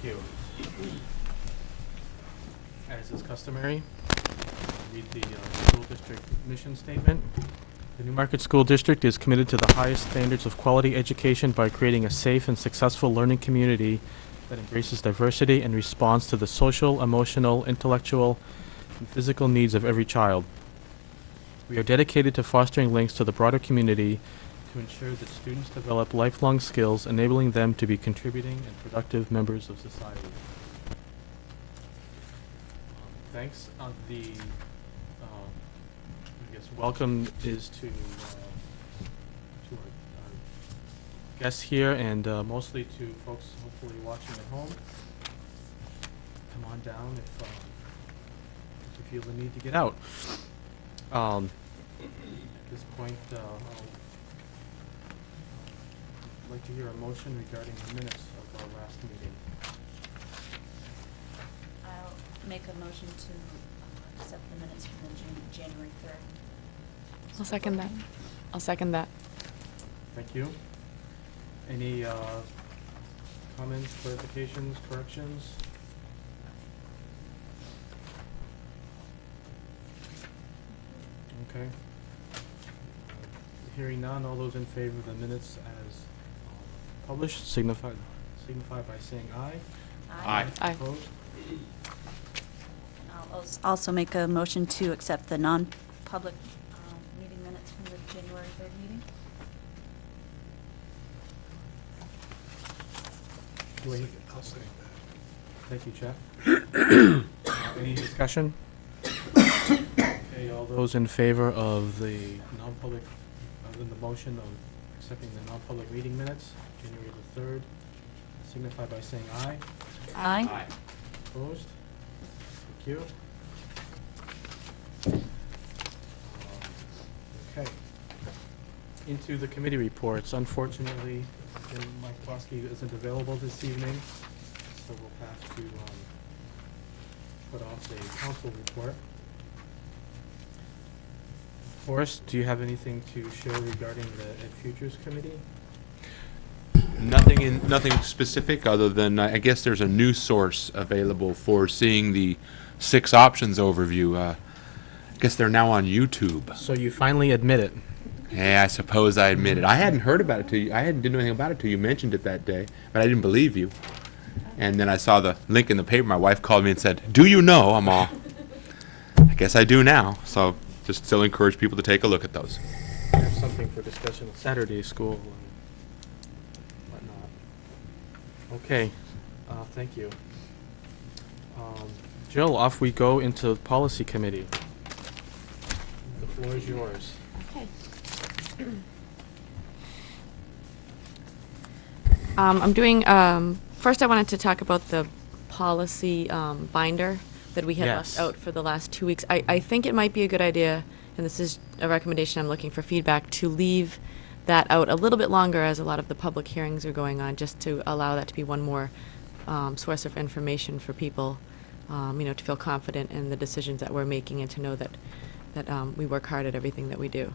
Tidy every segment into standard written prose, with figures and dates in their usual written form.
Thank you. As is customary, I'll read the school district mission statement. The Newmarket School District is committed to the highest standards of quality education by creating a safe and successful learning community that embraces diversity and responds to the social, emotional, intellectual, and physical needs of every child. We are dedicated to fostering links to the broader community to ensure that students develop lifelong skills, enabling them to be contributing and productive members of society. Thanks. I guess welcome is to our guests here and mostly to folks hopefully watching at home. Come on down if you feel the need to get out. At this point, I'd like to hear a motion regarding the minutes of our last meeting. I'll make a motion to accept the minutes from the January 3rd. I'll second that. I'll second that. Thank you. Any comments, clarifications, corrections? Okay. Hearing none, all those in favor of the minutes as published signify by saying aye. Aye. Aye. Opposed? I'll also make a motion to accept the non-public meeting minutes from the January 3rd meeting. Wait, I'll say that. Thank you, Chet. Any discussion? Okay, all those in favor of the non-public, in the motion of accepting the non-public meeting minutes, January the 3rd, signify by saying aye. Aye. Opposed? Thank you. Okay. Into the committee reports. Unfortunately, Mike Plosky isn't available this evening, so we'll have to put off a council report. Forrest, do you have anything to share regarding the Ed Futures Committee? Nothing specific other than I guess there's a news source available for seeing the 6 options overview. I guess they're now on YouTube. So you finally admit it. Yeah, I suppose I admit it. I hadn't heard about it till you. Didn't know anything about it till you mentioned it that day, but I didn't believe you. And then I saw the link in the paper. My wife called me and said, "Do you know?" I'm all, I guess I do now. So just still encourage people to take a look at those. We have something for discussion at Saturday school and whatnot. Okay, thank you. Jill, off we go into the policy committee. The floor is yours. Okay. I'm doing, first I wanted to talk about the policy binder that we had Yes. left out for the last 2 weeks. I think it might be a good idea, and this is a recommendation, I'm looking for feedback, to leave that out a little bit longer as a lot of the public hearings are going on, just to allow that to be one more source of information for people, to feel confident in the decisions that we're making and to know that we work hard at everything that we do.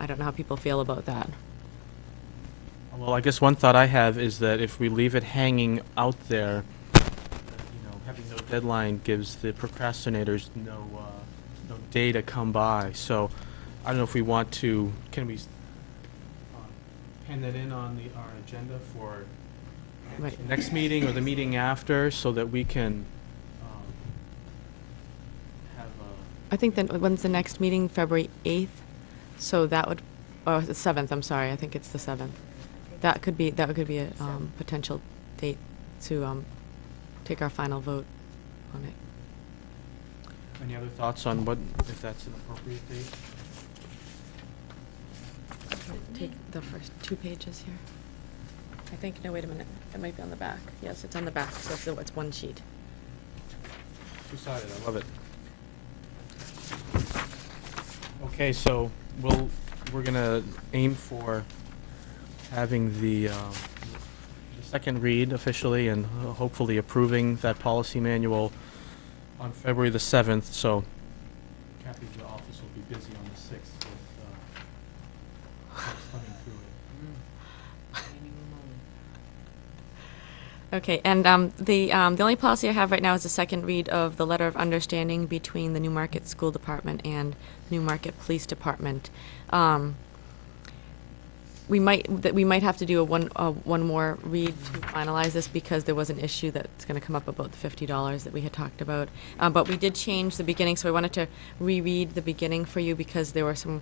I don't know how people feel about that. Well, I guess one thought I have is that if we leave it hanging out there, having no deadline gives the procrastinators no day to come by. So I don't know if we want to, can we pen that in on our agenda for Right. the next meeting or the meeting after so that we can have I think then, when's the next meeting? February 8th? So that would, or the 7th, I'm sorry, I think it's the 7th. That could be a potential date to take our final vote on it. any other thoughts on if that's an appropriate date? Take the first 2 pages here. I think, no, wait a minute, it might be on the back. Yes, it's on the back, so it's one sheet. Two-sided, I love it. Okay, so we're gonna aim for having the second read officially and hopefully approving that policy manual on February the 7th. So Kathy's office will be busy on the 6th with coming through it. Okay, and the only policy I have right now is the second read of the letter of understanding between the Newmarket School Department and Newmarket Police Department. We might have to do one more read to finalize this, because there was an issue that's gonna come up about the $50 that we had talked about. But we did change the beginning, so I wanted to reread the beginning for you, because there were some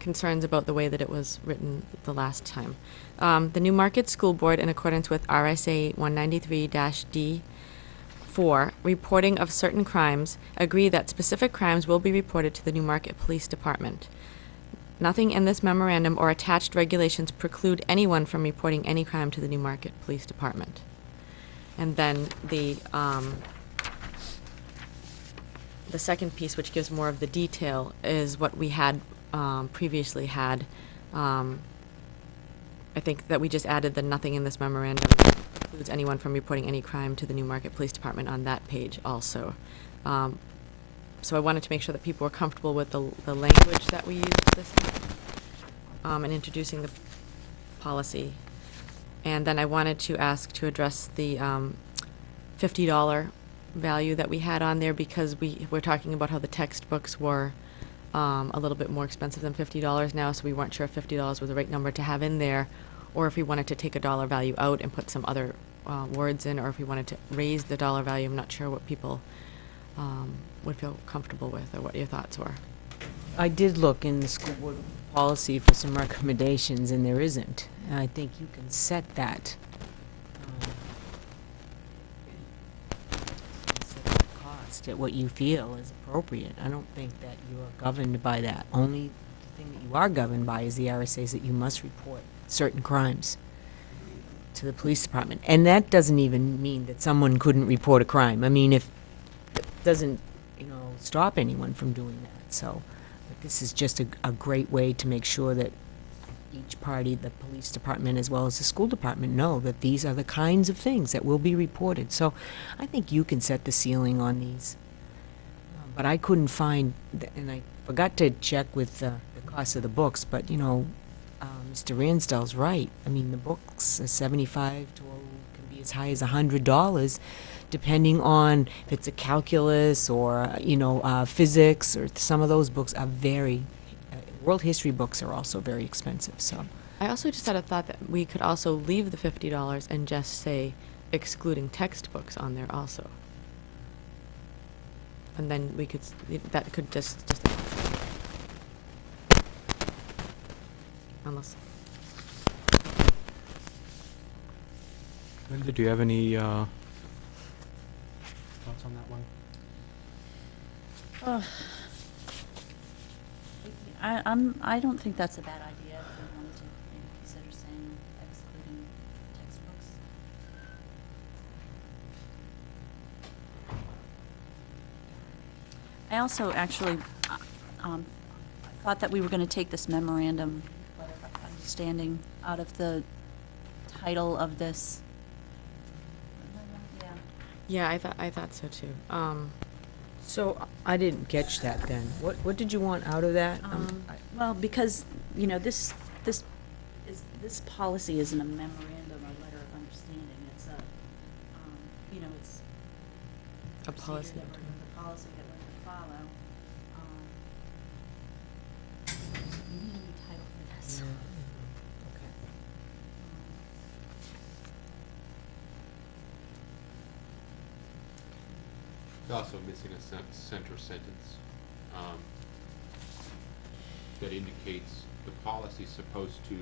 concerns about the way that it was written the last time. The Newmarket School Board, in accordance with RSA 193-D4, reporting of certain crimes, agree that specific crimes will be reported to the Newmarket Police Department. Nothing in this memorandum or attached regulations preclude anyone from reporting any crime to the Newmarket Police Department. And then the second piece, which gives more of the detail, is what we had previously had. I think that we just added the nothing in this memorandum precludes anyone from reporting any crime to the Newmarket Police Department on that page also. So I wanted to make sure that people were comfortable with the language that we used for this in introducing the policy. And then I wanted to ask to address the $50 value that we had on there, because we're talking about how the textbooks were a little bit more expensive than $50 now, so we weren't sure if $50 was the right number to have in there, or if we wanted to take a dollar value out and put some other words in, or if we wanted to raise the dollar value. I'm not sure what people would feel comfortable with, or what your thoughts were. I did look in the school board policy for some recommendations, and there isn't. And I think you can set that. Set the cost at what you feel is appropriate. I don't think that you are governed by that. Only thing that you are governed by is the RSA's that you must report certain crimes to the police department. And that doesn't even mean that someone couldn't report a crime. I mean, if it doesn't, stop anyone from doing that. So, but this is just a great way to make sure that each party, the police department as well as the school department, know that these are the kinds of things that will be reported. So I think you can set the ceiling on these. But I couldn't find, and I forgot to check with the cost of the books, but, Mr. Ransdell's right. I mean, the books are $75 to can be as high as $100, depending on if it's a calculus or, physics, or some of those books are very, world history books are also very expensive, so. I also just had a thought that we could also leave the $50 and just say excluding textbooks on there also. And then we could, that could just unless. Linda, do you have any thoughts on that one? I don't think that's a bad idea if we wanted to maybe consider saying excluding textbooks. I also actually thought that we were going to take this memorandum letter of understanding out of the title of this. Yeah, I thought so too. So I didn't catch that then. What did you want out of that? Well, because, this policy isn't a memorandum or letter of understanding. It's a, it's A policy. procedure that we're, the policy that we're gonna follow. We need a new title for this. It's also missing a center sentence that indicates the policy's supposed to,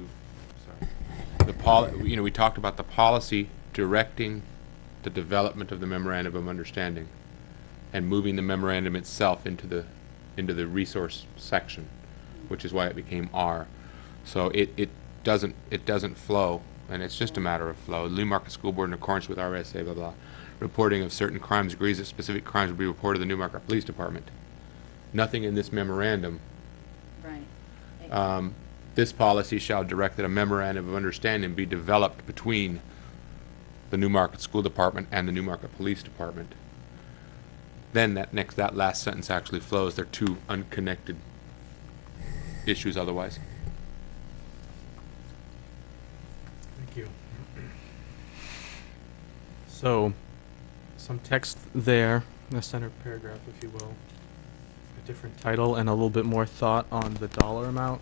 we talked about the policy directing the development of the memorandum of understanding and moving the memorandum itself into the resource section, which is why it became R. So it doesn't flow, and it's just a matter of flow. The Newmarket School Board, in accordance with RSA, blah, blah, reporting of certain crimes, agrees that specific crimes will be reported to the Newmarket Police Department. Nothing in this memorandum. Right. This policy shall direct that a memorandum of understanding be developed between the Newmarket School Department and the Newmarket Police Department. Then that last sentence actually flows. They're two unconnected issues otherwise. So, some text there, in the center paragraph, if you will. A different title and a little bit more thought on the dollar amount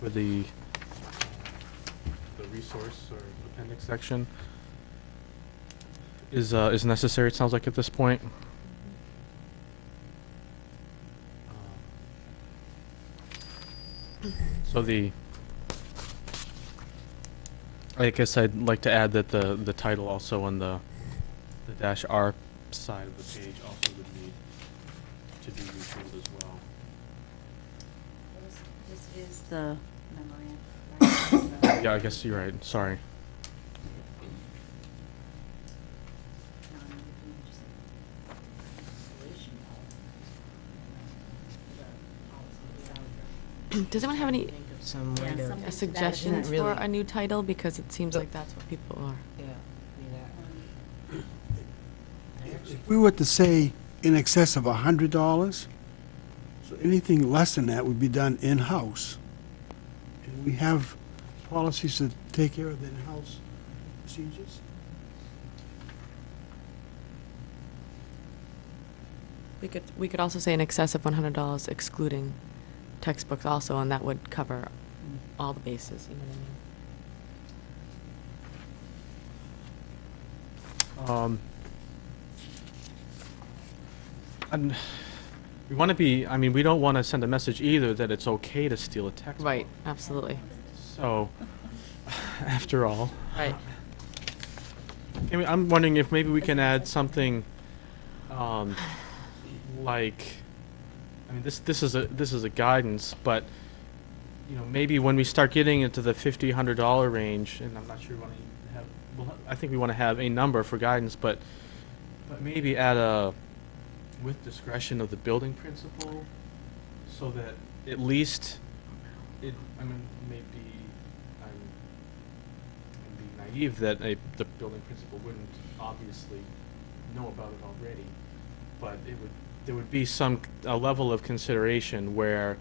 for the resource or appendix section is necessary, it sounds like, at this point. So I guess I'd like to add that the title also on the dash R side of the page also would need to be retooled as well. This is the memorandum, right? Yeah, I guess you're right, sorry. Does anyone have any Think of some way Yeah, to, something- suggestions really- for a new title? Because it seems like that's what people are. yeah, I mean, If we were to say in excess of $100, so anything less than that would be done in-house. And we have policies to take care of the in-house procedures. We could also say in excess of $100 excluding textbooks also, and that would cover all the bases, you know what I mean? And we want to be, I mean, we don't want to send a message either that it's okay to steal a textbook. Right, absolutely. So, after all. Right. I mean, I'm wondering if maybe we can add something, like, I mean, this is a guidance, but, you know, maybe when we start getting into the $50-$100 range, and I'm not sure we want to have, well, I think we want to have a number for guidance, but maybe add a, with discretion of the building principal, so that at least it, I mean, maybe I'm be naive that the building principal wouldn't obviously know about it already, but there would be a level of consideration where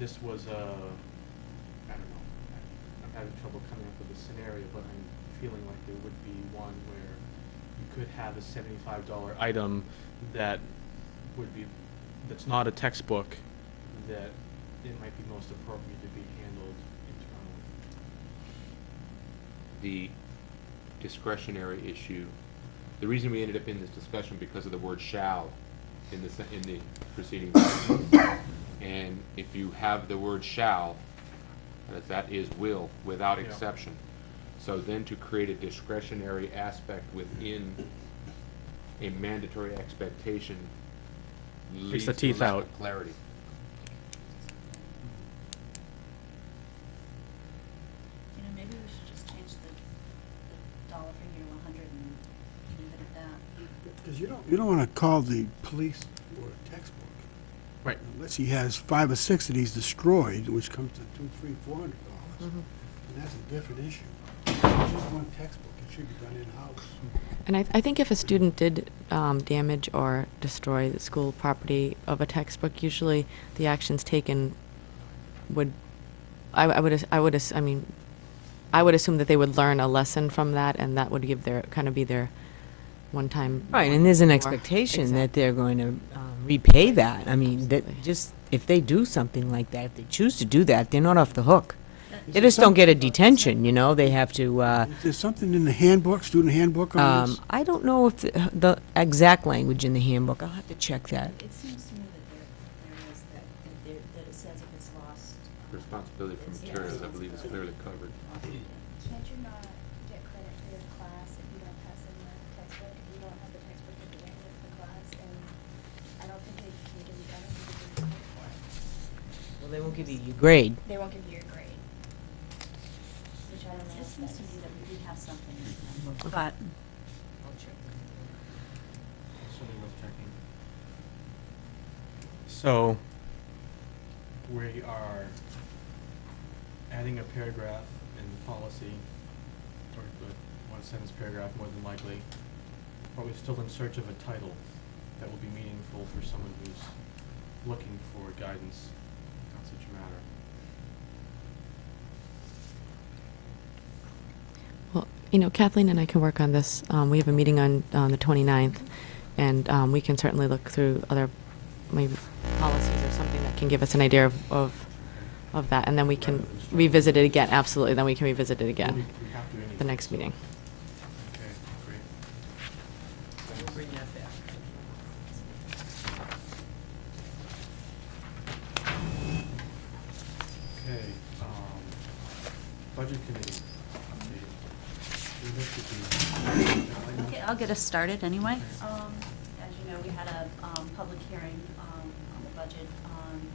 this was I don't know, I'm having trouble coming up with a scenario, but I'm feeling like there would be one where you could have a $75 item that that's not a textbook, that it might be most appropriate to be handled internally. The discretionary issue, the reason we ended up in this discussion because of the word shall in the preceding document. And if you have the word shall, that is will, without Yeah. exception. So then to create a discretionary aspect within a mandatory expectation leads the to teeth lack out. of clarity. You know, maybe we should just change the dollar figure to 100 and leave it at that. Because you don't want to call the police for a textbook Right. unless he has 5 or 6 of these destroyed, which comes to $200, $300, $400. Mhm. And that's a different issue. It's just one textbook. It should be done in-house. And I think if a student did damage or destroy the school property of a textbook, usually the actions taken would, I would assume that they would learn a lesson from that, and that would give be their one-time. right, and there's an or- expectation that Exactly. they're going to repay that. I mean, that Absolutely. just, if they do something like that, if they choose to do that, they're not off the hook. Is They there just don't get a something- detention, you know, they have to, Is there something in the handbook, student handbook on this? I don't know if the exact language in the handbook, I'll have to check that. It seems to me that there is that it says if it's lost. Responsibility for materials, I believe, is clearly covered. Can't you not get credit for your class if you don't pass in the textbook, if you don't have the textbook at the end of the class? And I don't think they can give you credit for it. Well, they won't give you your grade. They won't give you your grade, which I don't It know if just seems to me that's. that we did have something, but Certainly worth checking. So, we are adding a paragraph in the policy, or the one-sentence paragraph more than likely, but we're still in search of a title that will be meaningful for someone who's looking for guidance on such a matter. Well, You know, Kathleen and I can work on this. We have a meeting on the 29th, and we can certainly look through other maybe policies or something that can give us an idea of that, and then we can revisit it again. Absolutely, then we can revisit it again, We have to anyway, the next so- meeting. Okay, great. We'll bring that back. Okay, budget committee update. This should be- Okay, I'll get us started anyway. As you know, we had a public hearing on the budget on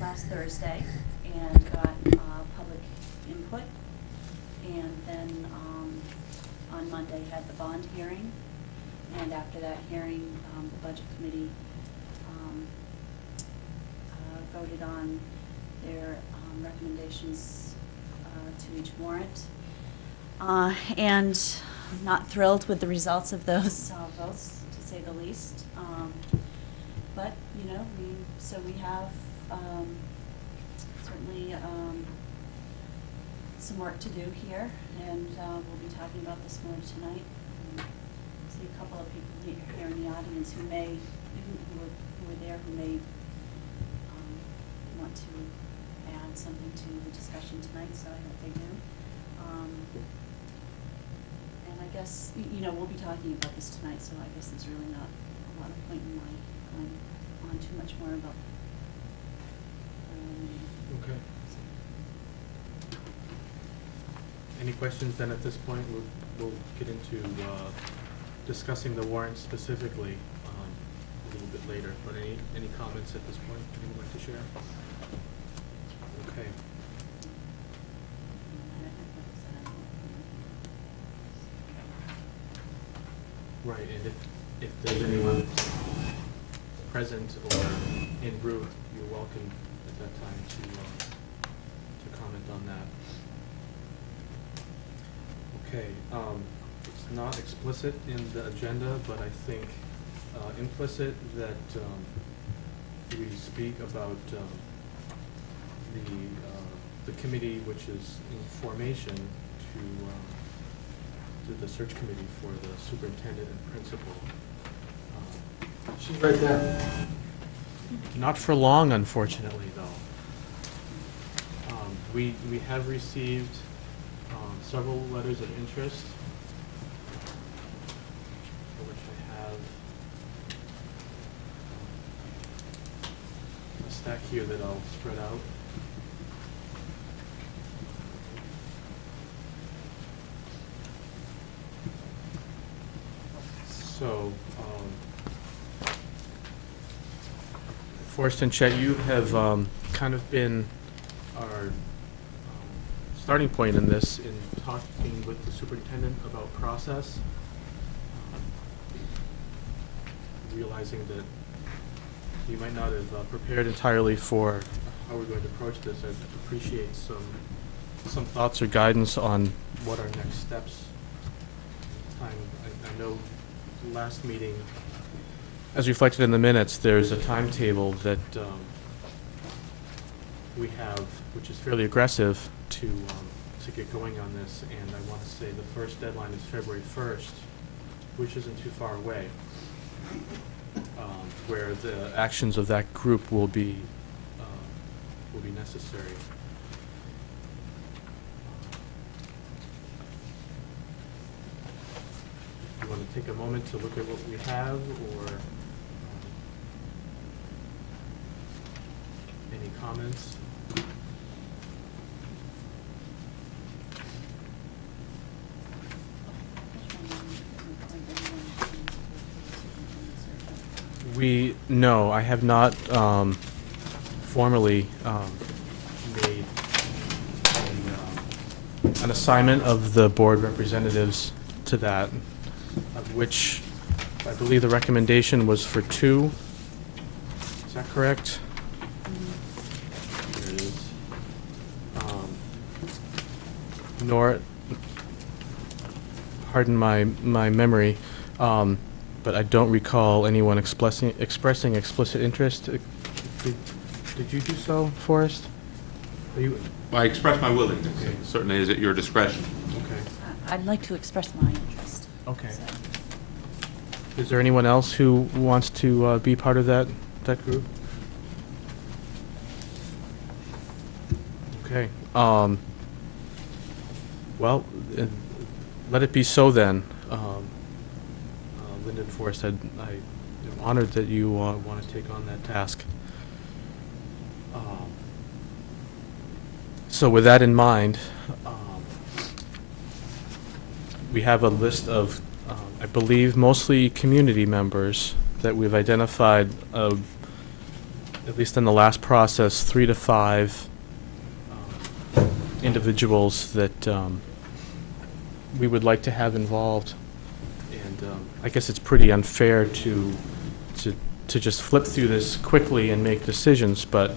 last Thursday and got public input. And then on Monday had the bond hearing. And after that hearing, the budget committee voted on their recommendations to each warrant. And I'm not thrilled with the results of those votes, to say the least. But, you know, we have certainly some work to do here, and we'll be talking about this more tonight. See a couple of people here in the audience who were there, who may want to add something to the discussion tonight, so I hope they do. And I guess, you know, we'll be talking about this tonight, so I guess there's really not a lot of point in my going on too much more about. Okay. Any questions then at this point? We'll get into discussing the warrant specifically a little bit later, but any comments at this point anyone would like to share? Okay. Right, and if there's anyone present or en route, you're welcome at that time to comment on that. Okay, it's not explicit in the agenda, but I think implicit that we speak about the committee which is in formation to the search committee for the superintendent and principal. She's right there. Not for long, unfortunately, though. We have received several letters of interest, for which I have a stack here that I'll spread out. So, Forrest and Chet, you have kind of been our starting point in this, in talking with the superintendent about process, realizing that you might not have prepared entirely for how we're going to approach this. I'd appreciate some thoughts or guidance on what our next steps. I know last meeting, as reflected in the minutes, there's a timetable that we have, which is fairly aggressive to get going on this, and I want to say the first deadline is February 1st, which isn't too far away, where the actions of that group will be necessary. You want to take a moment to look at what we have, or any comments? No, I have not formally made an assignment of the board representatives to that, of which I believe the recommendation was for 2. Is that correct? There it is. Pardon my memory, but I don't recall anyone expressing explicit interest. Did you do so, Forrest? Are you? I express my willingness. Okay. Certainly is at your discretion. Okay. I'd like to express my interest. Okay. So. Is there anyone else who wants to be part of that group? Okay. Well, let it be so then. Lyndon Forrest, I am honored that you want to take on that task. So with that in mind, we have a list of, I believe, mostly community members that we've identified, at least in the last process, 3 to 5 individuals that we would like to have involved. And I guess it's pretty unfair to just flip through this quickly and make decisions, but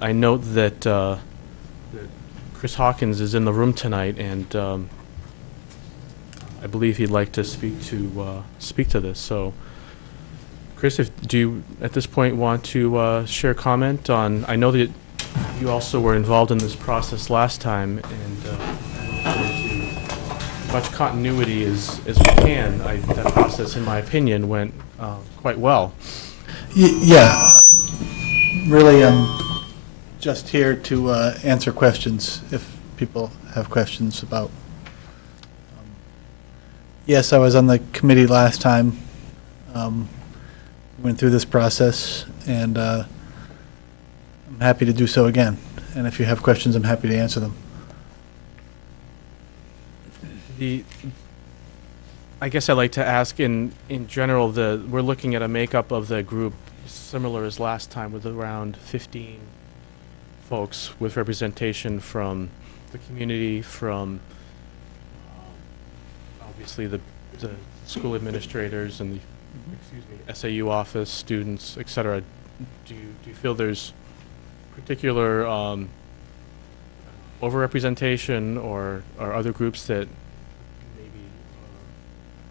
I note that Chris Hawkins is in the room tonight, and I believe he'd like to speak to this. So, Chris, do you at this point want to share comment on? I know that you also were involved in this process last time, and much continuity as we can. That process, in my opinion, went quite well. Yeah, really, I'm just here to answer questions if people have questions about. Yes, I was on the committee last time. Went through this process, and I'm happy to do so again. And if you have questions, I'm happy to answer them. I guess I'd like to ask in general, we're looking at a makeup of the group similar as last time, with around 15 folks with representation from the community, from obviously the school administrators and the SAU office, students, et cetera. Do you feel there's particular overrepresentation or other groups that maybe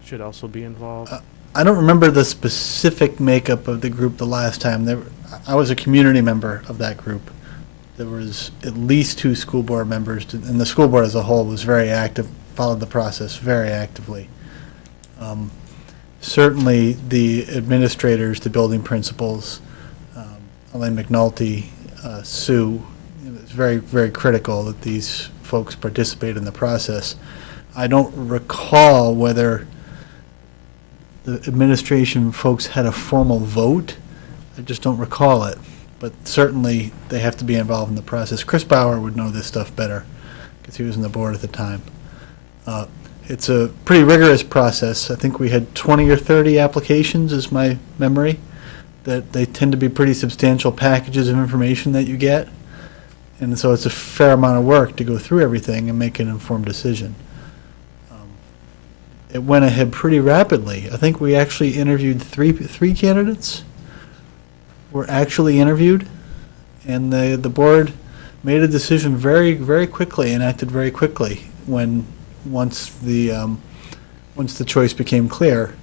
should also be involved? I don't remember the specific makeup of the group the last time. I was a community member of that group. There was at least 2 school board members, and the school board as a whole was very active, followed the process very actively. Certainly the administrators, the building principals, Elaine McNulty, Sue, it's very, very critical that these folks participate in the process. I don't recall whether the administration folks had a formal vote. I just don't recall it. But certainly they have to be involved in the process. Chris Bauer would know this stuff better because he was on the board at the time. It's a pretty rigorous process. I think we had 20 or 30 applications is my memory. That they tend to be pretty substantial packages of information that you get. And so it's a fair amount of work to go through everything and make an informed decision. It went ahead pretty rapidly. I think we actually interviewed three candidates were actually interviewed, and the board made a decision very, very quickly and acted very quickly once the choice became clear.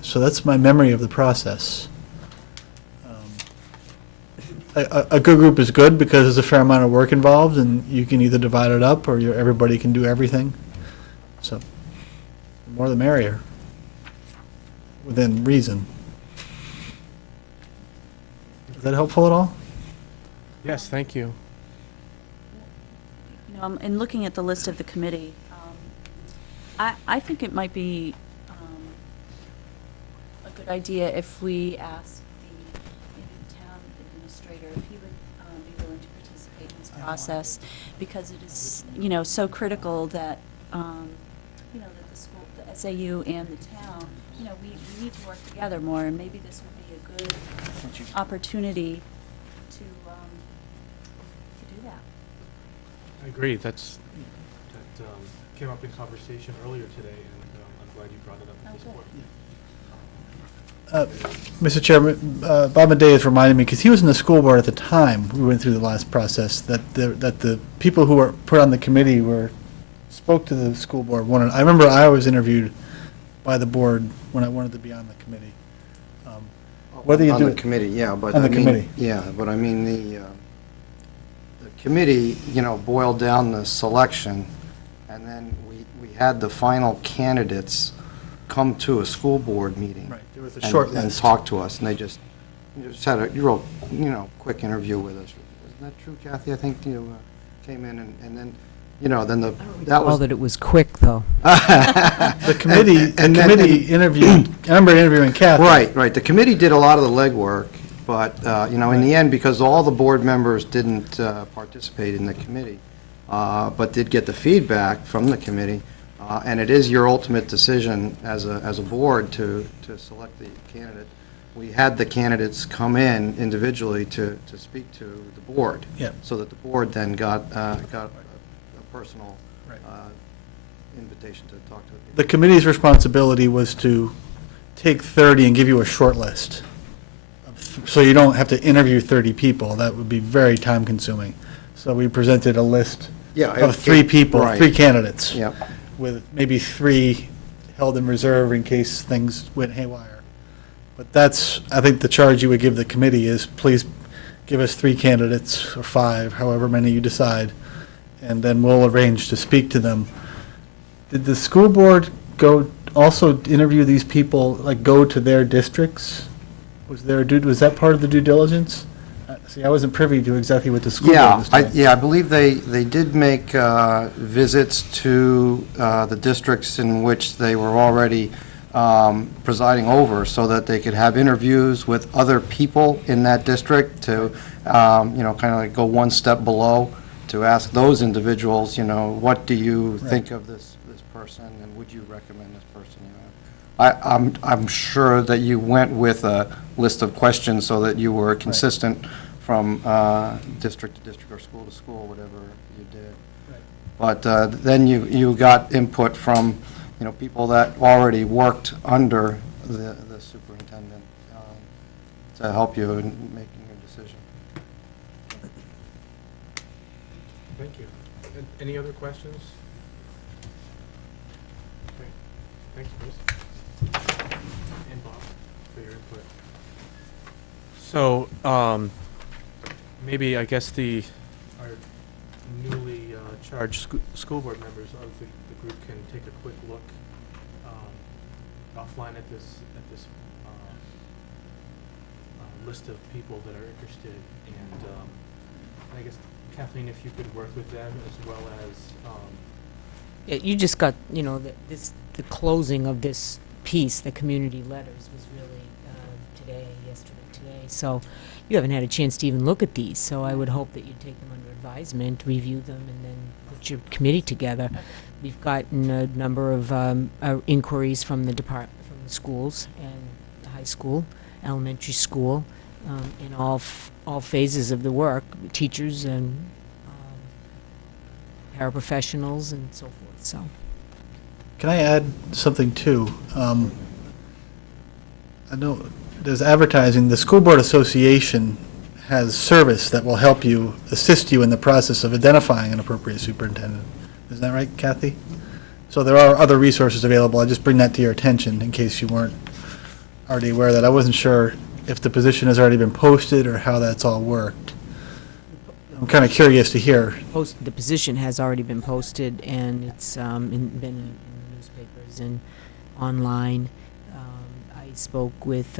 So that's my memory of the process. A good group is good because there's a fair amount of work involved, and you can either divide it up or everybody can do everything. So the more the merrier, within reason. Is that helpful at all? Yes, thank you. You know, in looking at the list of the committee, I think it might be a good idea if we ask maybe the town administrator if he would be willing to participate in this process, because it is, you know, so critical that, you know, that the school, the SAU and the town, you know, we need to work together more, and maybe this would be a good opportunity to do that. I agree. That came up in conversation earlier today, and I'm glad you brought it up at this point. Mr. Chairman, Bob Madej has reminded me, because he was in the school board at the time we went through the last process, that the people who were put on the committee spoke to the school board. I remember I was interviewed by the board when I wanted to be on the committee. Whether you on do the it committee, yeah, but on the I mean, committee. yeah, but I mean the committee, you know, boiled down the selection, and then we had the final candidates come to a school board meeting. Right, there was a and- short And list. talk to us, and they just had a real, quick interview with us. Isn't that true, Kathy? I think you came in and then, then that All was. that it was quick, though. The committee, And then- interviewed, I remember interviewing Kathy. Right. The committee did a lot of the legwork, but, in the end, because all the board members didn't participate in the committee, but did get the feedback from the committee, and it is your ultimate decision as a board to select the candidate. We had the candidates come in individually to speak to the board. Yeah. So that the board then got a personal Right. invitation to talk to the people. The committee's responsibility was to take 30 and give you a short list. So you don't have to interview 30 people. That would be very time-consuming. So we presented a list Yeah, of 3 people, right. 3 candidates. Yeah. With maybe 3 held in reserve in case things went haywire. But that's, I think the charge you would give the committee is, please give us 3 candidates, or 5, however many you decide, and then we'll arrange to speak to them. Did the school board also interview these people, like go to their districts? Was that part of the due diligence? See, I wasn't privy to exactly what the school board was doing. I believe they did make visits to the districts in which they were already presiding over, so that they could have interviews with other people in that district to, kind of like go one step below, to ask those individuals, what do you think of this person, and would you recommend this person? I'm sure that you went with a list of questions so that you were consistent from district to district or school to school, whatever you did. But then you got input from, people that already worked under the superintendent to help you in making your decision. Thank you. Any other questions? Okay. Thanks, Chris. And Bob, for your input. So, maybe, I guess, our newly charged school board members of the group can take a quick look offline at this list of people that are interested, and I guess, Kathleen, if you could work with them as well as Yeah, you just got, the closing of this piece, the community letters, was really yesterday. So you haven't had a chance to even look at these, so I would hope that you'd take them under advisement, review them, and then put your committee together. We've gotten a number of inquiries from the schools and the high school, elementary school, in all phases of the work, teachers and paraprofessionals and so forth, so. Can I add something too? I know there's advertising. The School Board Association has service that will help you, assist you in the process of identifying an appropriate superintendent. Isn't that right, Kathy? So there are other resources available. I just bring that to your attention in case you weren't already aware of that. I wasn't sure if the position has already been posted or how that's all worked. I'm kind of curious to hear. The position has already been posted, and it's been in newspapers and online. I spoke with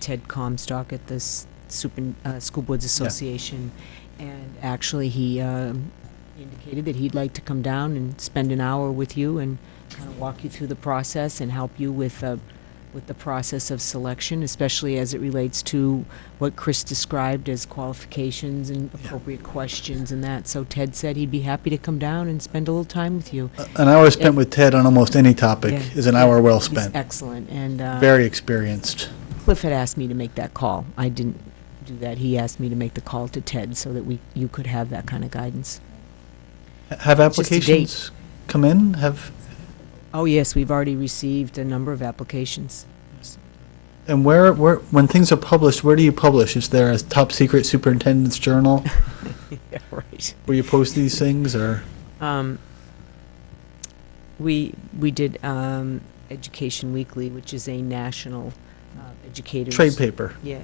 Ted Comstock at the School Boards Association, and actually he indicated that he'd like to come down and spend an hour with you and kind of walk you through the process and help you with the process of selection, especially as it relates to what Chris described as qualifications and appropriate questions and that. So Ted said he'd be happy to come down and spend a little time with you. An hour spent with Ted on almost any topic Yeah, is an hour well he's spent. excellent, and Very experienced. Cliff had asked me to make that call. I didn't do that. He asked me to make the call to Ted so that you could have that kind of guidance. Have It's just a date. applications come in? Oh, yes, we've already received a number of applications. And where, when things are published, where do you publish? Is there a top secret superintendent's journal Yeah, right. where you post these things, or? We did Education Weekly, which is a national educators. Trade paper. Yeah,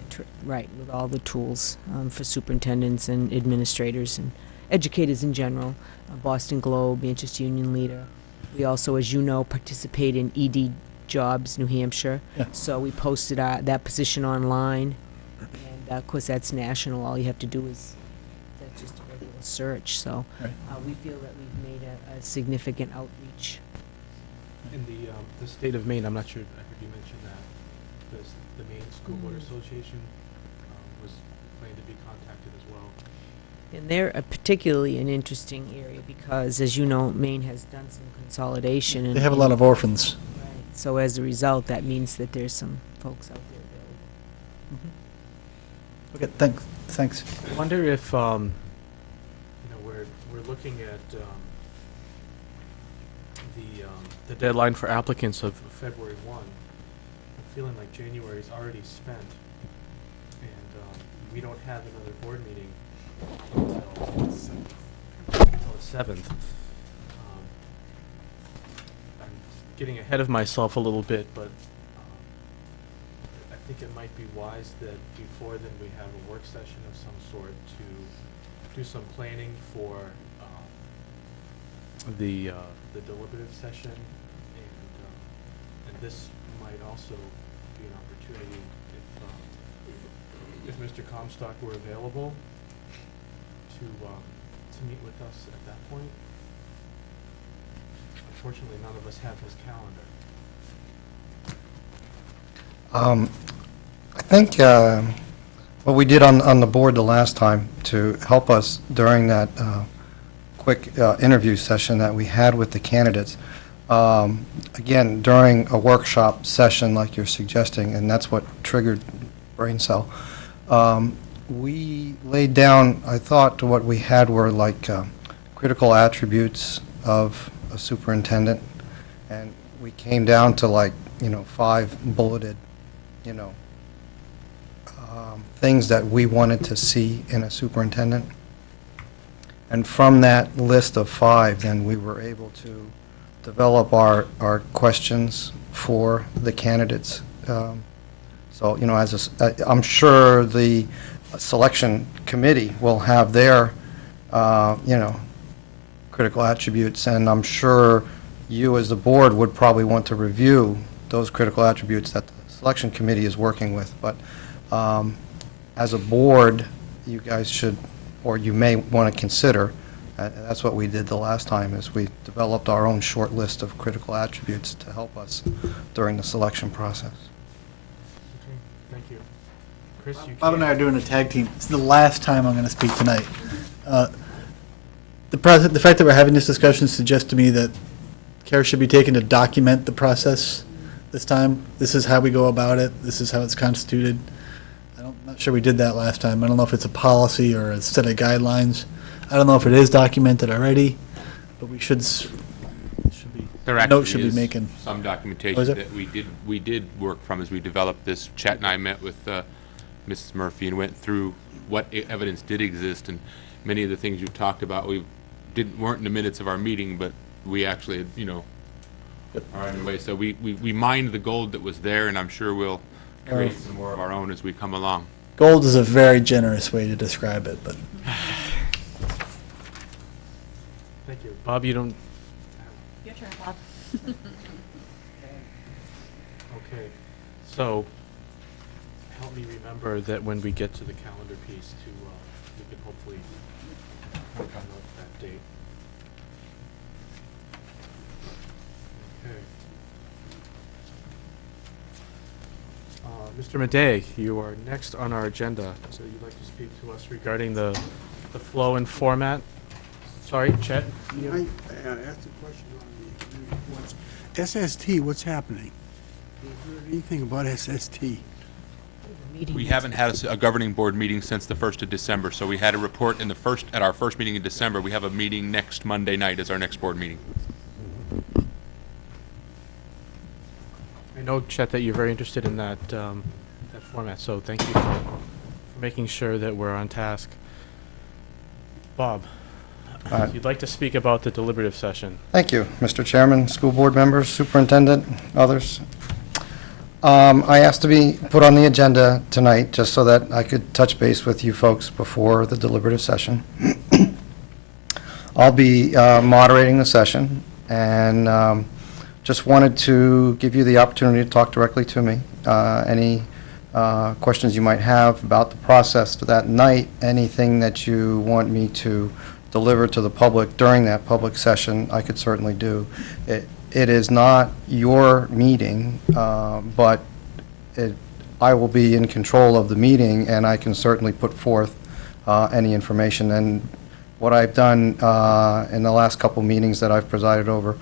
right, with all the tools for superintendents and administrators and educators in general. Boston Globe, Manchester Union Leader. We also, as you know, participate in ED Jobs New Hampshire. Yeah. So we posted that position online, and of course that's national. All you have to do is that's just a regular search. So Right. we feel that we've made a significant outreach. In the state of Maine, I'm not sure, I heard you mention that, the Maine School Board Association was planning to be contacted as well. And they're particularly an interesting area because, as you know, Maine has done some consolidation. And They have a lot of orphans. Right. So as a result, that means that there's some folks out there available. Okay, thanks. I wonder if, we're looking at the deadline for applicants of February 1. I'm feeling like January is already spent, and we don't have another board meeting until the 7th. I'm getting ahead of myself a little bit, but I think it might be wise that before then we have a work session of some sort to do some planning for the deliberative session, and this might also be an opportunity if Mr. Comstock were available to meet with us at that point. Unfortunately, none of us have his calendar. I think what we did on the board the last time to help us during that quick interview session that we had with the candidates, again, during a workshop session like you're suggesting, and that's what triggered Brain Cell, we laid down, I thought what we had were like critical attributes of a superintendent, and we came down to like, 5 bulleted, things that we wanted to see in a superintendent. And from that list of 5, then we were able to develop our questions for the candidates. So, I'm sure the selection committee will have their, critical attributes, and I'm sure you as the board would probably want to review those critical attributes that the selection committee is working with. But as a board, you guys should, or you may want to consider, that's what we did the last time, is we developed our own short list of critical attributes to help us during the selection process. Okay, thank you. Chris, you Bob and I are can't- doing a tag team. It's the last time I'm going to speak tonight. The fact that we're having this discussion suggests to me that care should be taken to document the process this time. This is how we go about it. This is how it's constituted. I'm not sure we did that last time. I don't know if it's a policy or a set of guidelines. I don't know if it is documented already, but we should be, There a actually note should be is making. some Oh, documentation is there? that we did work from as we developed this. Chet and I met with Mrs. Murphy and went through what evidence did exist, and many of the things you talked about weren't in the minutes of our meeting, but we actually, are underway. So we mined the gold that was there, and I'm sure we'll create some more of our own as we come along. Gold is a very generous way to describe it, but Thank you. Bob, you don't, Your turn, Bob. okay. So, help me remember that when we get to the calendar piece we can hopefully work on that date. Okay. Mr. Madej, you are next on our agenda. So you'd like to speak to us regarding the flow and format? Sorry, Chet? Can I ask a question on the committee reports? SST, what's happening? Have you heard anything about SST? We haven't had a governing board meeting since the 1st of December, so we had a report at our first meeting in December. We have a meeting next Monday night as our next board meeting. I know, Chet, that you're very interested in that format, so thank you for making sure that we're on task. Bob, you'd like to speak about the deliberative session. Thank you, Mr. Chairman, school board members, superintendent, others. I asked to be put on the agenda tonight just so that I could touch base with you folks before the deliberative session. I'll be moderating the session. and just wanted to give you the opportunity to talk directly to me. Any questions you might have about the process for that night, anything that you want me to deliver to the public during that public session, I could certainly do. It is not your meeting, but I will be in control of the meeting, and I can certainly put forth any information. And what I've done in the last couple meetings that I've presided over,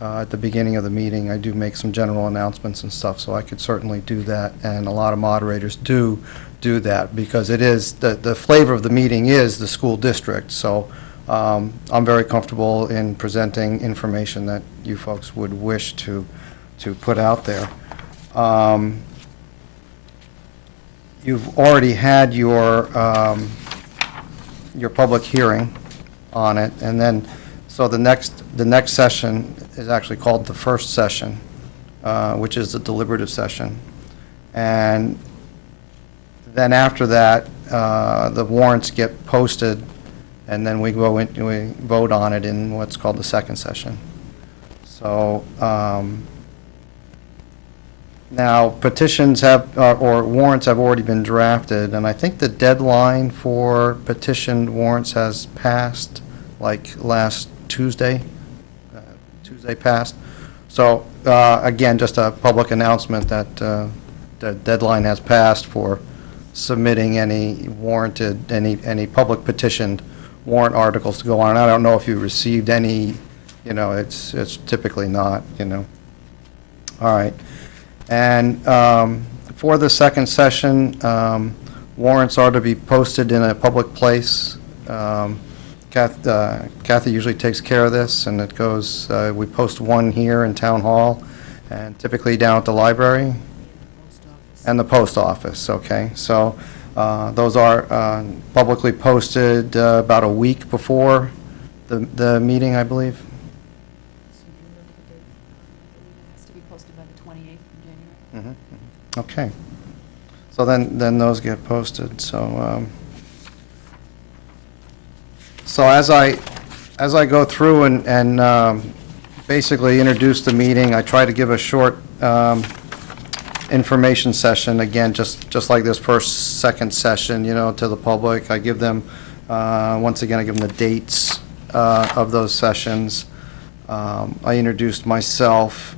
at the beginning of the meeting, I do make some general announcements and stuff, so I could certainly do that, and a lot of moderators do that, because it is, the flavor of the meeting is the school district, so I'm very comfortable in presenting information that you folks would wish to put out there. You've already had your public hearing on it, and then, so the next session is actually called the first session, which is the deliberative session. And then after that, the warrants get posted, and then we vote on it in what's called the second session. So, now, petitions have, or warrants have already been drafted, and I think the deadline for petitioned warrants has passed, like last Tuesday. Tuesday passed. So, again, just a public announcement that the deadline has passed for submitting any warranted, any public petitioned warrant articles to go on. I don't know if you received any, it's typically not, All right. And for the second session, warrants are to be posted in a public place. Kathy usually takes care of this, and it goes, we post one here in Town Hall, and typically down at the library. And the post office, okay. So those are publicly posted about a week before the meeting, I believe. It has to be posted by the 28th of January. Okay. So then those get posted. So so as I go through and basically introduce the meeting, I try to give a short information session, again, just like this second session, to the public. I give them, once again, I give them the dates of those sessions. I introduced myself.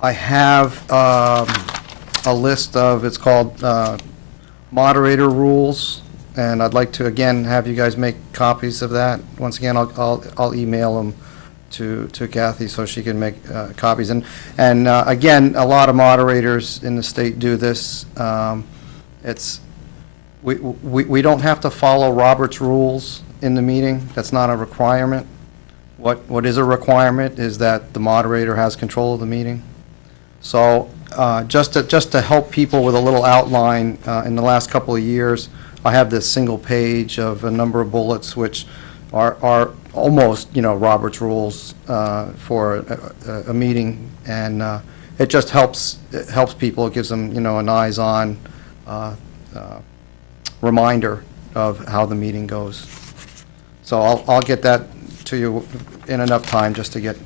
I have a list of, it's called moderator rules, and I'd like to, again, have you guys make copies of that. Once again, I'll email them to Kathy so she can make copies. And again, a lot of moderators in the state do this. We don't have to follow Robert's rules in the meeting. That's not a requirement. What is a requirement is that the moderator has control of the meeting. So just to help people with a little outline, in the last couple of years, I have this single page of a number of bullets which are almost, Robert's rules for a meeting, and it just helps people. It gives them, an eyes-on reminder of how the meeting goes. So I'll get that to you in enough time just to get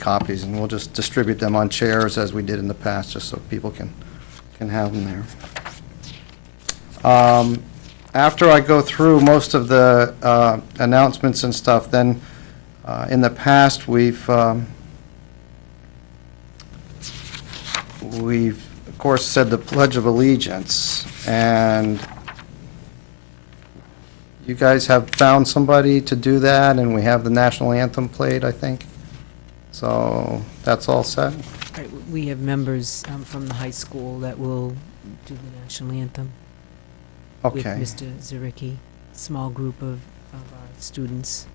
copies, and we'll just distribute them on chairs as we did in the past, just so people can have them there. After I go through most of the announcements and stuff, then in the past we've of course said the Pledge of Allegiance, and you guys have found somebody to do that, and we have the national anthem played, I think. So that's all set. Right, we have members from the high school that will do the national anthem. Okay. With Mr. Zaricki, small group of our students.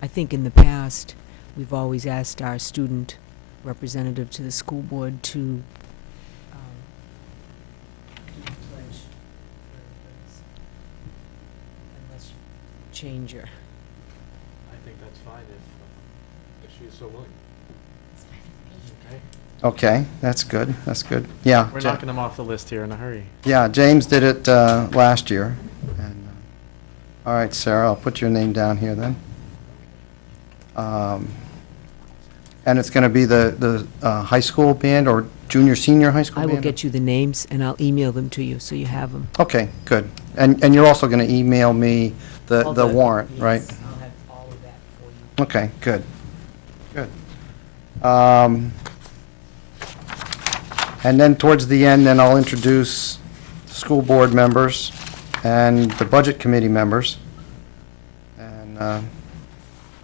I think in the past, we've always asked our student representative to the school board to do the pledge for everybody's, unless you change your. I think that's fine if she's so willing. Okay. Okay, that's good, that's good. Yeah. We're knocking them off the list here in a hurry. Yeah, James did it last year, and All right, Sarah, I'll put your name down here then. And it's going to be the high school band or junior, senior high school I band? will get you the names, and I'll email them to you, so you have them. Okay, good. And you're also going to email me the warrant, right? I'll have all of that for you. Okay, good, good. And then towards the end, then I'll introduce school board members and the budget committee members. And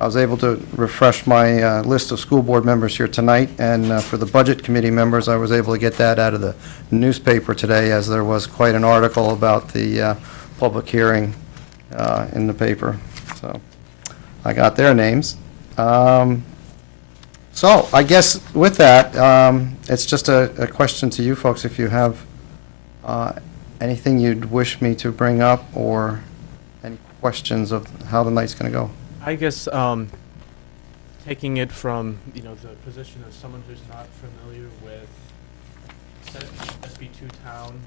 I was able to refresh my list of school board members here tonight, and for the budget committee members, I was able to get that out of the newspaper today, as there was quite an article about the public hearing in the paper. So I got their names. So I guess with that, it's just a question to you folks, if you have anything you'd wish me to bring up, or any questions of how the night's going to go. I guess taking it from, the position of someone who's not familiar with SB2 town,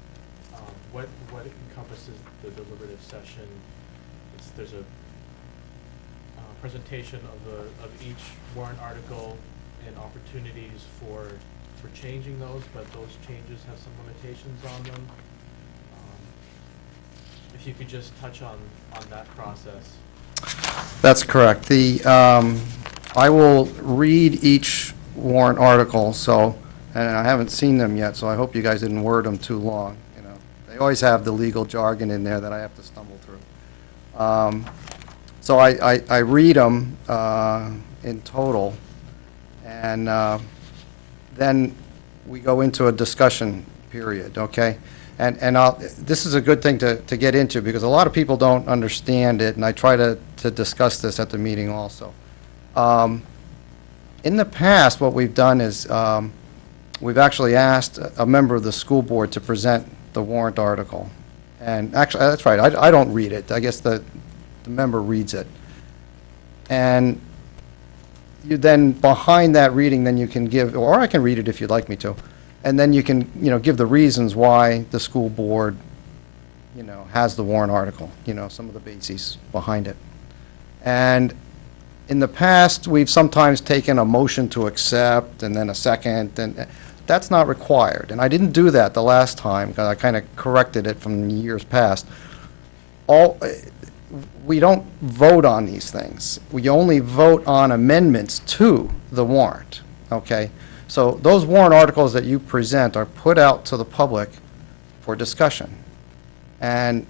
what encompasses the deliberative session. There's a presentation of each warrant article and opportunities for changing those, but those changes have some limitations on them. If you could just touch on that process. That's correct. I will read each warrant article, and I haven't seen them yet, so I hope you guys didn't word them too long, They always have the legal jargon in there that I have to stumble through. So I read them in total, and then we go into a discussion period, okay? And this is a good thing to get into, because a lot of people don't understand it, and I try to discuss this at the meeting also. In the past, what we've done is we've actually asked a member of the school board to present the warrant article. And actually, that's right, I don't read it. I guess the member reads it. And you then, behind that reading, then you can give, or I can read it if you'd like me to, and then you can, give the reasons why the school board, has the warrant article, some of the bases behind it. And in the past, we've sometimes taken a motion to accept and then a second, and that's not required. And I didn't do that the last time, because I kind of corrected it from years past. We don't vote on these things. We only vote on amendments to the warrant, okay? So those warrant articles that you present are put out to the public for discussion. And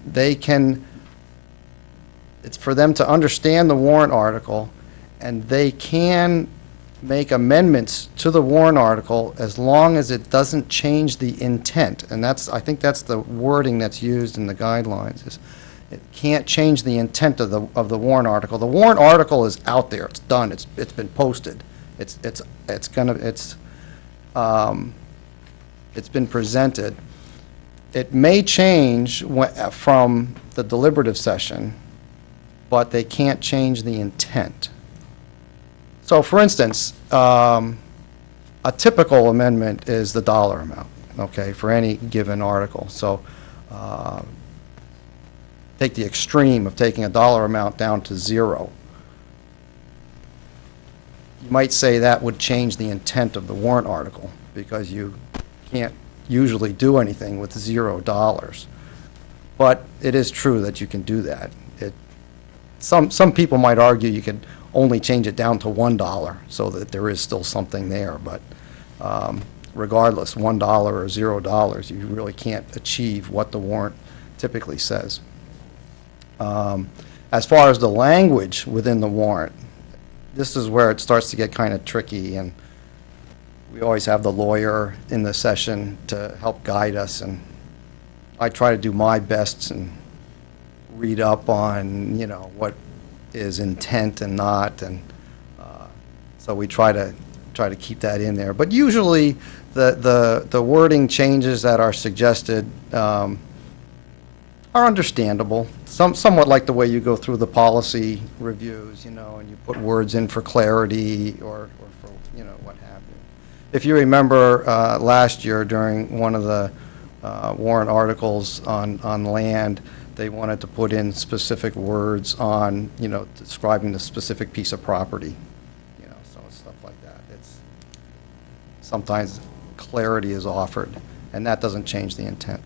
it's for them to understand the warrant article, and they can make amendments to the warrant article as long as it doesn't change the intent. And I think that's the wording that's used in the guidelines, is it can't change the intent of the warrant article. The warrant article is out there, it's done, it's been posted. It's been presented. It may change from the deliberative session, but they can't change the intent. So, for instance, a typical amendment is the dollar amount, okay, for any given article. So, take the extreme of taking a dollar amount down to zero. You might say that would change the intent of the warrant article, because you can't usually do anything with $0. But it is true that you can do that. Some people might argue you could only change it down to $1 so that there is still something there, but regardless, $1 or $0, you really can't achieve what the warrant typically says. As far as the language within the warrant, this is where it starts to get kind of tricky, and we always have the lawyer in the session to help guide us, and I try to do my best and read up on, what is intent and not, and so we try to keep that in there. But usually, the wording changes that are suggested are understandable. Somewhat like the way you go through the policy reviews, and you put words in for clarity or for, what have you. If you remember last year during one of the warrant articles on land, they wanted to put in specific words on, describing the specific piece of property, so stuff like that. Sometimes clarity is offered, and that doesn't change the intent.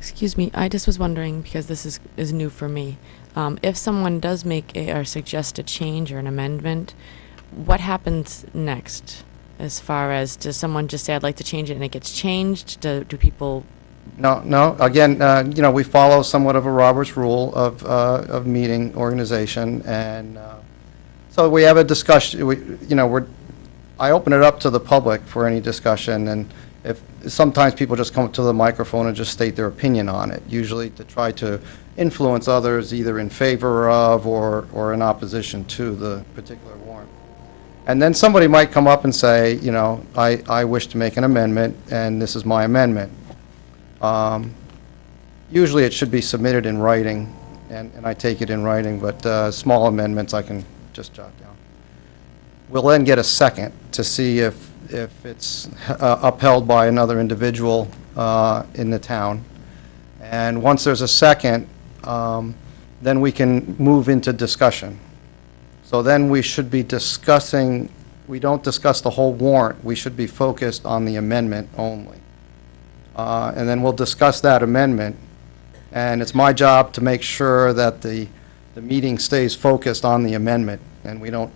Excuse me, I just was wondering, because this is new for me, if someone does make or suggest a change or an amendment, what happens next? As far as, does someone just say, I'd like to change it, and it gets changed? Do people? No, again, we follow somewhat of a Robert's rule of meeting organization, and so we have a discussion, I open it up to the public for any discussion, and sometimes people just come up to the microphone and just state their opinion on it, usually to try to influence others either in favor of or in opposition to the particular warrant. And then somebody might come up and say, I wish to make an amendment, and this is my amendment. Usually it should be submitted in writing, and I take it in writing, but small amendments I can just jot down. We'll then get a second to see if it's upheld by another individual in the town. And once there's a second, then we can move into discussion. So then we should be discussing, we don't discuss the whole warrant, we should be focused on the amendment only. And then we'll discuss that amendment, and it's my job to make sure that the meeting stays focused on the amendment, and we don't,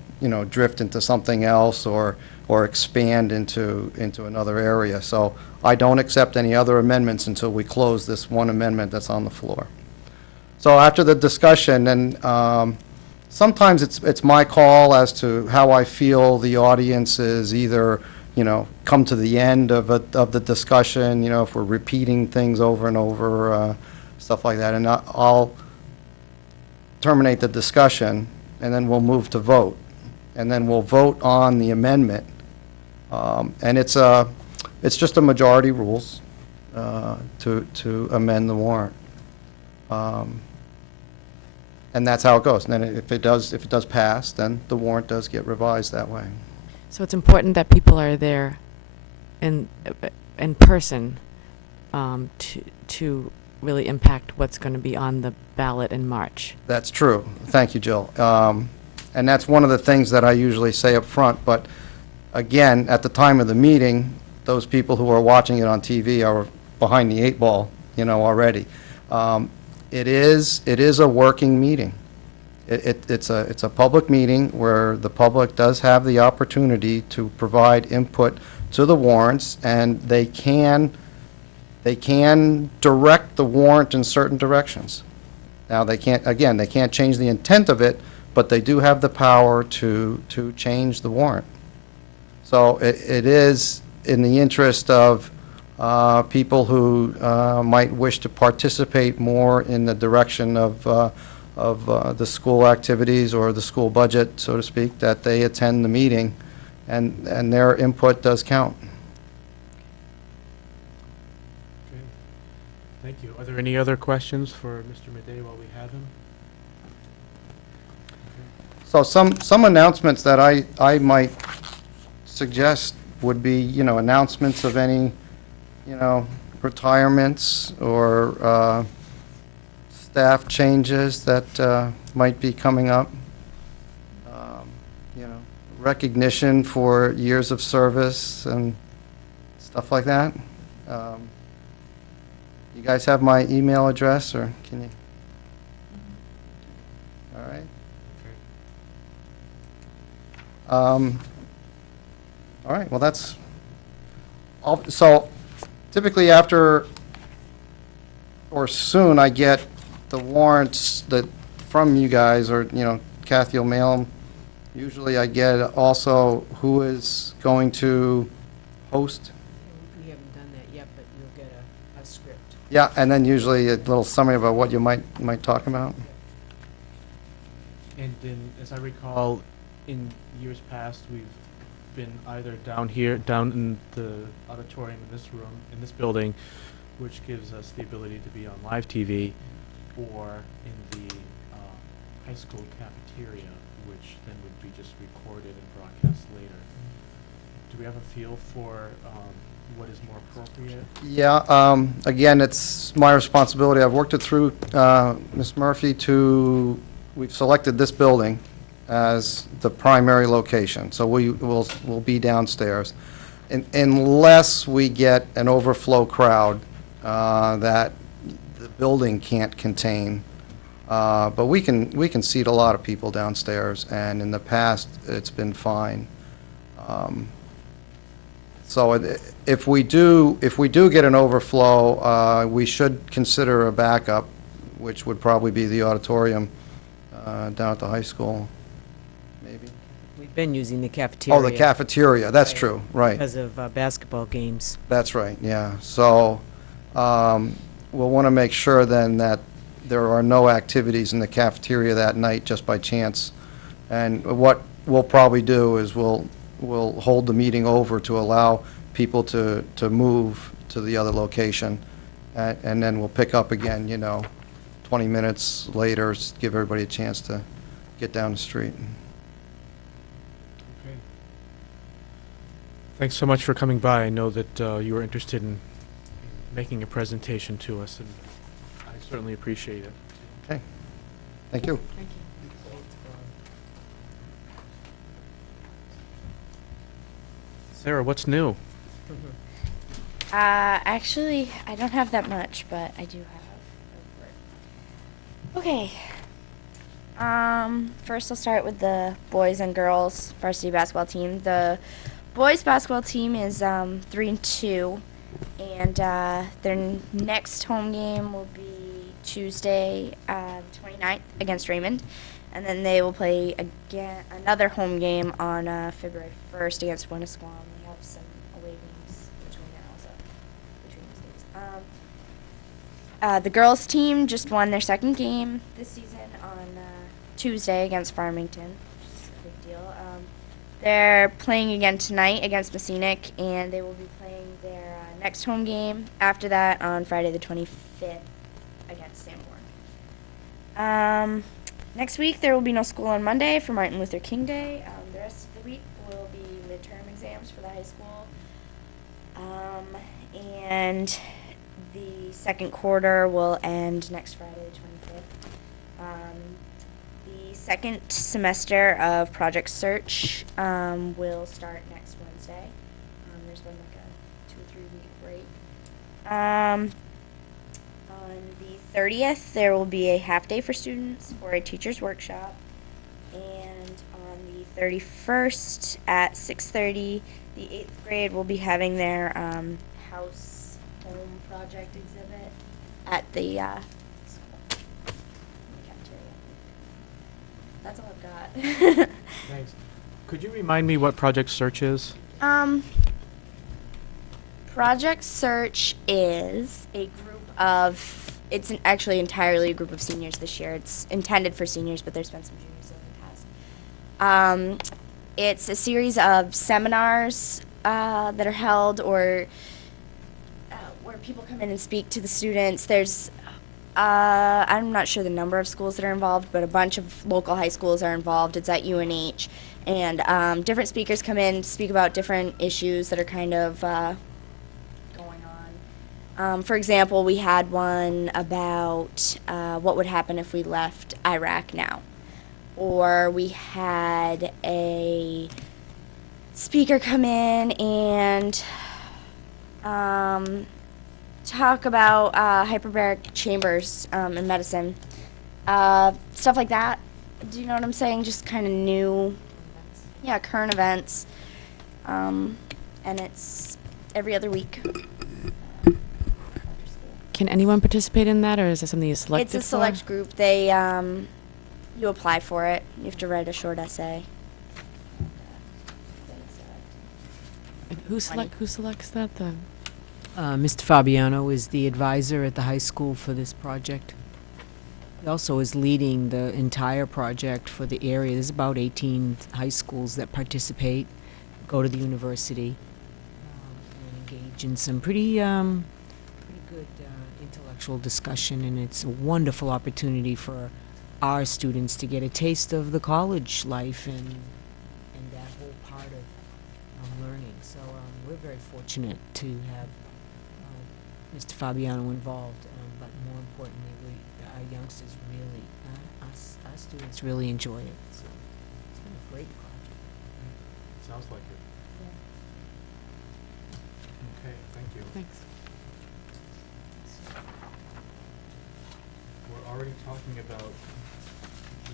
drift into something else or expand into another area. So I don't accept any other amendments until we close this one amendment that's on the floor. So after the discussion, then sometimes it's my call as to how I feel the audience is either, come to the end of the discussion, if we're repeating things over and over, stuff like that. And I'll terminate the discussion, and then we'll move to vote. And then we'll vote on the amendment. And it's just a majority rules to amend the warrant. And that's how it goes. And then if it does pass, then the warrant does get revised that way. So it's important that people are there in person to really impact what's going to be on the ballot in March. That's true. Thank you, Jill. And that's one of the things that I usually say up front. But again, at the time of the meeting, those people who are watching it on TV are behind the 8 ball, already. It is a working meeting. It's a public meeting where the public does have the opportunity to provide input to the warrants, and they can direct the warrant in certain directions. Now, they can't change the intent of it, but they do have the power to change the warrant. So it is in the interest of people who might wish to participate more in the direction of the school activities or the school budget, so to speak, that they attend the meeting, and their input does count. Okay. Thank you. Are there any other questions for Mr. Madej while we have him? So some announcements that I might suggest would be, announcements of any, retirements or staff changes that might be coming up. Recognition for years of service and stuff like that. You guys have my email address, or can you? All right. All right, well, that's all. So typically after or soon I get the warrants from you guys, or, Kathy will mail them. Usually I get also who is going to host. We haven't done that yet, but you'll get a script. Yeah, and then usually a little summary about what you might talk about. And as I recall, in years past, we've been either down in the auditorium in this room, in this building, which gives us the ability to be on live TV, or in the high school cafeteria, which then would be just recorded and broadcast later. Do we have a feel for what is more appropriate? Yeah, again, it's my responsibility. I've worked it through, Ms. Murphy, we've selected this building as the primary location, so we'll be downstairs. Unless we get an overflow crowd that the building can't contain. But we can seat a lot of people downstairs, and in the past, it's been fine. So if we do get an overflow, we should consider a backup, which would probably be the auditorium down at the high school, maybe. We've been using the cafeteria. Oh, the cafeteria, that's Right. true, right. Because of basketball games. That's right, yeah. So we'll want to make sure then that there are no activities in the cafeteria that night just by chance. And what we'll probably do is we'll hold the meeting over to allow people to move to the other location. And then we'll pick up again, 20 minutes later, give everybody a chance to get down the street. Okay. Thanks so much for coming by. I know that you were interested in making a presentation to us, and I certainly appreciate it. Okay, thank you. Thank you. Sarah, what's new? Actually, I don't have that much, but I do have. Okay. First I'll start with the boys and girls varsity basketball team. The boys basketball team is 3-2, and their next home game will be Tuesday, 29th against Raymond, and then they will play again another home game on February 1st against Winnisquam. We have some away games between those dates. The girls team just won their second game this season on Tuesday against Farmington, which is a big deal. They're playing again tonight against Messinic, and they will be playing their next home game after that on Friday the 25th against Sanborn. Next week there will be no school on Monday for Martin Luther King Day. The rest of the week will be midterm exams for the high school. And the second quarter will end next Friday the 25th. The second semester of Project Search will start next Wednesday. There's been like a 2 or 3 week break. On the 30th, there will be a half day for students for a teacher's workshop. And on the 31st at 6:30, the 8th grade will be having their house home project exhibit at the school. Cafeteria. That's all I've got. Thanks. Could you remind me what Project Search is? Project Search is a group of, it's actually entirely a group of seniors this year. It's intended for seniors, but there's been some juniors in the past. It's a series of seminars that are held, or where people come in and speak to the students. There's, I'm not sure the number of schools that are involved, but a bunch of local high schools are involved. It's at UNH. And different speakers come in, speak about different issues that are kind of going on. For example, we had one about what would happen if we left Iraq now. Or we had a speaker come in and talk about hyperbaric chambers in medicine. Stuff like that. Do you know what I'm saying? Just kind of new, yeah, current events. And it's every other week. Can anyone participate in that, or is it something you selected It's a for? select group. They, you apply for it. You have to write a short essay. And who selects that? The Mr. Fabiano is the advisor at the high school for this project. He also is leading the entire project for the area. There's about 18 high schools that participate, go to the university, and engage in some pretty good intellectual discussion, and it's a wonderful opportunity for our students to get a taste of the college life and that whole part of learning. So we're very fortunate fortunate to have Mr. Fabiano involved, but more importantly, our youngsters really, our students really enjoy it. So it's been a great project. Sounds like it. Okay, thank you. Thanks. We're already talking about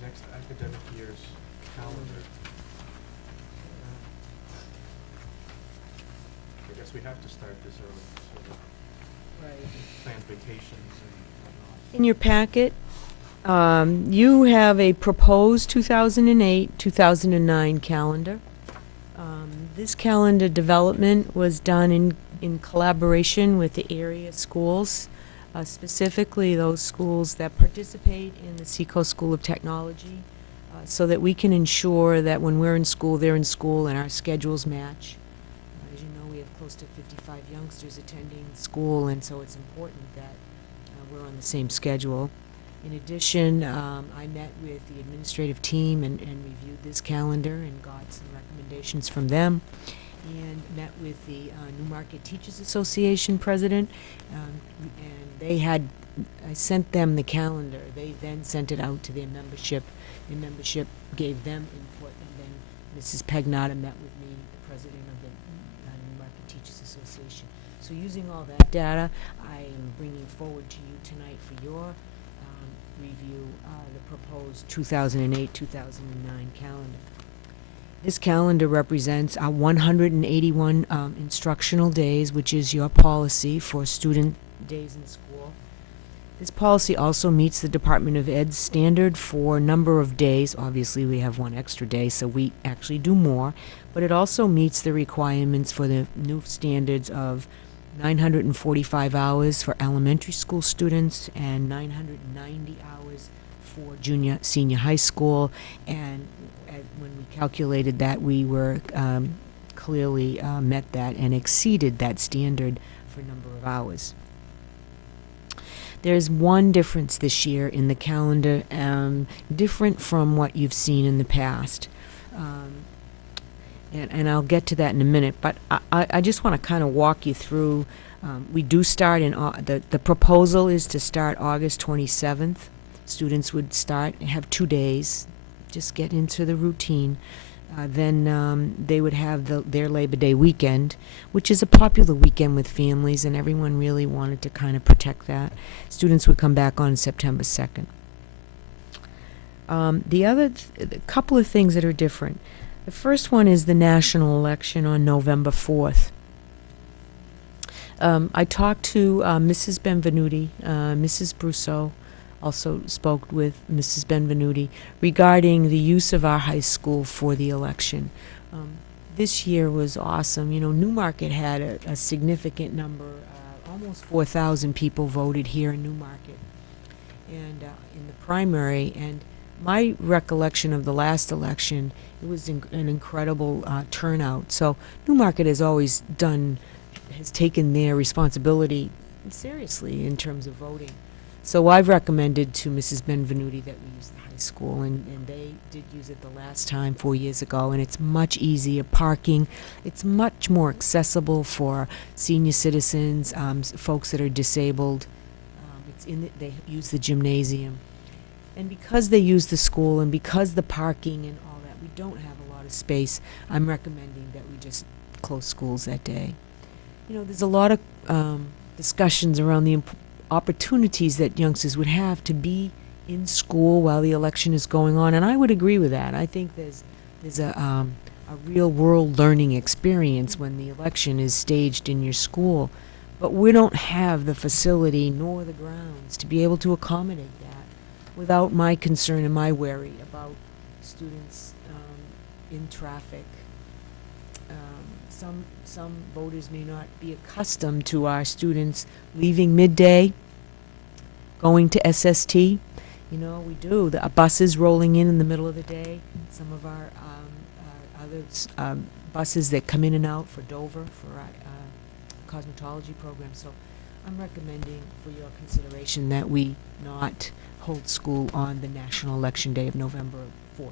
next academic year's calendar. I guess we have to start this early, sort of plan vacations and whatnot. In your packet, you have a proposed 2008, 2009 calendar. This calendar development was done in collaboration with the area schools, specifically those schools that participate in the Seacoast School of Technology, so that we can ensure that when we're in school, they're in school and our schedules match. As you know, we have close to 55 youngsters attending school, and so it's important that we're on the same schedule. In addition, I met with the administrative team and reviewed this calendar and got some recommendations from them, and met with the Newmarket Teachers Association president, and I sent them the calendar. They then sent it out to their membership. The membership gave them input, and then Mrs. Pagnotta met with me, the president of the Newmarket Teachers Association. So using all that data, I am bringing forward to you tonight for your review the proposed 2008-2009 calendar. This calendar represents our 181 instructional days, which is your policy for student days in school. This policy also meets the Department of Ed's standard for number of days. Obviously, we have one extra day, so we actually do more, but it also meets the requirements for the new standards of 945 hours for elementary school students and 990 hours for junior, senior high school. And when we calculated that, we were clearly met that and exceeded that standard for number of hours. There's one difference this year in the calendar, different from what you've seen in the past. And I'll get to that in a minute, but I just want to kind of walk you through. We do start in, the proposal is to start August 27th. Students would have 2 days, just get into the routine. Then they would have their Labor Day weekend, which is a popular weekend with families, and everyone really wanted to kind of protect that. Students would come back on September 2nd. The other couple of things that are different. The first one is the national election on November 4th. I talked to Mrs. Benvenuti, Mrs. Brousseau also spoke with Mrs. Benvenuti regarding the use of our high school for the election. This year was awesome. You know, Newmarket had a significant number, almost 4,000 people voted here in Newmarket and in the primary. And my recollection of the last election, it was an incredible turnout. So Newmarket has always taken their responsibility seriously in terms of voting. So I've recommended to Mrs. Benvenuti that we use the high school, and they did use it the last time 4 years ago, and it's much easier parking. It's much more accessible for senior citizens, folks that are disabled. They use the gymnasium. And because they use the school and because the parking and all that, we don't have a lot of space, I'm recommending that we just close schools that day. You know, there's a lot of discussions around the opportunities that youngsters would have to be in school while the election is going on, and I would agree with that. I think there's a real world learning experience when the election is staged in your school, but we don't have the facility nor the grounds to be able to accommodate that without my concern and my worry about students in traffic. Some voters may not be accustomed to our students leaving midday, going to SST. You know, we do. The buses rolling in the middle of the day. Some of our other buses that come in and out for Dover for our cosmetology program. So I'm recommending for your consideration that we not hold school on the national election day of November 4th.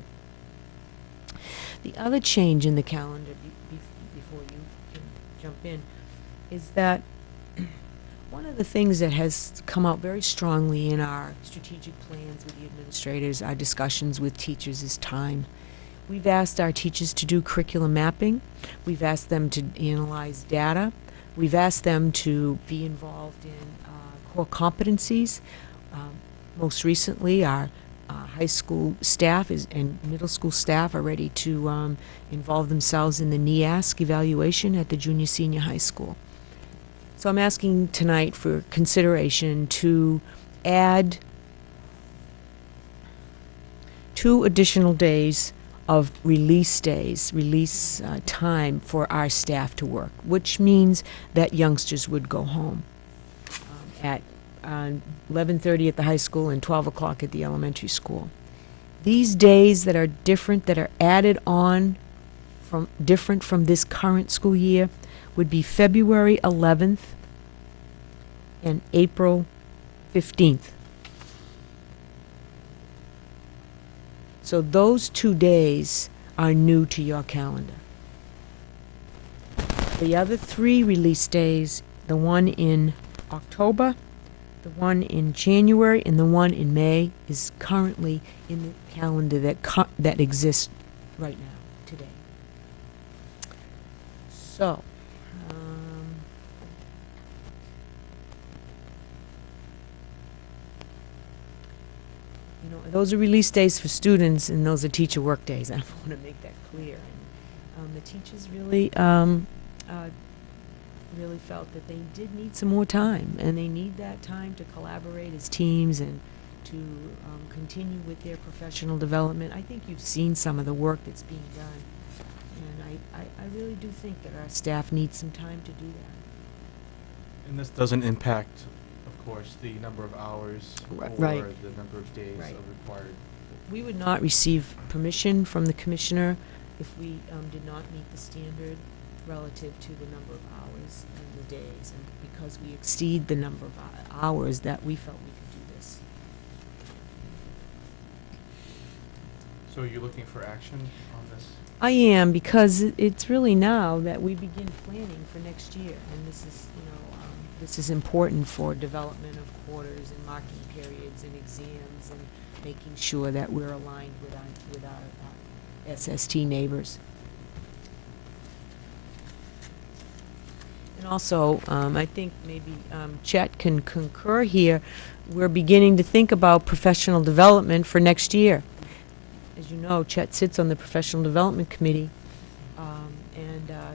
The other change in the calendar, before you can jump in, is that one of the things that has come out very strongly in our strategic plans with the administrators, our discussions with teachers, is time. We've asked our teachers to do curriculum mapping. We've asked them to analyze data. We've asked them to be involved in core competencies. Most recently, our high school staff and middle school staff are ready to involve themselves in the NEASC evaluation at the junior senior high school. So I'm asking tonight for consideration to add 2 additional days of release days, release time for our staff to work, which means that youngsters would go home at 11:30 at the high school and 12 o'clock at the elementary school. These days that are different, that are added on different from this current school year, would be February 11th and April 15th. So those 2 days are new to your calendar. The other 3 release days, the one in October, the one in January, and the one in May, is currently in the calendar that exists right now, today. So, those are release days for students, and those are teacher work days. I want to make that clear. And the teachers really, really felt that they did need some more time, and they need that time to collaborate as teams and to continue with their professional development. I think you've seen some of the work that's being done, and I really do think that our staff needs some time to do that. And this doesn't impact, of course, the number of hours or Right. the number of days Right. of required. We would not receive permission from the commissioner if we did not meet the standard relative to the number of hours and the days. And because we exceed the number of hours, that we felt we could do this. So you're looking for action on this? I am, because it's really now that we begin planning for next year. And this is, this is important for development of quarters and marking periods and exams and making sure that we're aligned with our SST neighbors. And also, I think maybe Chet can concur here, we're beginning to think about professional development for next year. As you know, Chet sits on the Professional Development Committee,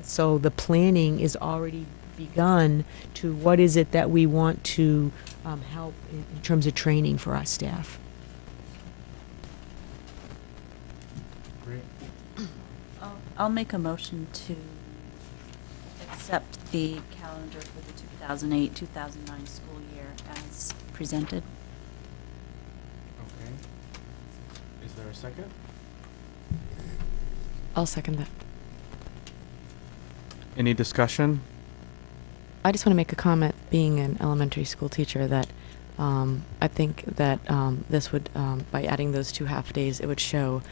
so the planning is already begun to what is it that we want to help in terms of training for our staff. Great. I'll make a motion to accept the calendar for the 2008-2009 school year as presented. Okay. Is there a second? I'll second that. Any discussion? I just want to make a comment, being an elementary school teacher, that I think that this would, by adding those 2 half-days, it would show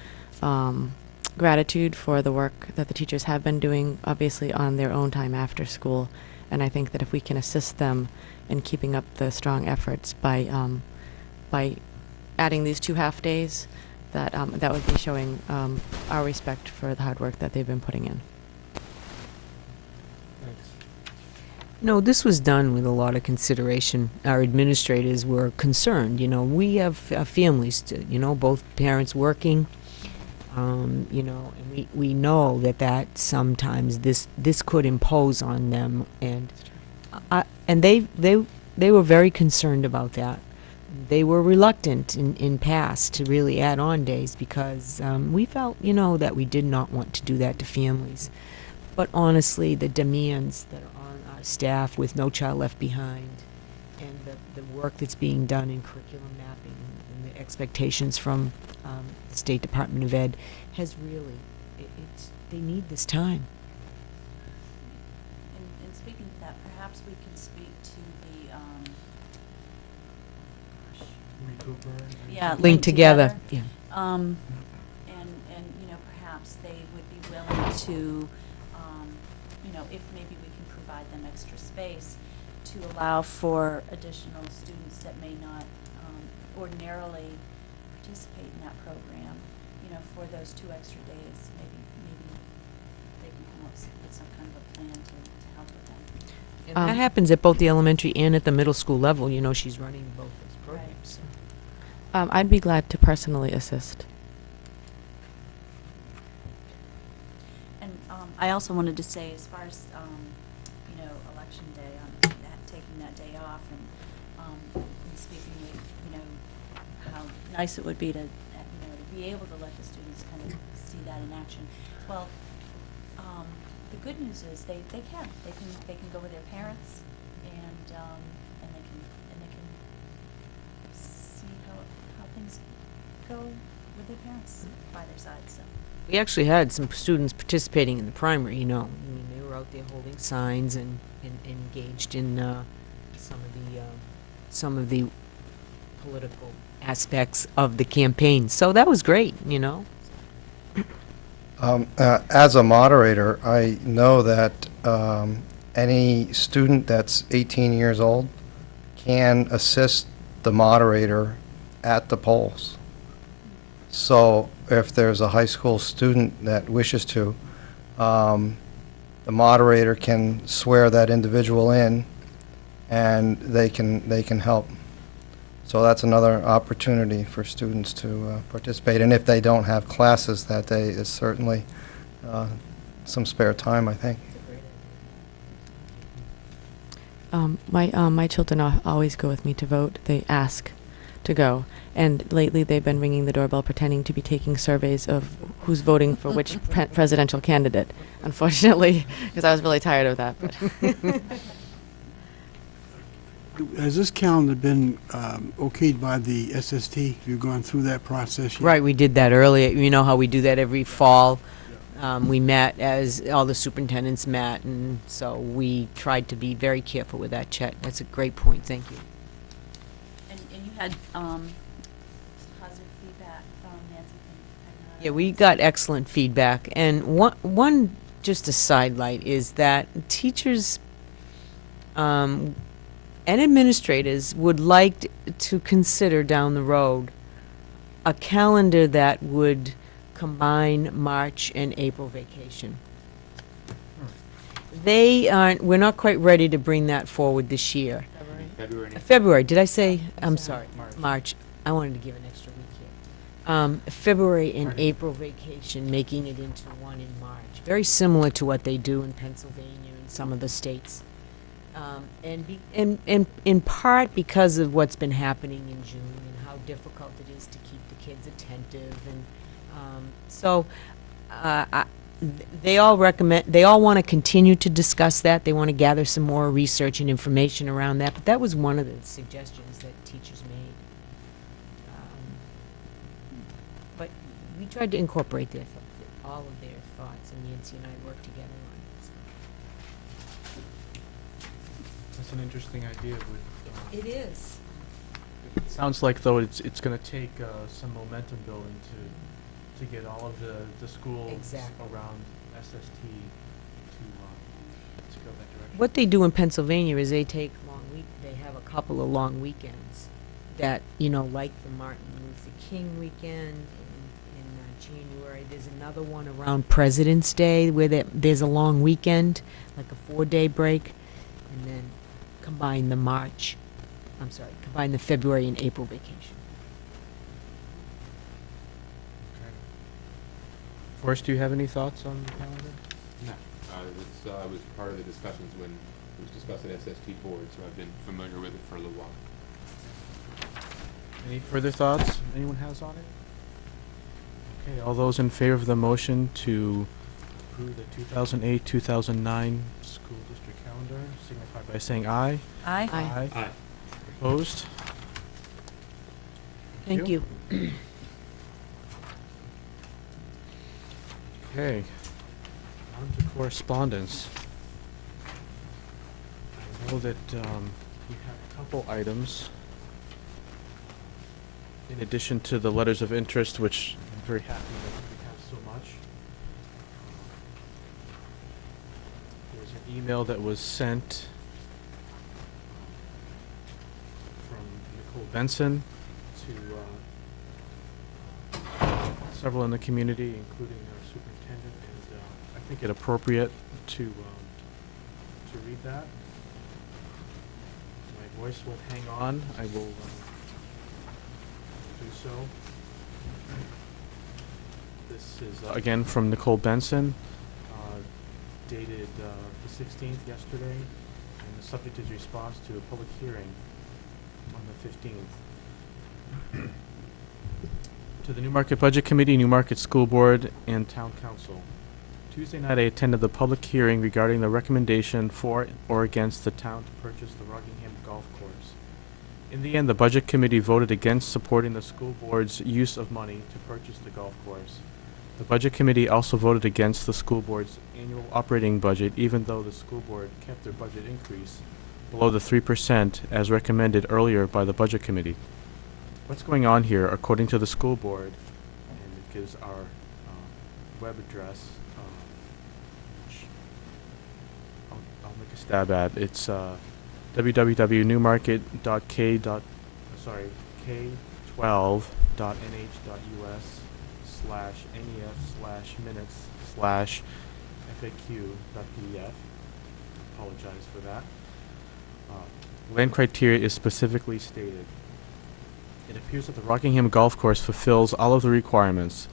gratitude for the work that the teachers have been doing, obviously, on their own time after school. And I think that if we can assist them in keeping up the strong efforts by adding these 2 half-days, that that would be showing our respect for the hard work that they've been putting in. Thanks. No, this was done with a lot of consideration. Our administrators were concerned. We have families, both parents working, and we know that sometimes this could impose on them, and they were very concerned about that. They were reluctant in past to really add on days because we felt, that we did not want to do that to families. But honestly, the demands that are on our staff with No Child Left Behind and the work that's being done in curriculum mapping and the expectations from the State Department of Ed has really, they need this time. In speaking to that, perhaps we can speak to the, Recooper? yeah, Linked together. Yeah. And perhaps they would be willing to, if maybe we can provide them extra space space to allow for additional students that may not ordinarily participate in that program, you know, for those 2 extra days. Maybe they can come up with some kind of a plan to help with that. And Um, that happens at both the elementary and at the middle school level. You know, she's running both those programs. So. I'd be glad to personally assist. And I also wanted to say, as far as, you know, election day, taking that day off, and speaking with, you know, how nice it would be to, you know, to be able to let the students kind of see that in action. Well, the good news is they can go with their parents, and they can see how things go with their parents by their side. So. We actually had some students participating in the primary, you know. I mean, they were out there holding signs and engaged in some of the political aspects of the campaign. So that was great, you know. As a moderator, I know that any student that's 18 years old can assist the moderator at the polls. So if there's a high school student that wishes to, the moderator can swear that individual in, and they can help. So that's another opportunity for students to participate. And if they don't have classes that day, it's certainly some spare time, I think. My children always go with me to vote. They ask to go. And lately they've been ringing the doorbell pretending to be taking surveys of who's voting for which presidential candidate, unfortunately, because I was really tired of that. But Has this calendar been okayed by the SST? You've gone through that process yet? Right, we did that earlier. You know how we do that every fall. We met as all the superintendents met, and so we tried to be very careful with that, Chet. That's a great point. Thank you. And you had positive feedback from Nancy. Yeah, we got excellent feedback. And one just a sidelight is that teachers and administrators would like to consider down the road a calendar that would combine March and April vacation. We're not quite ready to bring that forward this year. February, did I say? I'm sorry, March. I wanted to give an extra week here. February and April vacation, making it into one in March. Very similar to what they do in Pennsylvania and some of the states. And in part because of what's been happening in June and how difficult it is to keep the kids attentive, and they all want to continue to discuss that. They want to gather some more research and information around that. But that was one of the suggestions that teachers made. But we tried to incorporate all of their thoughts, and Nancy and I worked together on it. That's an interesting idea. It is. It sounds like, though, it's going to take some momentum building to get all of the schools Exactly. around SST to go that direction. What they do in Pennsylvania is they take they have a couple of long weekends that, you know, like the Martin Luther King weekend in January. There's another one around President's Day where there's a long weekend, like a 4-day break, and then combine the February and April vacation. Forrest, do you have any thoughts on the calendar? No, it was part of the discussions when it was discussed at SST board, so I've been familiar with it for a little while. Any further thoughts anyone has on it? Okay, all those in favor of the motion to approve the 2008-2009 school district calendar signify by saying aye. Aye. Aye. Aye. Opposed? Thank you. Okay, on to correspondence. I know that we have a couple items in addition to the letters of interest, which I'm very happy that we have so much. There's an email that was sent Nicole Benson, to several in the community, including our superintendent, and I think it appropriate to read that. My voice will hang on. I will do so. This is again from Nicole Benson, dated the 16th yesterday, and the subject is response to a public hearing on the 15th. To the Newmarket Budget Committee, Newmarket School Board, and Town Council. Tuesday night I attended the public hearing regarding the recommendation for or against the town to purchase the Rockingham Golf Course. In the end, the Budget Committee voted against supporting the school board's use of money to purchase the golf course. The Budget Committee also voted against the school board's annual operating budget, even though the school board kept their budget increase below the 3% as recommended earlier by the Budget Committee. What's going on here, according to the school board, and it gives our web address, which I'll make a stab at. It's k12.nh.us/nef/minutes/faq.pdf. Apologize for that. Land criteria is specifically stated. It appears that the Rockingham Golf Course fulfills all of the requirements.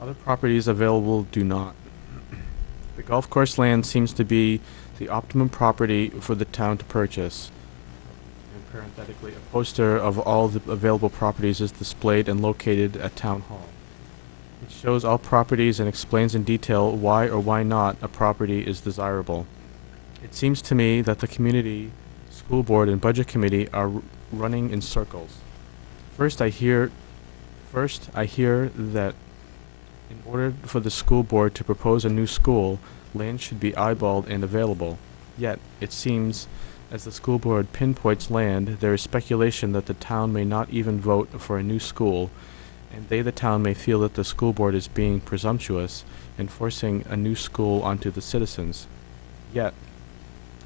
Other properties available do not. The golf course land seems to be the optimum property for the town to purchase. And parenthetically, a poster of all the available properties is displayed and located at Town Hall. It shows all properties and explains in detail why or why not a property is desirable. It seems to me that the community, school board, and budget committee are running in circles. First, I hear that in order for the school board to propose a new school, land should be eyeballed and available. Yet, it seems, as the school board pinpoints land, there is speculation that the town may not even vote for a new school, and they, the town, may feel that the school board is being presumptuous in forcing a new school onto the citizens. Yet,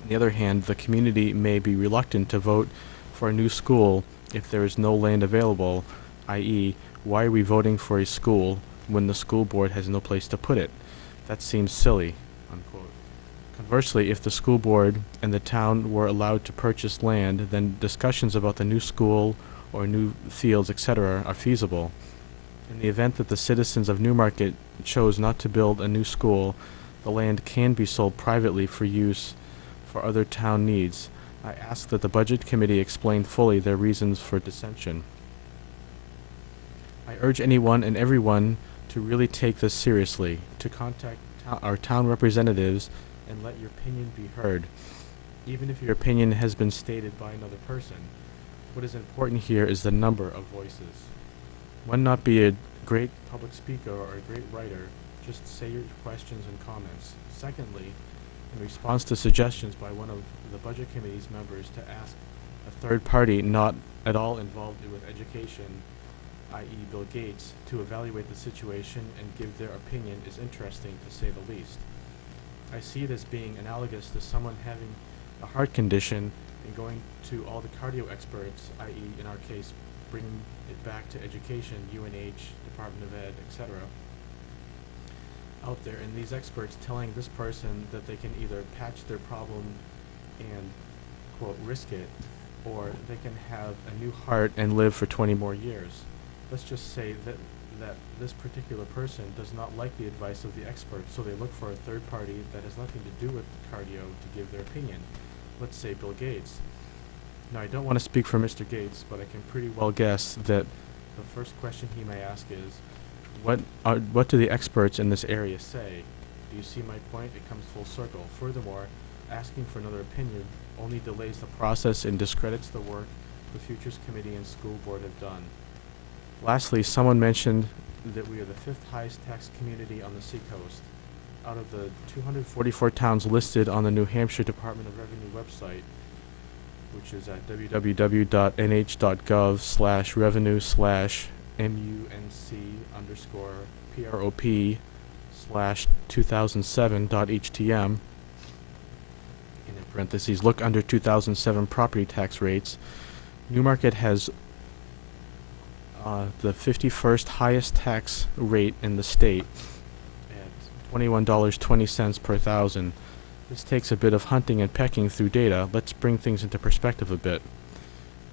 on the other hand, the community may be reluctant to vote for a new school if there is no land available, i.e., why are we voting for a school when the school board has no place to put it? That seems silly, unquote. Conversely, if the school board and the town were allowed to purchase land, then discussions about the new school or new fields, etc., are feasible. In the event that the citizens of Newmarket chose not to build a new school, the land can be sold privately for use for other town needs. I ask that the Budget Committee explain fully their reasons for dissension. I urge anyone and everyone to really take this seriously, to contact our town representatives and let your opinion be heard, even if your opinion has been stated by another person. What is important here is the number of voices. One not be a great public speaker or a great writer, just say your questions and comments. Secondly, in response to suggestions by one of the Budget Committee's members to ask a third party not at all involved with education, i.e. Bill Gates, to evaluate the situation and give their opinion is interesting, to say the least. I see it as being analogous to someone having a heart condition and going to all the cardio experts, i.e. in our case, bringing it back to education, UNH, Department of Ed, etc., out there, and these experts telling this person that they can either patch their problem and, quote, risk it, or they can have a new heart and live for 20 more years. Let's just say that this particular person does not like the advice of the expert, so they look for a third party that has nothing to do with cardio to give their opinion. Let's say Bill Gates. Now, I don't want to speak for Mr. Gates, but I can pretty well guess that the first question he may ask is, what do the experts in this area say? Do you see my point? It comes full circle. Furthermore, asking for another opinion only delays the process and discredits the work the Futures Committee and School Board have done. Lastly, someone mentioned that we are the 5th highest tax community on the seacoast. Out of the 244 towns listed on the New Hampshire Department of Revenue website, which is at www.nh.gov/revenue/MUNC_PROP/2007.htm, and in parentheses, look under 2007 property tax rates. Newmarket has the 51st highest tax rate in the state at $21.20 per thousand. This takes a bit of hunting and pecking through data. Let's bring things into perspective a bit.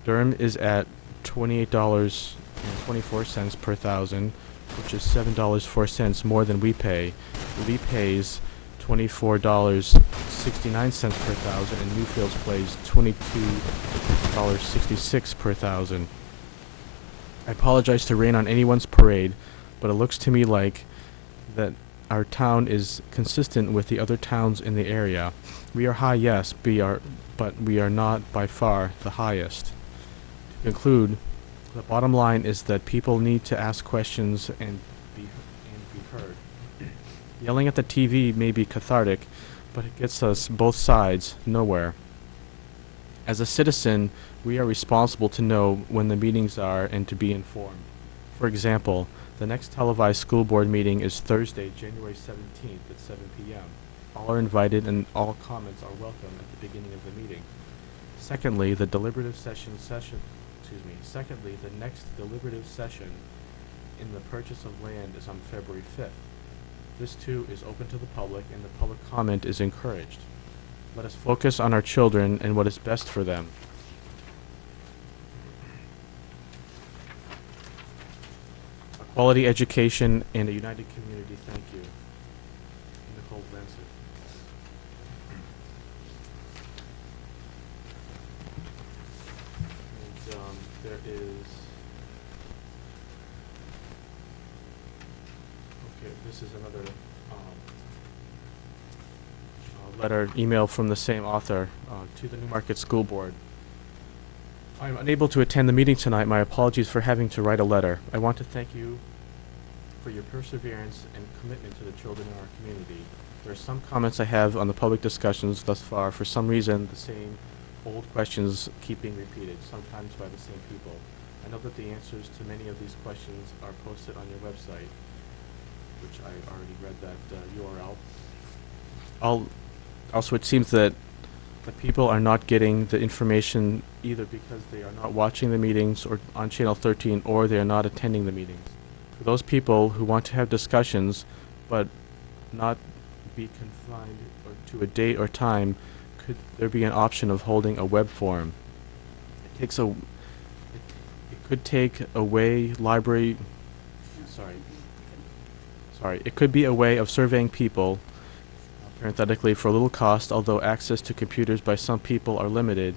Durham is at $28.24 per thousand, which is $7.04 more than we pay. Lee pays $24.69 per thousand, and Newfields pays $22.66 per thousand. I apologize to rain on anyone's parade, but it looks to me like that our town is consistent with the other towns in the area. We are high, yes, but we are not by far the highest. To conclude, the bottom line is that people need to ask questions and be heard. Yelling at the TV may be cathartic, but it gets us both sides nowhere. As a citizen, we are responsible to know when the meetings are and to be informed. For example, the next televised school board meeting is Thursday, January 17th at 7 p.m. All are invited and all comments are welcome at the beginning of the meeting. Secondly, the next deliberative session in the purchase of land is on February 5th. This too is open to the public and the public comment is encouraged. Let us focus on our children and what is best for them. A quality education and a united community. Thank you. Nicole Vincent. And there is. Okay, this is another letter, email from the same author to the Newmarket School Board. I am unable to attend the meeting tonight. My apologies for having to write a letter. I want to thank you for your perseverance and commitment to the children in our community. There are some comments I have on the public discussions thus far. For some reason, the same old questions keep being repeated, sometimes by the same people. I know that the answers to many of these questions are posted on your website, which I already read that URL. Also, it seems that the people are not getting the information either because they are not watching the meetings or on Channel 13, or they are not attending the meetings. For those people who want to have discussions but not be confined to a date or time, could there be an option of holding a web forum? It could take away library. Sorry. It could be a way of surveying people. Parenthetically, for a little cost, although access to computers by some people are limited,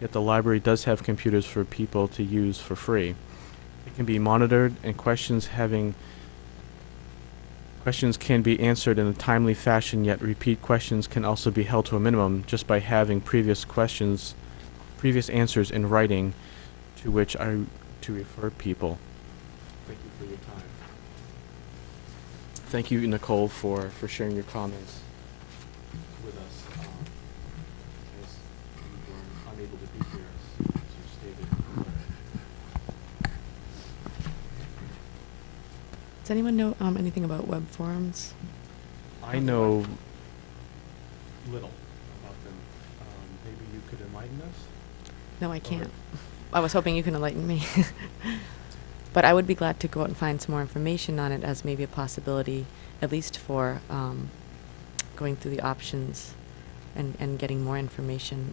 yet the library does have computers for people to use for free. It can be monitored, and questions can be answered in a timely fashion, yet repeat questions can also be held to a minimum just by having previous answers in writing to which to refer people. Thank you for your time. Thank you, Nicole, for sharing your comments with us, as you were unable to be here, as you stated. Does anyone know anything about web forums? I know little about them. Maybe you could enlighten us? No, I can't. I was hoping you can enlighten me. But I would be glad to go out and find some more information on it as maybe a possibility, at least for going through the options and getting more information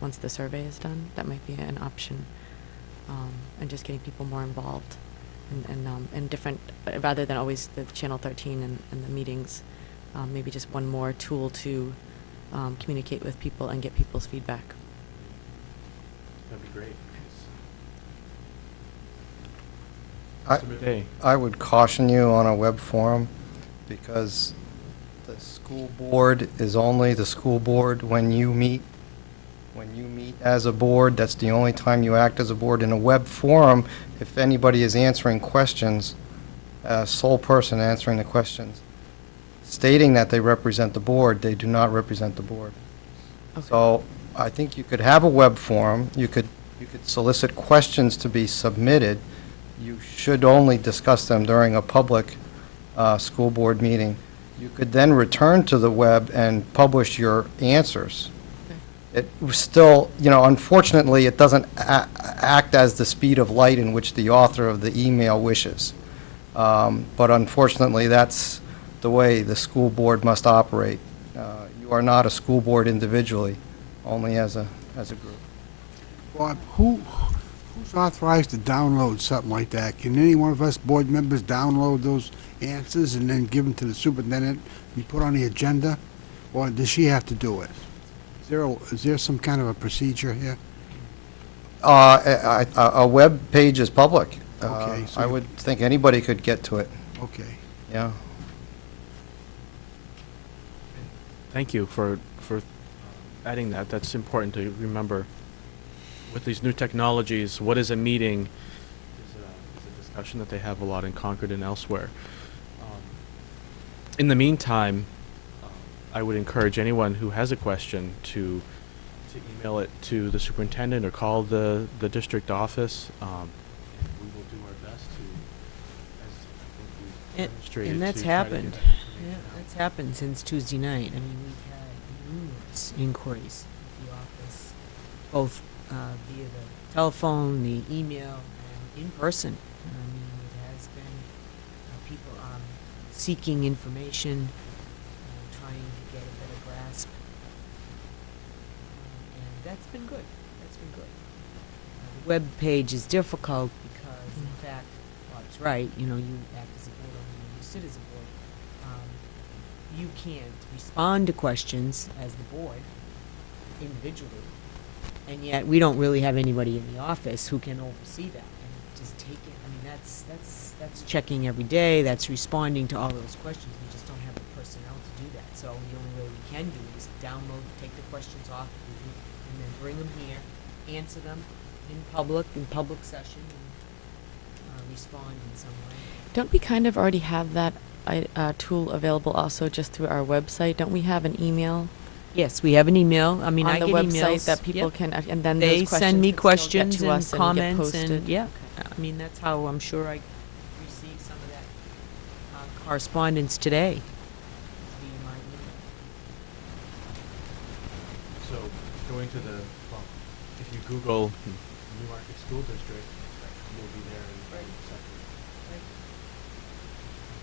once the survey is done. That might be an option, and just getting people more involved and different, rather than always the Channel 13 and the meetings, maybe just one more tool to communicate with people and get people's feedback. That'd be great. I- Mr. Day. I would caution you on a web forum, because the school board is only the school board when you meet. When you meet as a board, that's the only time you act as a board. In a web forum, if anybody is answering questions, a sole person answering the questions, stating that they represent the board, they do not represent the board. Okay. So I think you could have a web forum, you could solicit questions to be submitted. You should only discuss them during a public school board meeting. You could then return to the web and publish your answers. Okay. it was still, unfortunately, it doesn't act as the speed of light in which the author of the email wishes. But unfortunately, that's the way the school board must operate. You are not a school board individually, only as a group. Bob, who's authorized to download something like that? Can any one of us board members download those answers and then give them to the superintendent, be put on the agenda? Or does she have to do it? Is there some kind of a procedure here? A web page is public. Okay, so I you- would think anybody could get to it, Okay. yeah. Thank you for adding that. That's important to remember. With these new technologies, what is a meeting is a discussion that they have a lot in Concord and elsewhere. In the meantime, I would encourage anyone who has a question to email it to the superintendent or call the district office. And we will do our best to, as I think we've demonstrated, And that's to try to get happened. that Yeah, information out. that's happened since Tuesday night. I mean, we've had numerous inquiries at the office, both via the telephone, the email, and in person. I mean, it has been people seeking information, trying to get a better grasp, and that's been good. That's been good. The web page is difficult because, in fact, Bob's right. You act as a board only when you sit as a board. You can't respond to questions as the board individually, and yet we don't really have anybody in the office who can oversee that and just take it. I mean, that's checking every day. That's responding to all those questions. We just don't have the personnel to do that. So the only way we can do it is download, take the questions off, and then bring them here, answer them in public session, and respond in some way. Don't we kind of already have that tool available also just through our website? Don't we have an email Yes, we have an email. I mean, on I the get website emails. that people Yep. can, and then They those questions send me can still get questions to and us and get comments posted? and, yeah. Okay. I mean, that's how I'm sure I received some of that correspondence today. Via my email. So going to if you Google Newmarket School District, you'll be there in a second.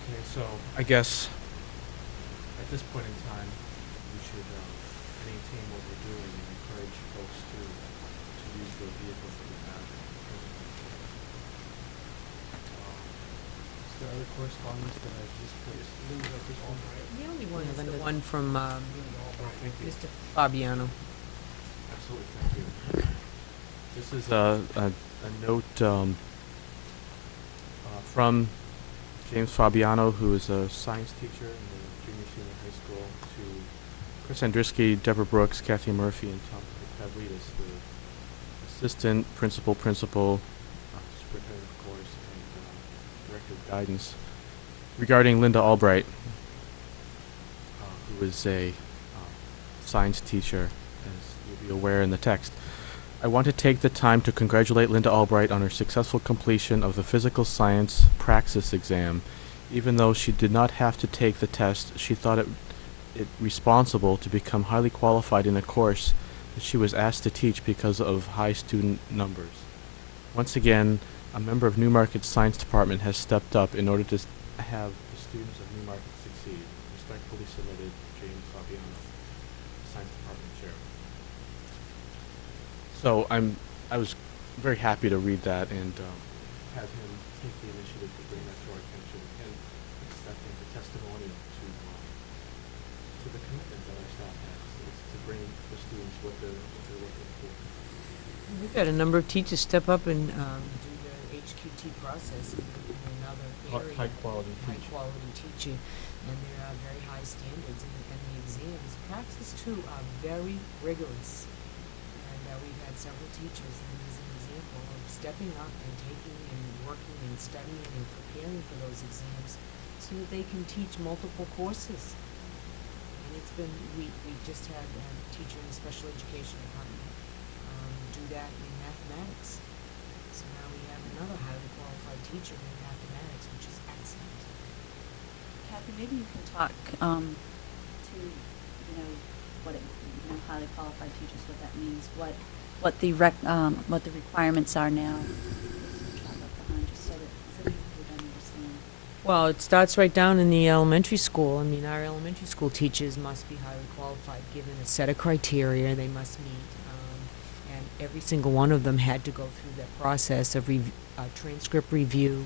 Okay, so I guess at this point in time, we should maintain what we're doing and encourage folks to use the vehicles that we have. Is there other correspondence that I just placed? This one, right? The only one is the Linda. one from Oh, thank you. Mr. Fabiano. Absolutely, thank you. This is a note from James Fabiano, who is a science teacher in the junior senior high school, to Chris Andriski, Deborah Brooks, Kathy Murphy, and Tom Pavlidis, the assistant principal, superintendent, of course, and director of guidance, regarding Linda Albright, who is a science teacher, as you'll be aware in the text. I want to take the time to congratulate Linda Albright on her successful completion of the physical science praxis exam. Even though she did not have to take the test, she thought it responsible to become highly qualified in a course that she was asked to teach because of high student numbers. Once again, a member of Newmarket's science department has stepped up in order to have the students of Newmarket succeed. Respectfully submitted, James Fabiano, science department chair. So I was very happy to read that and have him take the initiative to bring that to our attention, and it's, I think, a testimonial to the commitment that our staff has, is to bring the students what they're looking for. We've had a number of teachers step up and do the HQT process in another area. High-quality teaching. High-quality teaching, and there are very high standards, and the exams, praxis too, are very rigorous. And we've had several teachers, and as an example of stepping up and taking and working and studying and preparing for those exams so that they can teach multiple courses. And it's been, we've just had a teacher in the special education department do that in mathematics. So now we have another highly qualified teacher in mathematics, which is excellent. Kathy, maybe you can talk to, what it, of highly qualified teachers, what that means, what the requirements are now. Just so that people don't understand. Well, it starts right down in the elementary school. I mean, our elementary school teachers must be highly qualified, given a set of criteria they must meet. And every single one of them had to go through that process of transcript review,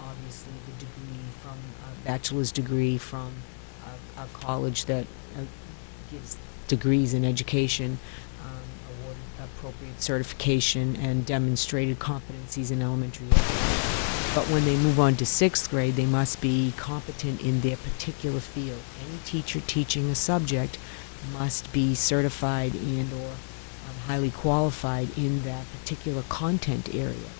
obviously the degree from, bachelor's degree from a college that gives degrees in education, awarded appropriate certification and demonstrated competencies in elementary ed. But when they move on to sixth grade, they must be competent in their particular field. Any teacher teaching a subject must be certified and or highly qualified in that particular content area.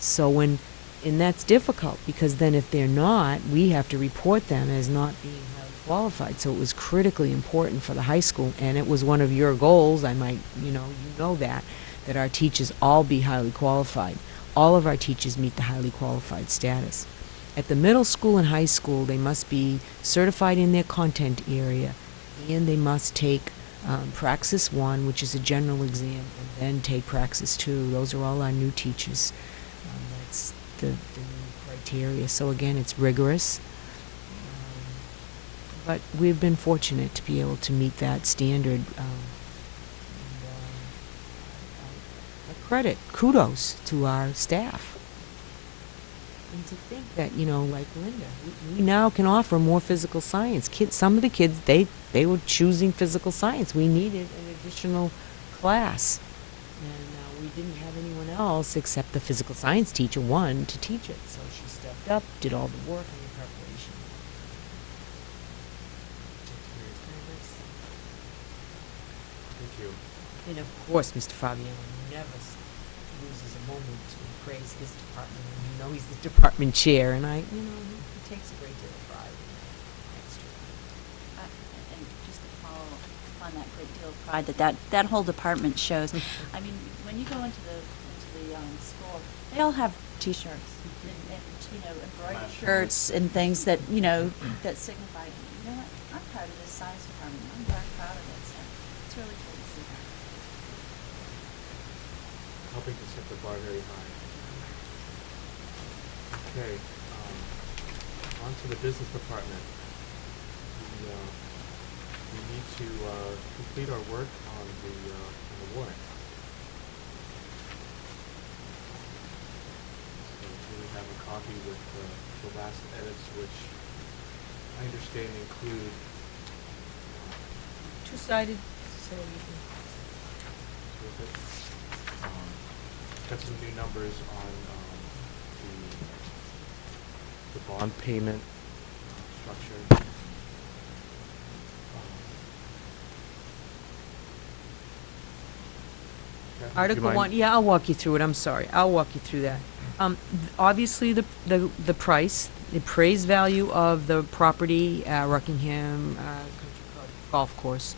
So and that's difficult, because then if they're not, we have to report them as not being highly qualified. So it was critically important for the high school, and it was one of your goals, I might, you know that our teachers all be highly qualified. All of our teachers meet the highly qualified status. At the middle school and high school, they must be certified in their content area, and they must take Praxis 1, which is a general exam, and then take Praxis 2. Those are all our new teachers. That's the new criteria. So again, it's rigorous. But we've been fortunate to be able to meet that standard. Kudos to our staff. And to think that, like Linda, we now can offer more physical science. Some of the kids, they were choosing physical science. We needed an additional class. And we didn't have anyone else except the physical science teacher, one, to teach it. So she stepped up, did all the work and the preparation. Thank you. And of course, Mr. Fabiano never loses a moment to praise his department. And he's the department chair, and he takes a great deal of pride in that. Extra. And just to follow up on that great deal of pride that whole department shows. I mean, when you go into the school, they all have T-shirts and embroidered shirts and things that that signify. You know what? I'm proud of this science department. I'm very proud of it. So it's really cool to see that. Helping to set the bar very high. Okay, on to the business department. We need to complete our work on the warrant. So here we have a copy with the last edits, which I understand include Two-sided, so you can. Got some new numbers on the bond payment structure. Okay, would you Article mind- 1, yeah, I'll walk you through it, I'm sorry, I'll walk you through that. Obviously, the price, the appraised value of the property, Rockingham Country Club Golf Course,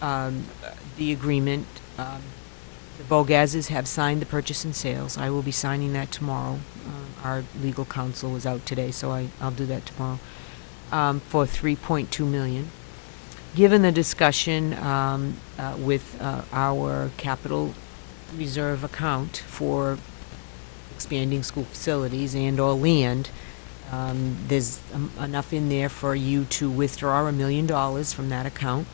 the agreement, the Bogazes have signed the purchase and sales. I will be signing that tomorrow. Our legal counsel was out today, so I'll do that tomorrow, for $3.2 million. Given the discussion with our capital reserve account for expanding school facilities and or land, there's enough in there for you to withdraw $1 million from that account.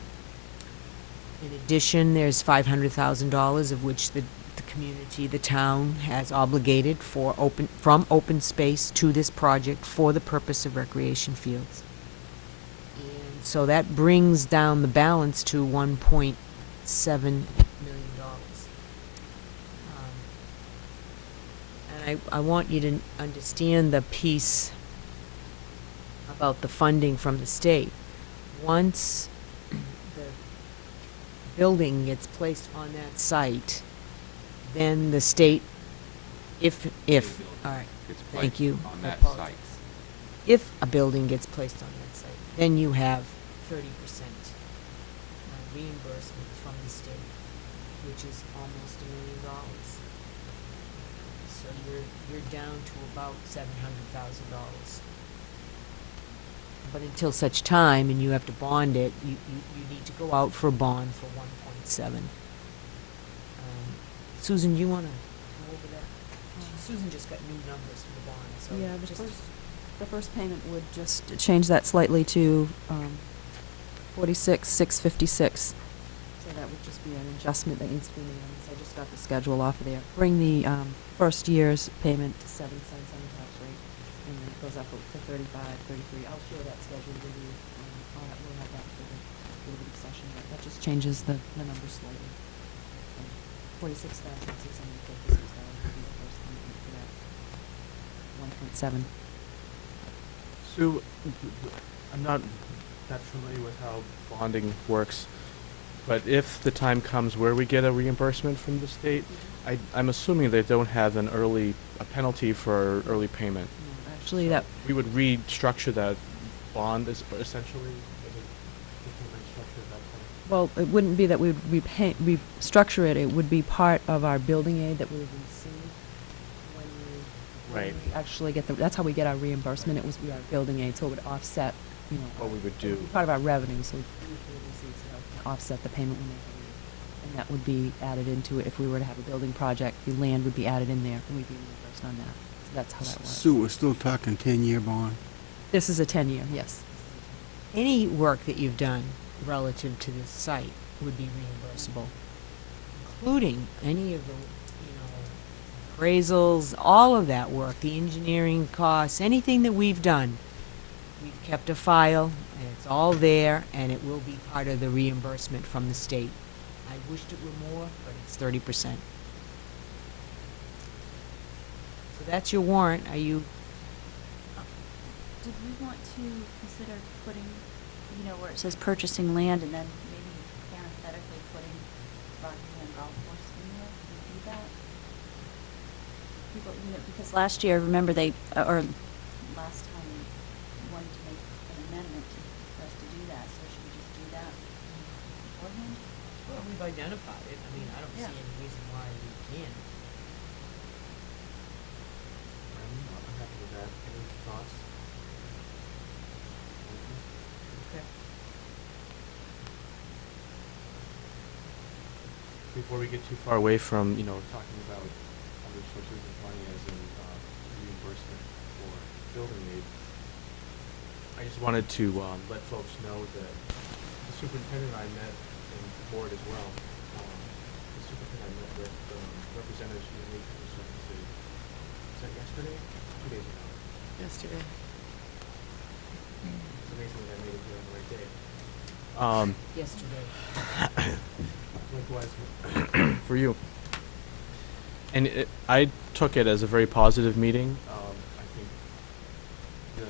In addition, there's $500,000 of which the community, the town, has obligated from open space to this project for the purpose of recreation fields. And so that brings down the balance to $1.7 million. And I want you to understand the piece about the funding from the state. Once the building gets placed on that site, then the state, all right, thank you. On I that apologize. site. If a building gets placed on that site, then you have 30% reimbursement from the state, which is almost $1 million. So you're down to about $700,000. But until such time, and you have to bond it, you need to go out for a bond for 1.7. Susan, you wanna go over that? Susan just got new numbers for the bond, so. Yeah, just- the first payment would just change that slightly to 46,656. So that would just be an adjustment that needs to be made. So I just got the schedule off of there. Bring the first year's payment to 7 cents on the tax rate, and then it goes up to 35, 33. I'll share that schedule with you. We'll have that for the deliberative session, but that just changes the numbers slightly. 46,656 would be the first payment for that 1.7. Sue, I'm not that familiar with how bonding works, but if the time comes where we get a reimbursement from the state, I'm assuming they don't have a penalty for early payment. No, actually, So that we would restructure that bond essentially. Is it restructure at that point? Well, it wouldn't be that we would restructure it, it would be part of our building aid that we would receive when Right. we actually get that's how we get our reimbursement, it was our building aid, so it would offset, What we would do. part of our revenue, so we would receive, so that would offset the payment we make. And that would be added into it, if we were to have a building project, the land would be added in there, and we'd be reimbursed on that. So that's how that works. Sue, we're still talking 10-year bond. This is a 10-year, yes. Any work that you've done relative to this site would be reimbursable, including any of the, appraisals, all of that work, the engineering costs, anything that we've done. We've kept a file, and it's all there, and it will be part of the reimbursement from the state. I wished it were more, but it's 30%. So that's your warrant. Are you, Did we want to consider putting, where it says purchasing land and then maybe parenthetically putting Rockingham Golf Course in there? Did we do that? People, because last year, remember or last time we wanted to make an amendment for us to do that, so should we just do that beforehand? well, we've identified it. I mean, I don't Yeah. see any reason why we can't. I'm happy with that. Any thoughts? Okay. Before we get too far away from, talking about other sources of money as in reimbursement for building aid, I just wanted to let folks know that the superintendent and I met, and the board as well. The superintendent met with representatives from the New Conservancy. Was that yesterday? 2 days ago. Yesterday. It's amazing that I made it here on the right day. Yesterday. Likewise for you. And I took it as a very positive meeting. I think the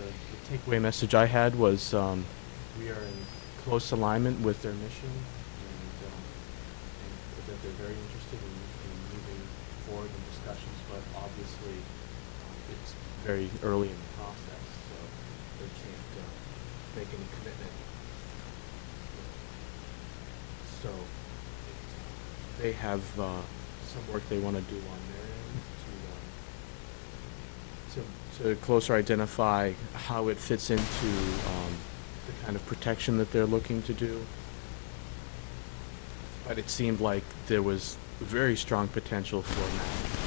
takeaway message I had was we are in close alignment with their mission, and that they're very interested in moving forward in discussions, but obviously it's very early in the process, so they can't make any commitment. So they have some work they want to do on their end to closer identify how it fits into the kind of protection that they're looking to do. But it seemed like there was very strong potential for match.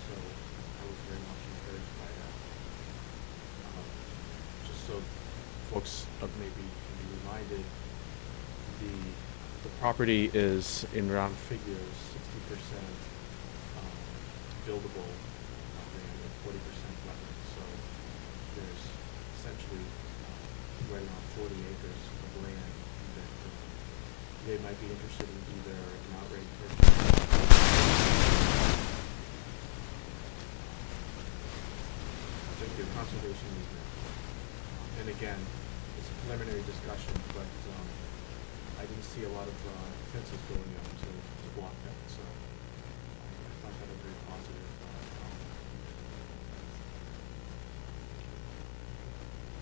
So I was very much encouraged by that. Just so folks maybe can be reminded, the property is in round figures 60% buildable land and 40% wetland. So there's essentially right around 40 acres of land that they might be interested in either an outright purchase. The conservation easement. And again, it's a preliminary discussion, but I didn't see a lot of fences going up to block that, so I thought that a very positive comment.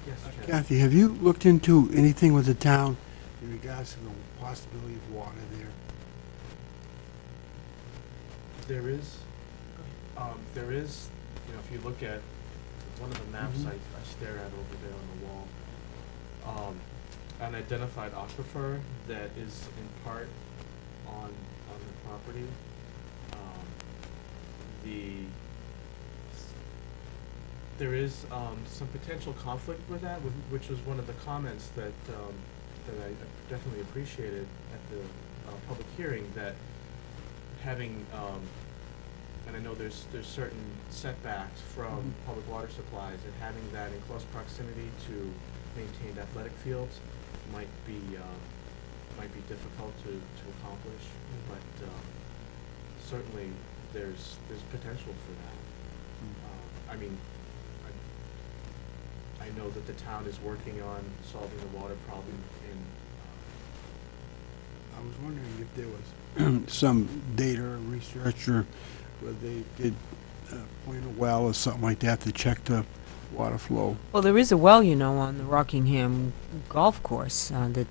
Yes, Ken? Kathy, have you looked into anything with the town in regards to the possibility of water there? There is, if you look at one of the maps Mhm. I stare at over there on the wall, an identified aquifer that is in part on the property. There is some potential conflict with that, which was one of the comments that I definitely appreciated at the public hearing, that having, and I know there's certain setbacks from public water supplies, and having that in close proximity to maintained athletic fields might be difficult to accomplish, but certainly there's potential for that. I mean, I know that the town is working on solving the water problem in, I was wondering if there was some data or research or whether they did point a well or something like that to check the water flow. Well, there is a well, on the Rockingham Golf Course that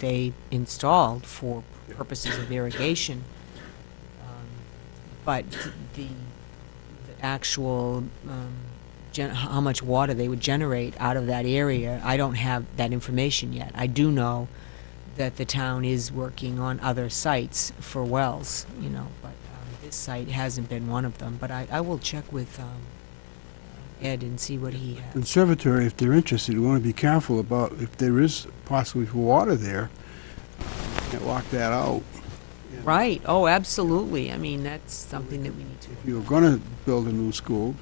they installed for purposes of irrigation. But the actual how much water they would generate out of that area, I don't have that information yet. I do know that the town is working on other sites for wells, but this site hasn't been one of them. But I will check with Ed and see what he has. Conservatory, if they're interested, we want to be careful about if there is possibly water there, you can't lock that out. And Right. Oh, absolutely. I mean, that's something that we need to. if you're going to build a new school,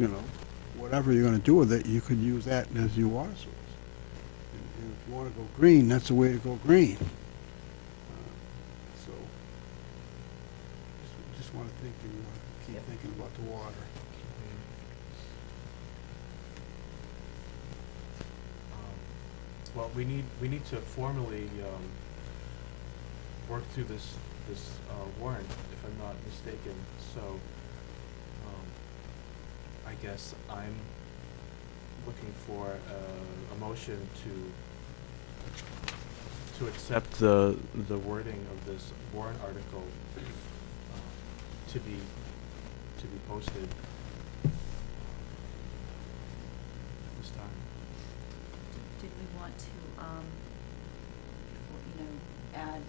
whatever you're going to do with it, you could use that as your water source. And if you want to go green, that's the way to go green. So, just want to think and keep thinking about the water. Well, we need to formally work through this warrant, if I'm not mistaken. So, I guess I'm looking for a motion to accept the wording of this warrant article to be posted this time. Did we want to, add,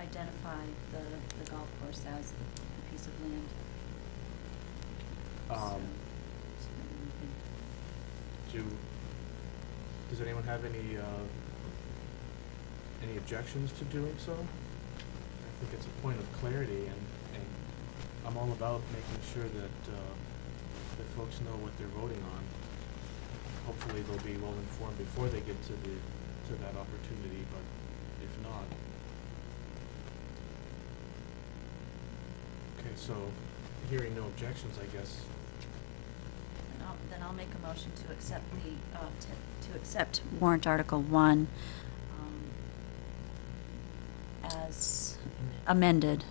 identify the golf course as the piece of land? So maybe we could, Does anyone have any objections to doing so? I think it's a point of clarity, and I'm all about making sure that folks know what they're voting on. Hopefully they'll be well informed before they get to that opportunity, but if not. Okay, so hearing no objections, I guess. then I'll make a motion to accept to accept warrant Article 1 as amended.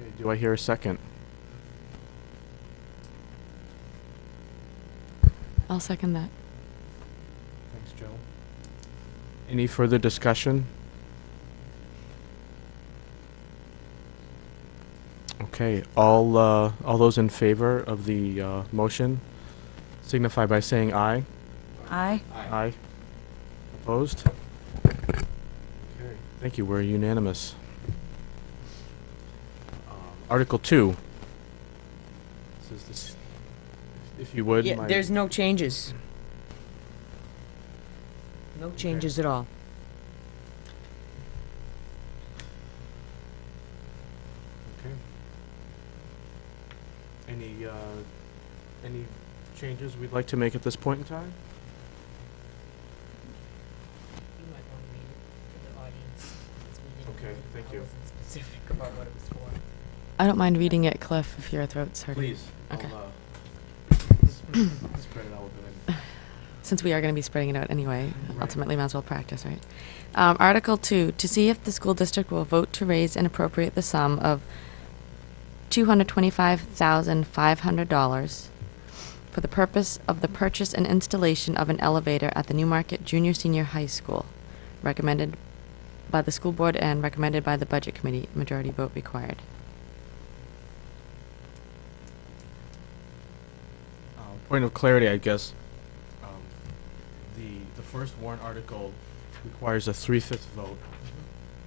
Okay, do I hear a second? I'll second that. Thanks, Joe. Any further discussion? Okay, all those in favor of the motion signify by saying aye. Aye. Aye. Opposed? Okay, thank you, we're unanimous. Article 2. This is this, if you would, Yeah, my- there's no changes. No changes at all. Okay. Any changes we'd like to make at this point in time? You might want to read it for the audience, since we didn't Okay, really- thank I you. wasn't specific about what it was for. I don't mind reading it, Cliff, if your throat's hurting. Please, Okay. I'll spread it out a bit. Since we are going to be spreading it out anyway, Right. ultimately might as well practice, right? Article 2, to see if the school district will vote to raise and appropriate the sum of $225,500 for the purpose of the purchase and installation of an elevator at the Newmarket Junior Senior High School, recommended by the school board and recommended by the budget committee. Majority vote required. point of clarity, I guess, the first warrant article requires a 3/5 vote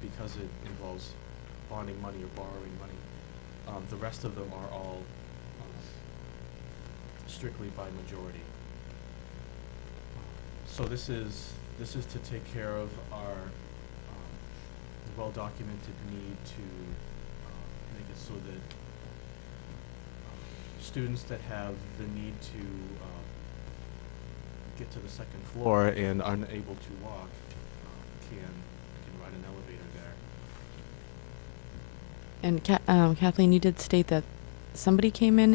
because it involves bonding money or borrowing money. The rest of them are all strictly by majority. So this is to take care of our well-documented need to make it so that students that have the need to get to the second floor and unable to walk can ride an elevator there. And Kathleen, you did state that somebody came in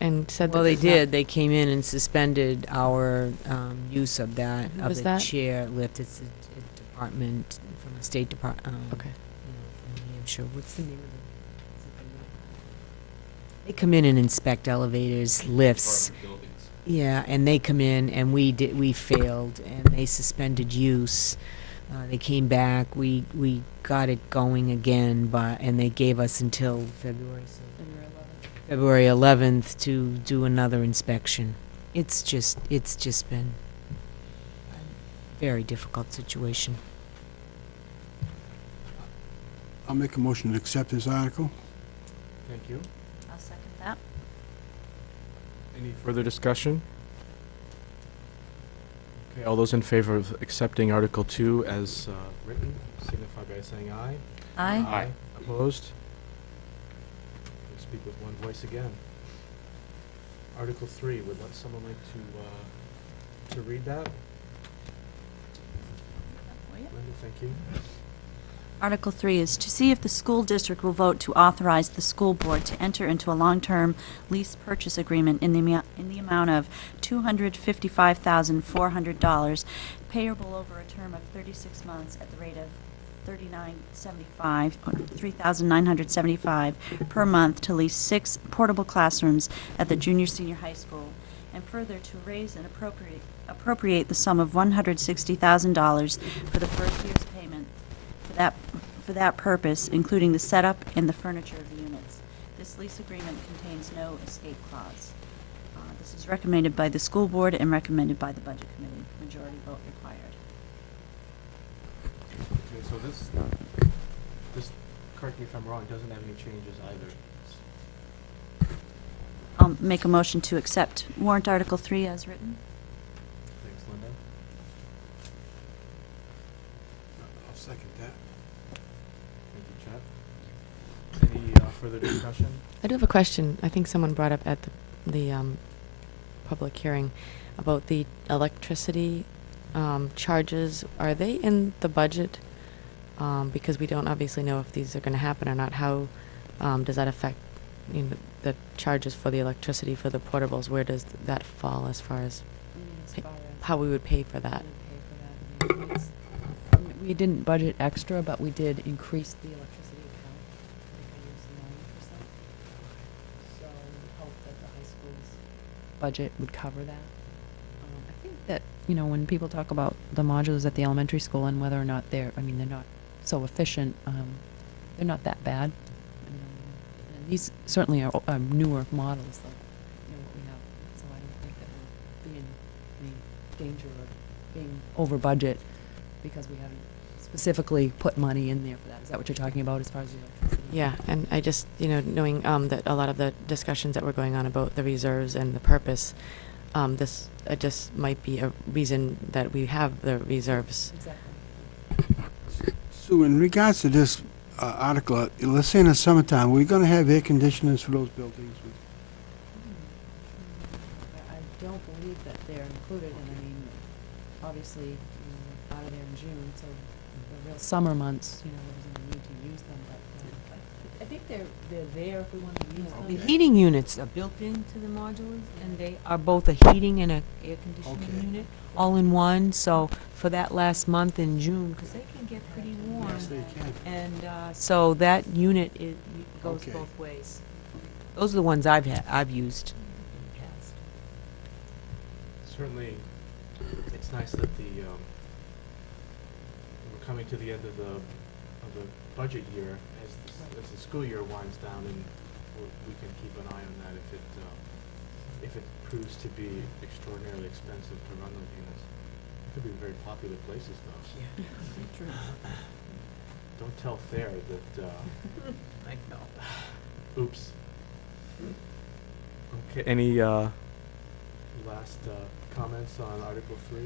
and said that. Well, they there's not- did. They came in and suspended our use of that, Who of was the that? chair lift. It's a department from the State Department, Okay. from Hampshire. What's the name of it? They come in and inspect elevators, lifts. Yeah, and they come in and we failed and they suspended use. They came back, we got it going again, and they gave us until February 11th to do another inspection. It's just been a very difficult situation. I'll make a motion to accept this article. Thank you. I'll second that. Any further discussion? Okay, all those in favor of accepting Article 2 as written, signify by saying aye. Aye. Opposed? We'll speak with one voice again. Article 3, would someone like to read that? Linda, thank you. Article 3 is to see if the school district will vote to authorize the school board to enter into a long-term lease purchase agreement in the amount of $255,400 payable over a term of 36 months at the rate of $3,975 per month to lease 6 portable classrooms at the junior-senior high school, and further to raise and appropriate the sum of $160,000 for the first year's payment for that purpose, including the setup and the furniture of the units. This lease agreement contains no escape clause. This is recommended by the school board and recommended by the budget committee. Majority vote required. Okay, so this, correct me if I'm wrong, doesn't have any changes either. I'll make a motion to accept warrant Article 3 as written. Thanks, Linda. I'll second that. Thank you, Chet. Any further discussion? I do have a question. I think someone brought up at the public hearing about the electricity charges. Are they in the budget? Because we don't obviously know if these are going to happen or not. How does that affect the charges for the electricity for the portables? Where does that fall as far as how we would pay for that? We didn't budget extra, but we did increase the electricity account. So we hope that the high school's budget would cover that. I think that, when people talk about the modulars at the elementary school and whether or not they're not so efficient, they're not that bad. And these certainly are newer models than what we have. So I don't think that we'll be in any danger of being over budget because we haven't specifically put money in there for that. Is that what you're talking about as far as the electricity? Yeah, and I just, knowing that a lot of the discussions that were going on about the reserves and the purpose, this just might be a reason that we have the reserves. Exactly. Sue, in regards to this article, let's say in the summertime, we're going to have air conditioners for those buildings. I don't believe that they're included, and obviously, we're out of there in June, so the real summer months, there's no need to use them, but I think they're there if we want to use them. The heating units are built into the modulars, and they are both a heating and an air conditioning unit, all in one. So for that last month in June, because they can get pretty warm, Yes, they can. and so that unit goes Okay. both ways. Those are the ones I've used in the past. Certainly, it's nice that we're coming to the end of the budget year as the school year winds down, and we can keep an eye on that if it proves to be extraordinarily expensive to run those units. Could be very popular places though. Don't tell Fair that, I know. oops. Okay, any, last, comments on Article 3?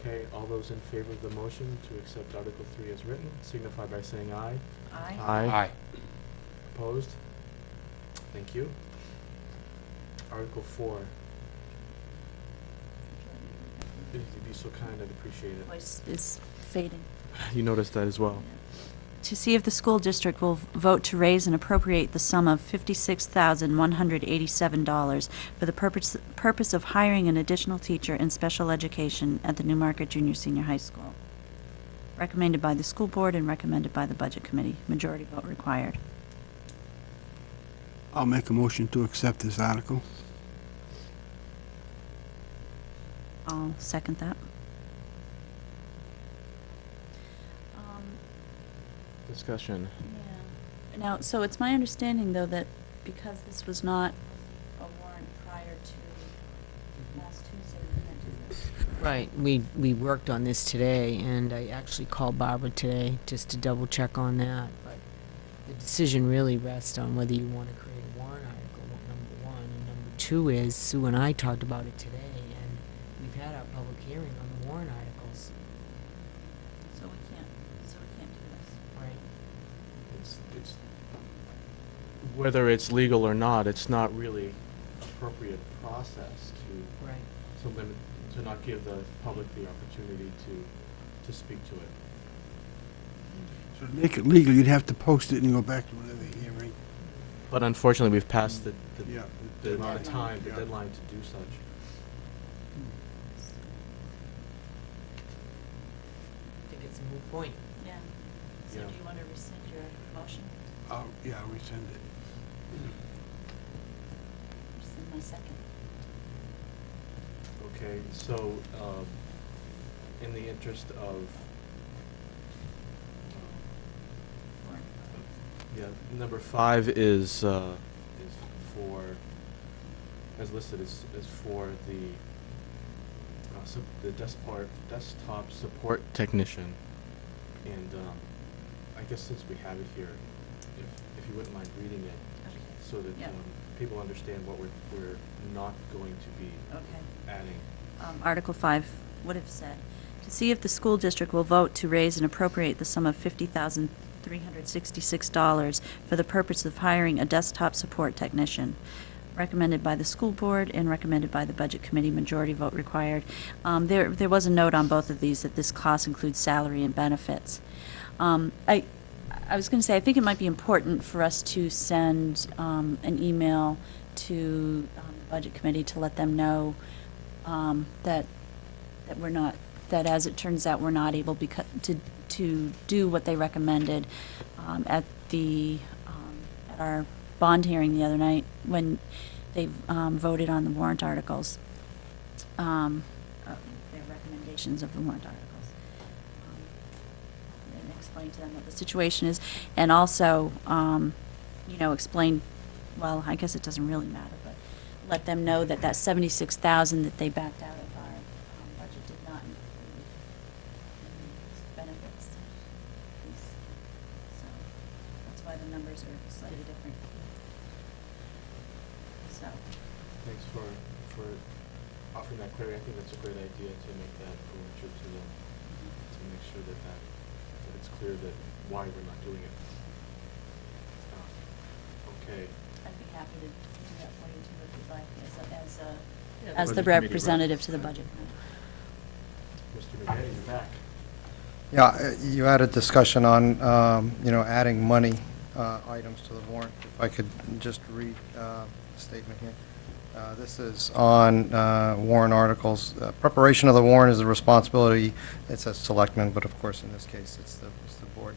Okay, all those in favor of the motion to accept Article 3 as written, signify by saying aye. Aye. Aye. Opposed? Thank you. Article 4. If you'd be so kind, I'd appreciate it. Voice is fading. You noticed that as well. To see if the school district will vote to raise and appropriate the sum of $56,187 for the purpose of hiring an additional teacher in special education at the Newmarket Junior Senior High School. Recommended by the school board and recommended by the budget committee. Majority vote required. I'll make a motion to accept this article. I'll second that. Discussion. Yeah. Now, so it's my understanding, though, that because this was not a warrant prior to last Tuesday, we can't do this. Right, we worked on this today, and I actually called Barbara today just to double check on that, but the decision really rests on whether you want to create a warrant article, number one, and number two is, Sue and I talked about it today, and we've had our public hearing on the warrant articles, So we can't do this. right? It's, whether it's legal or not, it's not really appropriate process to, Right. to limit, to not give the public the opportunity to speak to it. So to make it legal, you'd have to post it and go back to another hearing. But unfortunately, we've passed Yeah. the amount of Deadline. time, the Yeah. deadline to do such. I think it's a moot point. Yeah. So Yeah. do you want to rescind your motion? Yeah, I'll rescind it. Rescind my second. Okay, so, in the interest of, yeah, number 5 is for, as listed, is for the desktop support technician. And, I guess since we have it here, if you wouldn't mind reading it, Okay. so that, Yeah. people understand what we're not going to be Okay. adding. Article 5 would have said, to see if the school district will vote to raise and appropriate the sum of $50,366 for the purpose of hiring a desktop support technician. Recommended by the school board and recommended by the budget committee, majority vote required. There was a note on both of these that this cost includes salary and benefits. I was going to say, I think it might be important for us to send an email to the budget committee to let them know that we're not, that as it turns out, we're not able to do what they recommended at our bond hearing the other night when they voted on the warrant articles, their recommendations of the warrant articles. And explain to them what the situation is, and also, explain, well, I guess it doesn't really matter, but let them know that that 76,000 that they backed out of our budget did not include benefits piece. So that's why the numbers are slightly different. So, Thanks for offering that clarity. I think that's a great idea to make that overture to them, to make sure that it's clear that why we're not doing it. Okay. I'd be happy to do that for you too, if you'd like, Yeah, as the Budget committee representative to the budget committee. Mr. McGee, you're back. Yeah, you had a discussion on, adding money items to the warrant. If I could just read the statement here. This is on warrant articles. Preparation of the warrant is the responsibility, it says selectmen, but of course in this case it's the board.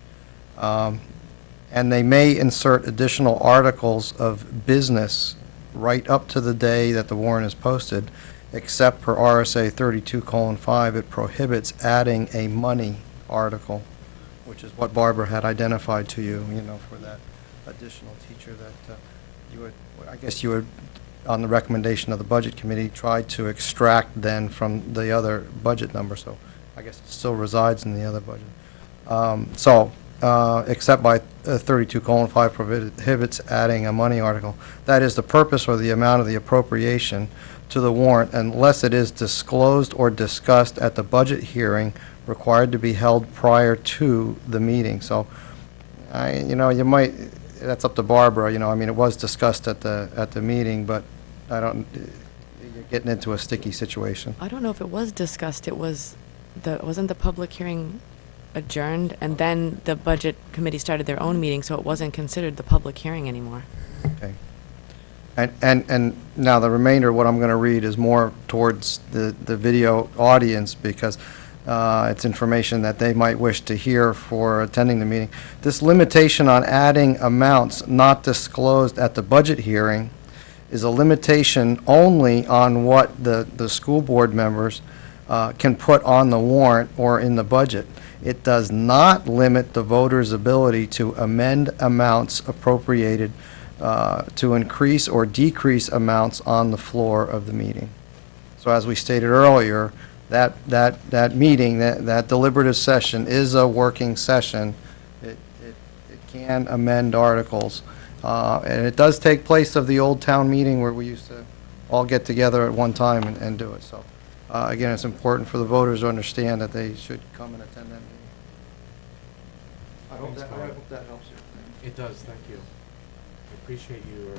And they may insert additional articles of business right up to the day that the warrant is posted, except per RSA 32:5, it prohibits adding a money article, which is what Barbara had identified to you, for that additional teacher that you would, I guess you would on the recommendation of the Budget Committee, tried to extract then from the other budget number, so I guess it still resides in the other budget. Except by 32:5 prohibits adding a money article. That is the purpose or the amount of the appropriation to the warrant unless it is disclosed or discussed at the budget hearing required to be held prior to the meeting. So, you might, that's up to Barbara, I mean, it was discussed at the meeting, but you're getting into a sticky situation. I don't know if it was discussed. Wasn't the public hearing adjourned, and then the budget committee started their own meeting, so it wasn't considered the public hearing anymore. Okay. And now the remainder, what I'm going to read is more towards the video audience, because it's information that they might wish to hear for attending the meeting. This limitation on adding amounts not disclosed at the budget hearing is a limitation only on what the school board members can put on the warrant or in the budget. It does not limit the voters' ability to amend amounts appropriated to increase or decrease amounts on the floor of the meeting. So as we stated earlier, that meeting, that deliberative session is a working session. It can amend articles. And it does take place of the old town meeting where we used to all get together at one time and do it. So again, it's important for the voters to understand that they should come and attend that meeting. I hope that helps you. It does, thank you. I appreciate your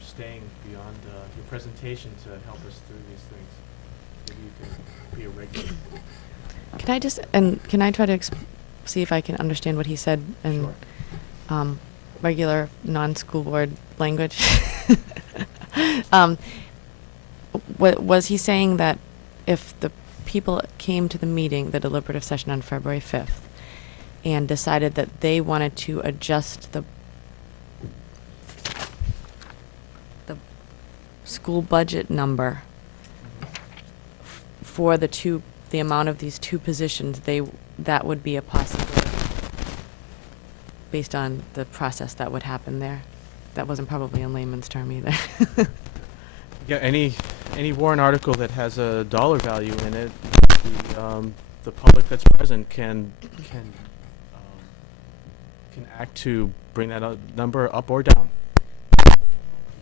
staying beyond your presentation to help us through these things. Maybe you can be a regular. Can I try to see if I can understand what he said in regular non-school board language? Was he saying that if the people came to the meeting, the deliberative session on February 5th, and decided that they wanted to adjust the school budget number for the amount of these two positions, that would be a possibility based on the process that would happen there? That wasn't probably in layman's term either. Yeah, any warrant article that has a dollar value in it, the public that's present can act to bring that number up or down.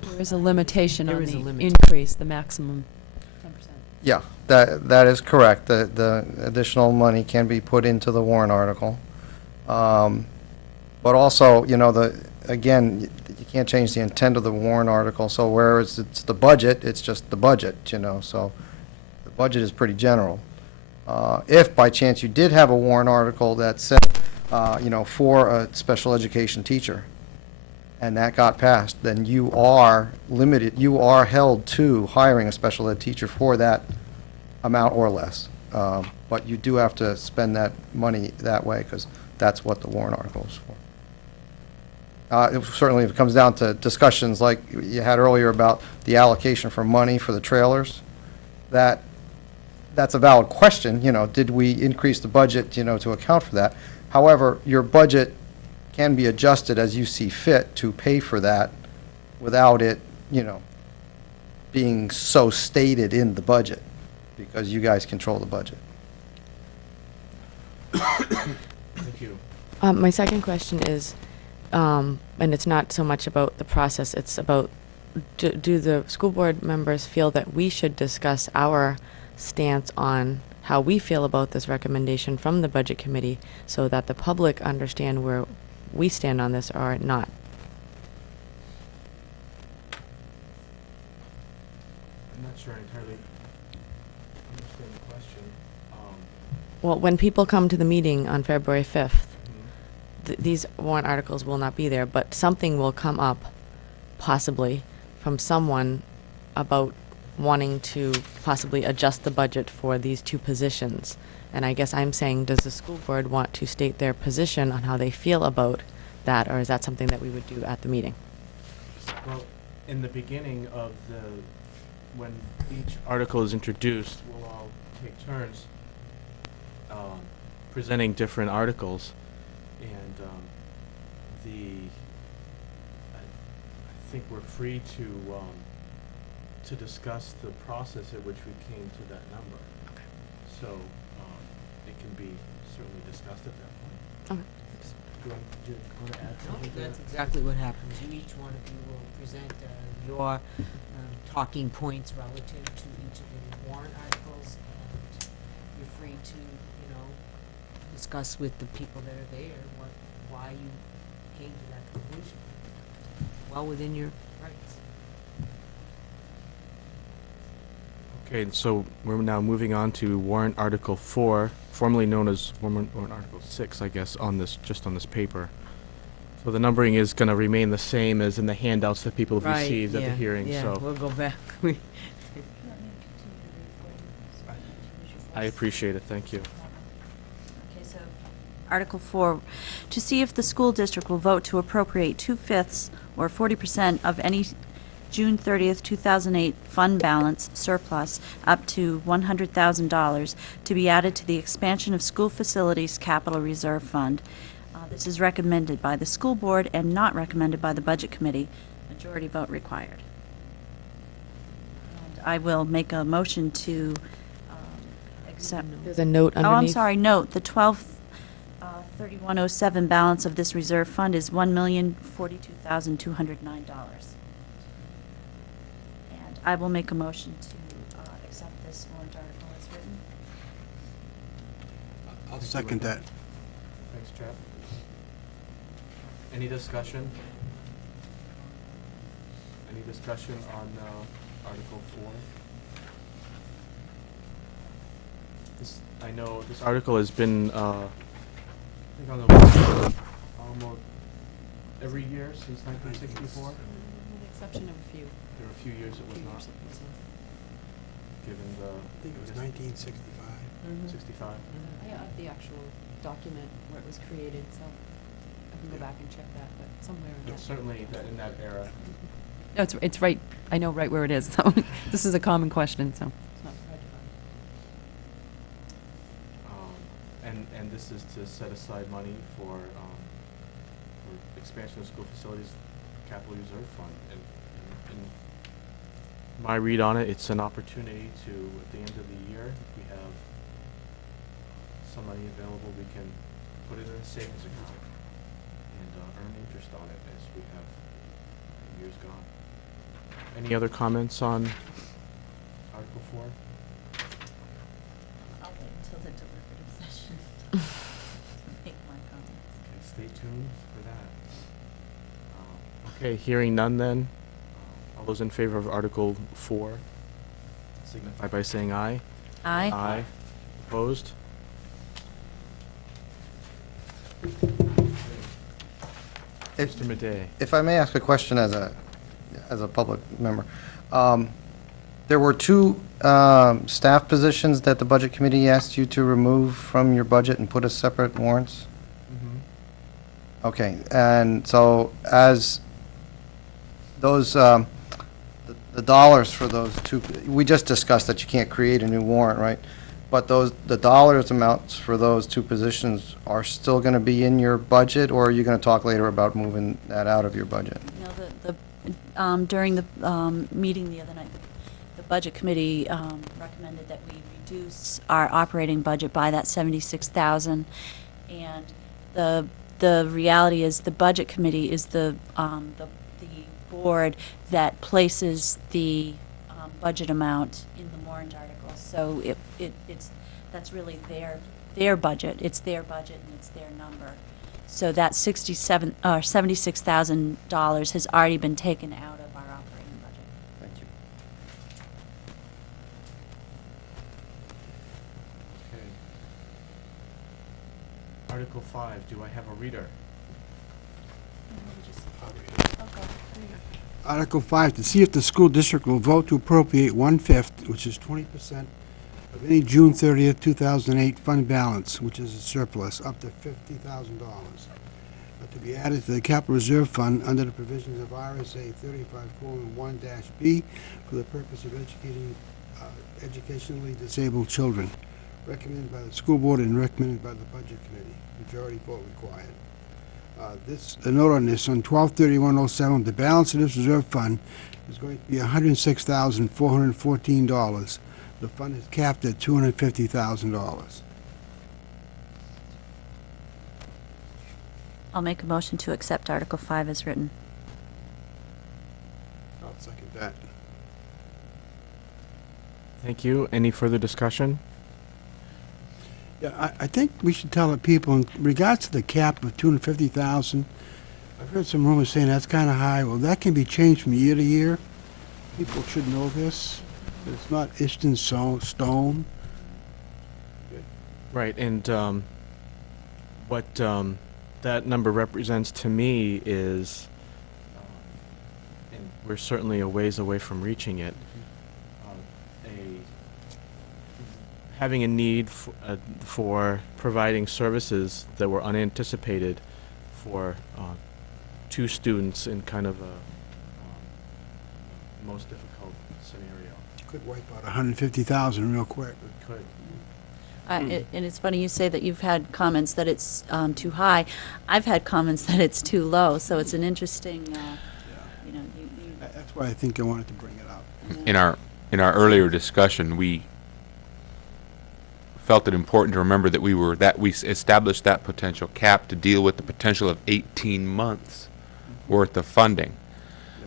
There is a limitation There on is a the limit. increase, the maximum 10%. Yeah, that is correct. The additional money can be put into the warrant article. But also, again, you can't change the intent of the warrant article, so whereas it's the budget, it's just the budget, so the budget is pretty general. If by chance you did have a warrant article that said, for a special education teacher, and that got passed, then you are limited, you are held to hiring a special ed teacher for that amount or less. But you do have to spend that money that way, because that's what the warrant article is for. Certainly, if it comes down to discussions like you had earlier about the allocation for money for the trailers, that's a valid question. Did we increase the budget, to account for that? However, your budget can be adjusted as you see fit to pay for that without it, being so stated in the budget, because you guys control the budget. Thank you. My second question is, and it's not so much about the process, it's about, do the school board members feel that we should discuss our stance on how we feel about this recommendation from the budget committee so that the public understand where we stand on this or not? I'm not sure I entirely understand the question. Well, when people come to the meeting on February 5th, these warrant articles will not be there, but something will come up, possibly, from someone about wanting to possibly adjust the budget for these two positions. And I guess I'm saying, does the school board want to state their position on how they feel about that, or is that something that we would do at the meeting? Well, in the beginning of when each article is introduced, we'll all take turns presenting different articles. And I think we're free to discuss the process at which we came to that number. So, it can be certainly discussed at that point. Okay. Do you want to add No, something to that? that's exactly what happens. Each one of you will present your talking points relative to each of the warrant articles, and you're free to, discuss with the people that are there why you came to that conclusion. Well within your rights. Okay, so we're now moving on to warrant Article 4, formerly known as warrant Article 6, I guess, just on this paper. So the numbering is going to remain the same as in the handouts that people have received at the hearing, so we'll go back. You want me to continue to read for you? So you can use your I voice. appreciate it, thank you. Okay, so Article 4, to see if the school district will vote to appropriate 2/5 or 40% of any June 30th, 2008 fund balance surplus up to $100,000 to be added to the expansion of school facilities capital reserve fund. This is recommended by the school board and not recommended by the budget committee. Majority vote required. And I will make a motion to accept. There's a note Oh, I'm underneath. sorry, note, the 12/31/07 balance of this reserve fund is $1,042,209. And I will make a motion to accept this warrant article as written. I'll second that. Thanks, Jeff. Any discussion? Any discussion on Article 4? I know this article has been, I think on the warrant almost every year since 1964. With the exception of a few. There were a few years it was not, given the, I think it was 1965. 65. I have the actual document where it was created, so I can go back and check that, but somewhere in But that. certainly in that era. No, it's right, I know right where it is, so this is a common question, so. It's not hard to find. And this is to set aside money for expansion of school facilities capital reserve fund. And my read on it, it's an opportunity to, at the end of the year, if we have some money available, we can put it in a savings account and earn interest on it as we have in years gone. Any other comments on Article 4? I'll wait until the deliberative session to make my comments. Okay, stay tuned for that. Okay, hearing none then. All those in favor of Article 4 signify by saying aye. Aye. Aye. Opposed? Mr. Madey. If I may ask a question as a public member. There were two staff positions that the Budget Committee asked you to remove from your budget and put as separate warrants? Okay, and so as those, the dollars for those two, we just discussed that you can't create a new warrant, right? But the dollars amounts for those two positions are still going to be in your budget, or are you going to talk later about moving that out of your budget? No, during the meeting the other night, the Budget Committee recommended that we reduce our operating budget by that 76,000. And the reality is, the Budget Committee is the board that places the budget amount in the warrant article. So that's really their budget. It's their budget and it's their number. So that $76,000 has already been taken out of our operating budget. Thank you. Okay. Article 5, do I have a reader? Article 5, to see if the school district will vote to appropriate 1/5, which is 20% of any June 30th, 2008 fund balance, which is a surplus, up to $50,000, to be added to the capital reserve fund under the provisions of RSA 35:1-B for the purpose of educating educationally disabled children, recommended by the school board and recommended by the budget committee. Majority vote required. The note on this, on 12/31/07, the balance of this reserve fund is going to be $106,414. The fund is capped at $250,000. I'll make a motion to accept Article 5 as written. I'll second that. Thank you. Any further discussion? Yeah, I think we should tell the people, in regards to the cap of 250,000, I've heard some rumors saying that's kind of high. Well, that can be changed from year to year. People should know this. It's not etched in stone. Right, and what that number represents to me is, and we're certainly a ways away from reaching it, having a need for providing services that were unanticipated for two students in kind of a most difficult scenario. Could wipe out 150,000 real quick. It could. And it's funny you say that you've had comments that it's too high. I've had comments that it's too low, so it's an interesting, you know, That's why I think I wanted to bring it up. In our earlier discussion, we felt it important to remember that we established that potential cap to deal with the potential of 18 months worth of funding.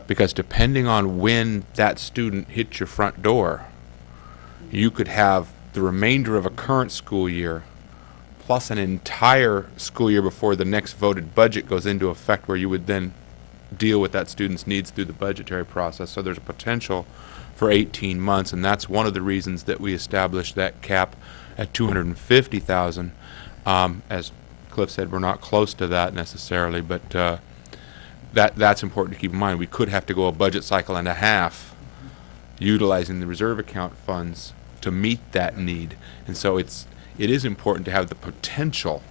Because depending on when that student hits your front door, you could have the remainder of a current school year plus an entire school year before the next voted budget goes into effect, where you would then deal with that student's needs through the budgetary process. So there's a potential for 18 months, and that's one of the reasons that we established that cap at 250,000. As Cliff said, we're not close to that necessarily, but that's important to keep in mind. We could have to go a budget cycle and a half utilizing the reserve account funds to meet that need. And so it is important to have the potential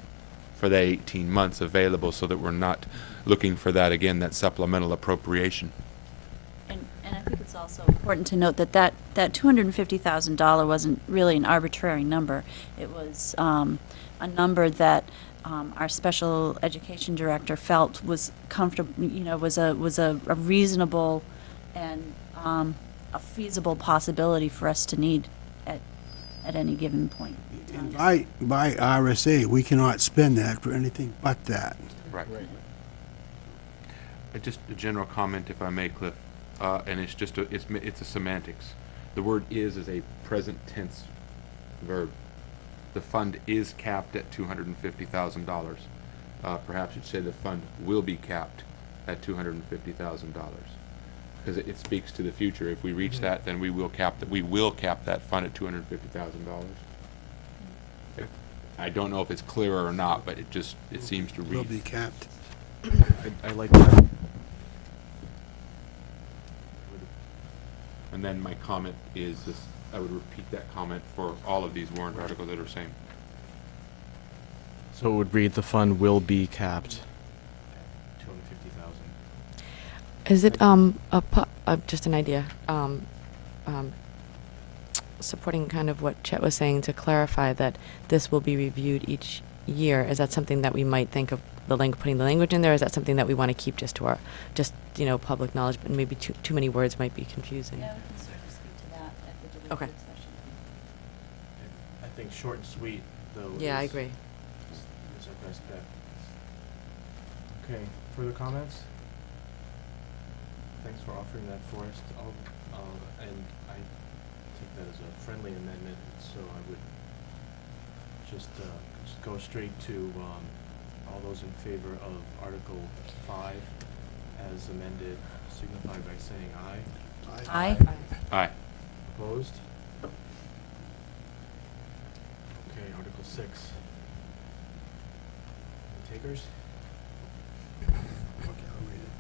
for that 18 months available so that we're not looking for that, again, that supplemental appropriation. And I think it's also important to note that that $250,000 wasn't really an arbitrary number. It was a number that our special education director felt was comfortable, you know, was a reasonable and a feasible possibility for us to need at any given point in And time. by RSA, we cannot spend that for anything but that. Right. Just a general comment, if I may, Cliff, and it's just it's a semantics. The word is a present tense verb. The fund is capped at $250,000. Perhaps you'd say the fund will be capped at $250,000, because it speaks to the future. If we reach that, then we will cap that. We will cap that fund at $250,000. I don't know if it's clearer or not, but it seems to Will read. be capped. I like that. And then my comment is this: I would repeat that comment for all of these warrant articles that are same. So it would read, the fund will be capped. 250,000. Is it just an idea, supporting kind of what Chet was saying, to clarify that this will be reviewed each year? Is that something that we might think of putting the language in there? Is that something that we want to keep just to our public knowledge, but maybe too many words might be confusing? Yeah, we can certainly speak to that at the Okay. deliberative session. I think short and sweet, though. Yeah, I is- agree. Is our best bet. Okay, further comments? Thanks for offering that for us. And I take that as a friendly amendment, so I would just go straight to all those in favor of Article 5 as amended, signify by saying aye. Aye. Aye. Opposed? Okay, Article 6. Any takers? Okay, I'll read it.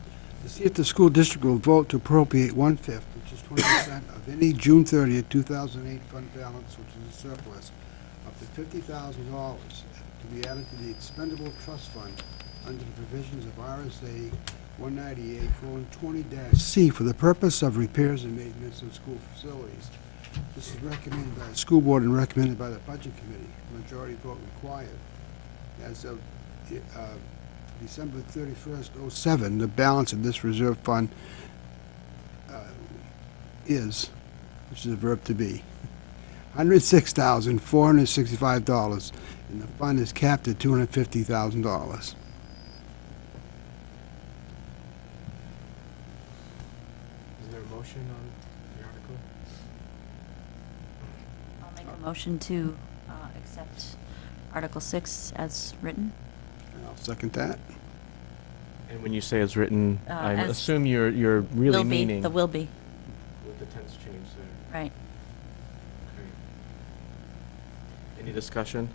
To see if the school district will vote to appropriate 1/5, which is 20% of any June 30th, 2008 fund balance, which is a surplus, up to $50,000 to be added to the expendable trust fund under the provisions of RSA 198:20-C for the purpose of repairs and maintenance of school facilities. This is recommended by the school board and recommended by the budget committee. Majority vote required. As of December 31st, '07, the balance of this reserve fund is, which is a verb to be, $106,465, and the fund is capped at $250,000. Is there a motion on the article? I'll make a motion to accept Article 6 as written. And I'll second that. And when you say it's written, I as assume you're really Will be, meaning the will be, with the tense change there. right. Okay. Any discussion?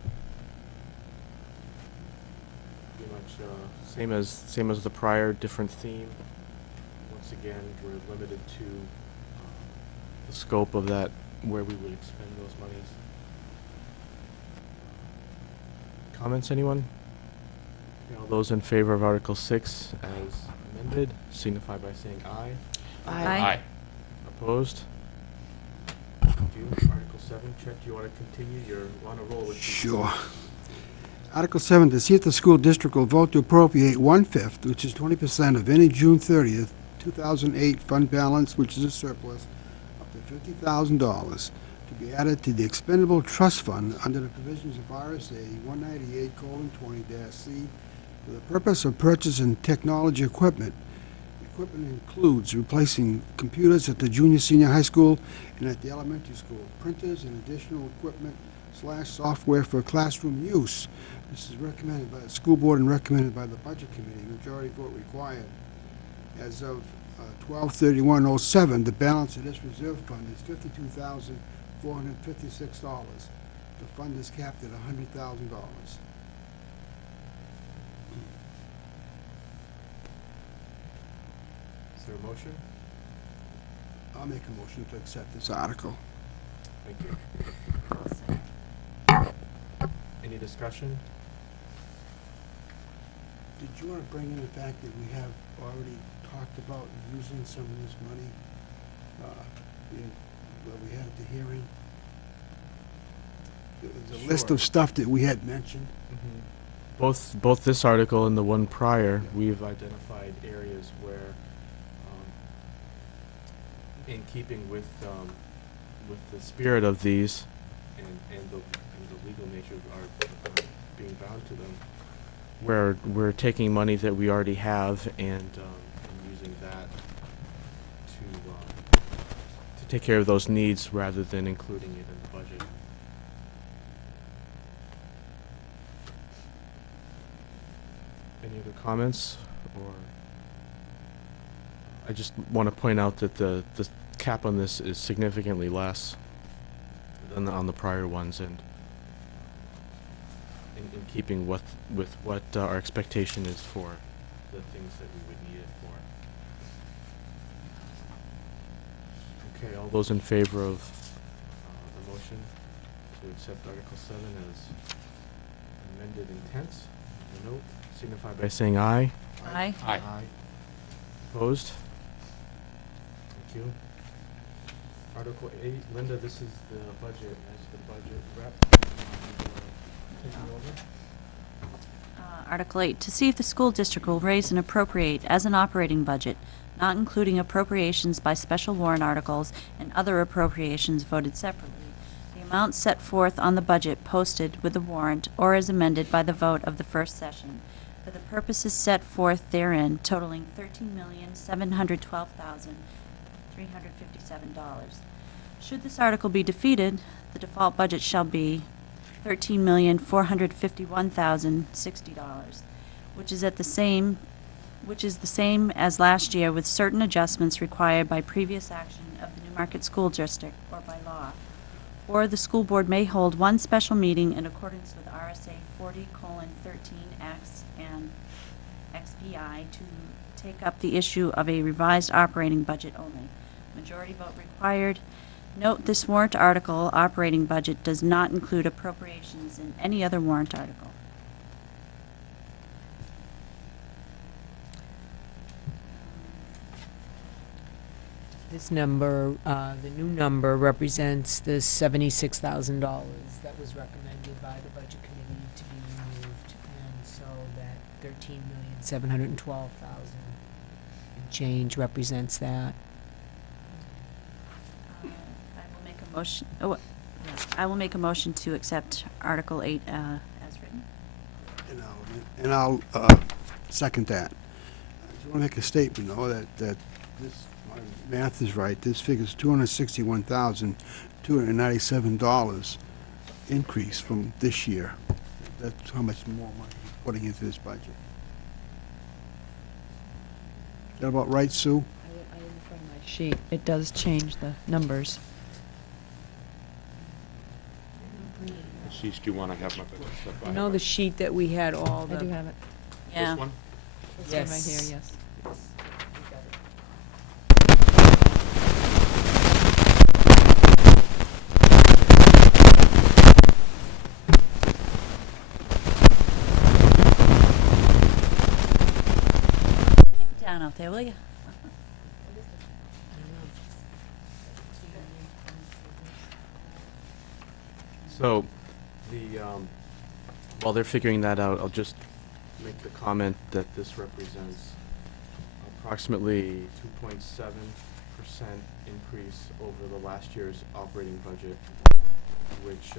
Pretty much same as the prior, different theme. Once again, we're limited to the scope of that, where we would expend those monies. Comments, anyone? Okay, all those in favor of Article 6 as amended signify by saying aye. Aye. Opposed? Thank you. Article 7, Chet, do you want to continue? You're on a roll with these. Sure. Article 7, to see if the school district will vote to appropriate 1/5, which is 20% of any June 30th, 2008 fund balance, which is a surplus, up to $50,000, to be added to the expendable trust fund under the provisions of RSA 198:20-C for the purpose of purchasing technology equipment. Equipment includes replacing computers at the junior, senior high school and at the elementary school, printers and additional equipment / software for classroom use. This is recommended by the school board and recommended by the budget committee. Majority vote required. As of 12/31/07, the balance of this reserve fund is $52,456. The fund is capped at $100,000. Is there a motion? I'll make a motion to accept this article. Thank you. Any discussion? Did you want to bring in the fact that we have already talked about using some of this money where we had the hearing? There was a list Sure. of stuff that we had mentioned. Both this article and the one prior, we've identified areas where, in keeping with the spirit of these and the legal nature are being bound to them, where we're taking money that we already have and using that to take care of those needs rather than including it in the budget. Any other comments? Or I just want to point out that the cap on this is significantly less than on the prior ones, and in keeping with what our expectation is for the things that we would need it for. Okay, all those in favor of the motion to accept Article 7 as amended in tense, the note, signify by saying aye. Aye. Aye. Opposed? Thank you. Article 8, Linda, this is the budget, as the budget rep. Taking over? Article 8, to see if the school district will raise and appropriate as an operating budget, not including appropriations by special warrant articles and other appropriations voted separately, the amount set forth on the budget posted with the warrant or as amended by the vote of the first session for the purposes set forth therein totaling $13,712,357. Should this article be defeated, the default budget shall be $13,451,060, which is the same as last year with certain adjustments required by previous action of the Newmarket School District or by law. Or the school board may hold one special meeting in accordance with RSA 40:13X and XPI to take up the issue of a revised operating budget only. Majority vote required. Note this warrant article operating budget does not include appropriations in any other warrant article. This number, the new number represents the $76,000 that was recommended by the budget committee to be removed. And so that 13,712,000 and change represents that. I will make a motion, I will make a motion to accept Article 8 as written. And I'll second that. I just want to make a statement, though, that this, my math is right, this figure's $261,297 increase from this year. That's how much more money we're putting into this budget. Is that about right, Sue? I in front of my sheet, it does change the numbers. Sheesh, do you want to have my stuff? You know the sheet that we had all I do the, have it. Yeah. This one? This one right Yes. here, yes. Keep it down out there, will you? So, while they're figuring that out, I'll just make the comment that this represents approximately 2.7% increase over the last year's operating budget, which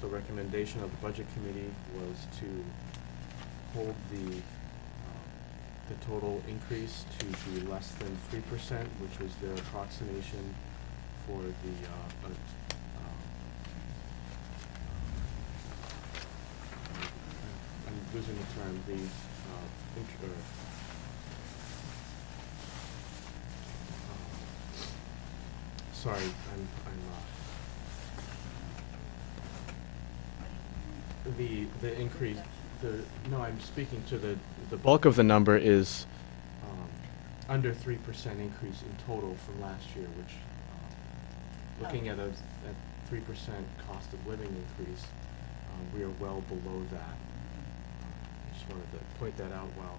the recommendation of the Budget Committee was to hold the total increase to be less than 3%, which was their approximation for the I'm losing the term, sorry, the increase, no, I'm speaking to the bulk of the number is, under 3% increase in total from last year, which, looking at 3% cost of living increase, we are well below that. I just wanted to point that out while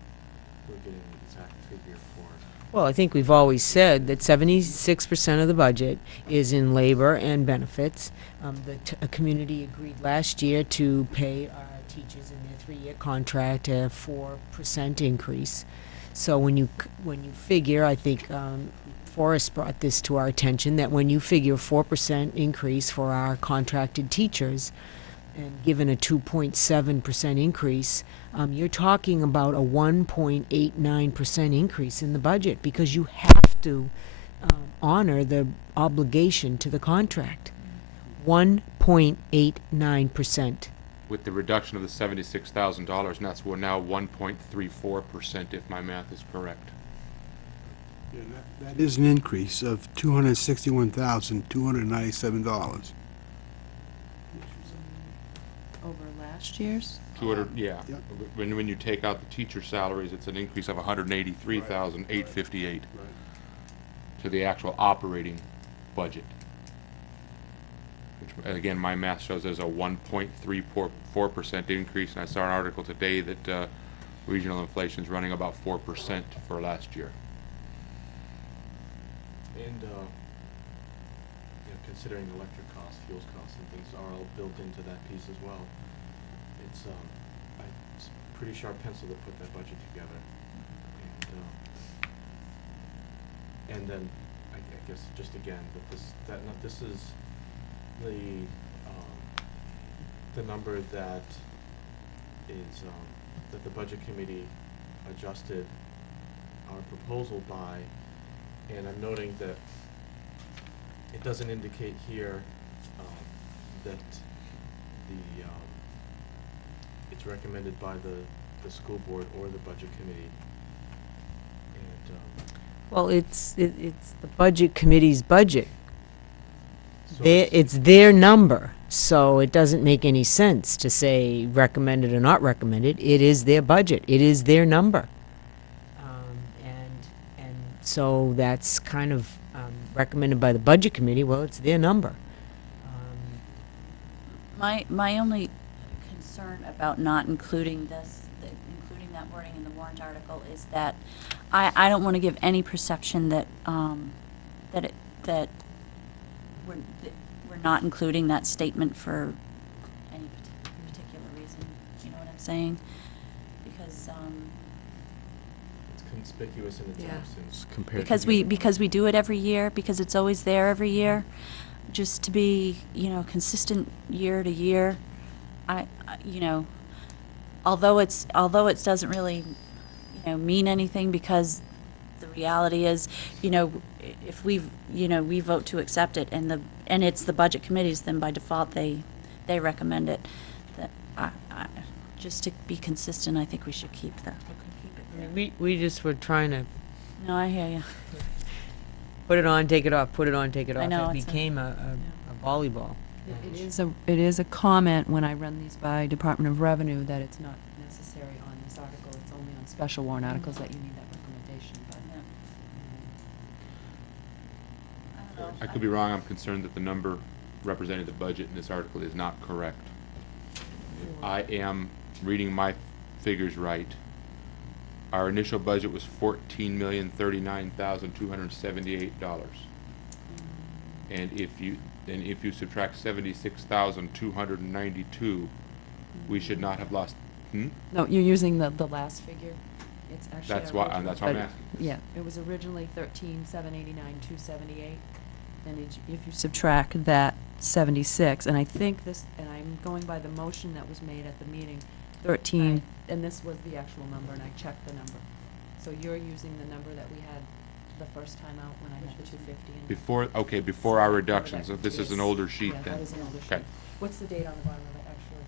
we're getting the exact figure for. well, I think we've always said that 76% of the budget is in labor and benefits. The community agreed last year to pay our teachers in their 3-year contract a 4% increase. So when you figure, I think Forrest brought this to our attention, that when you figure 4% increase for our contracted teachers, and given a 2.7% increase, you're talking about a 1.89% increase in the budget, because you have to honor the obligation to the contract. 1.89%. With the reduction of the $76,000, and that's, we're now 1.34%, if my math is correct. Yeah, that is an increase of $261,297. Over last year's? 200, yeah. Yep. When you take out the teacher salaries, it's an increase of 183,858 to the actual operating budget. Which, again, my math shows there's a 1.34% increase, and I saw an article today that regional inflation's running about 4% for last year. And, considering electric costs, fuels costs, and things are all built into that piece as well. It's, it's pretty sharp pencil to put that budget together. And then, I guess, just again, this is the number that is, that the Budget Committee adjusted our proposal by, and I'm noting that it doesn't indicate here, that it's recommended by the school board or the Budget Committee. And, Well, it's the Budget Committee's budget. so It's their number, so it doesn't make any sense to say recommended or not recommended. It is their budget. It is their number. And so that's kind of recommended by the Budget Committee. Well, it's their number. My only concern about not including including that wording in the warrant article is that I don't want to give any perception that, that we're not including that statement for any particular reason. You know what I'm saying? Because inconspicuous in its Yeah. absence compared to Because the we, other because ones. we do it every year, because it's always there every year, just to be, consistent year to year. Although it doesn't really, mean anything, because the reality is, if we vote to accept it, and it's the budget committees, then by default, they recommend it. That, just to be consistent, I think we should keep that. We just were trying to No, I hear you. put it on, take it off, put it on, take it off. I know, It it's a- became a volleyball. It is a comment when I run these by Department of Revenue that it's not necessary on this article, it's only on special warrant articles that you need that recommendation, but. I could be wrong, I'm concerned that the number representing the budget in this article is not correct. If I am reading my figures right, our initial budget was $14,039,278. And if you subtract 76,292, we should not have lost, No, you're using the last figure. It's actually. That's why I'm original- asking. Yeah, it was originally 13,789,278, and if you subtract that 76, and I think this, and I'm going by the motion that was made at the meeting, 13, and this was the actual number, and I checked the number. So you're using the number that we had the first time out when I had the 250. And before our reductions, so this is an older sheet Yeah, then. that is an older sheet. Okay. What's the date on the bottom of it, actually?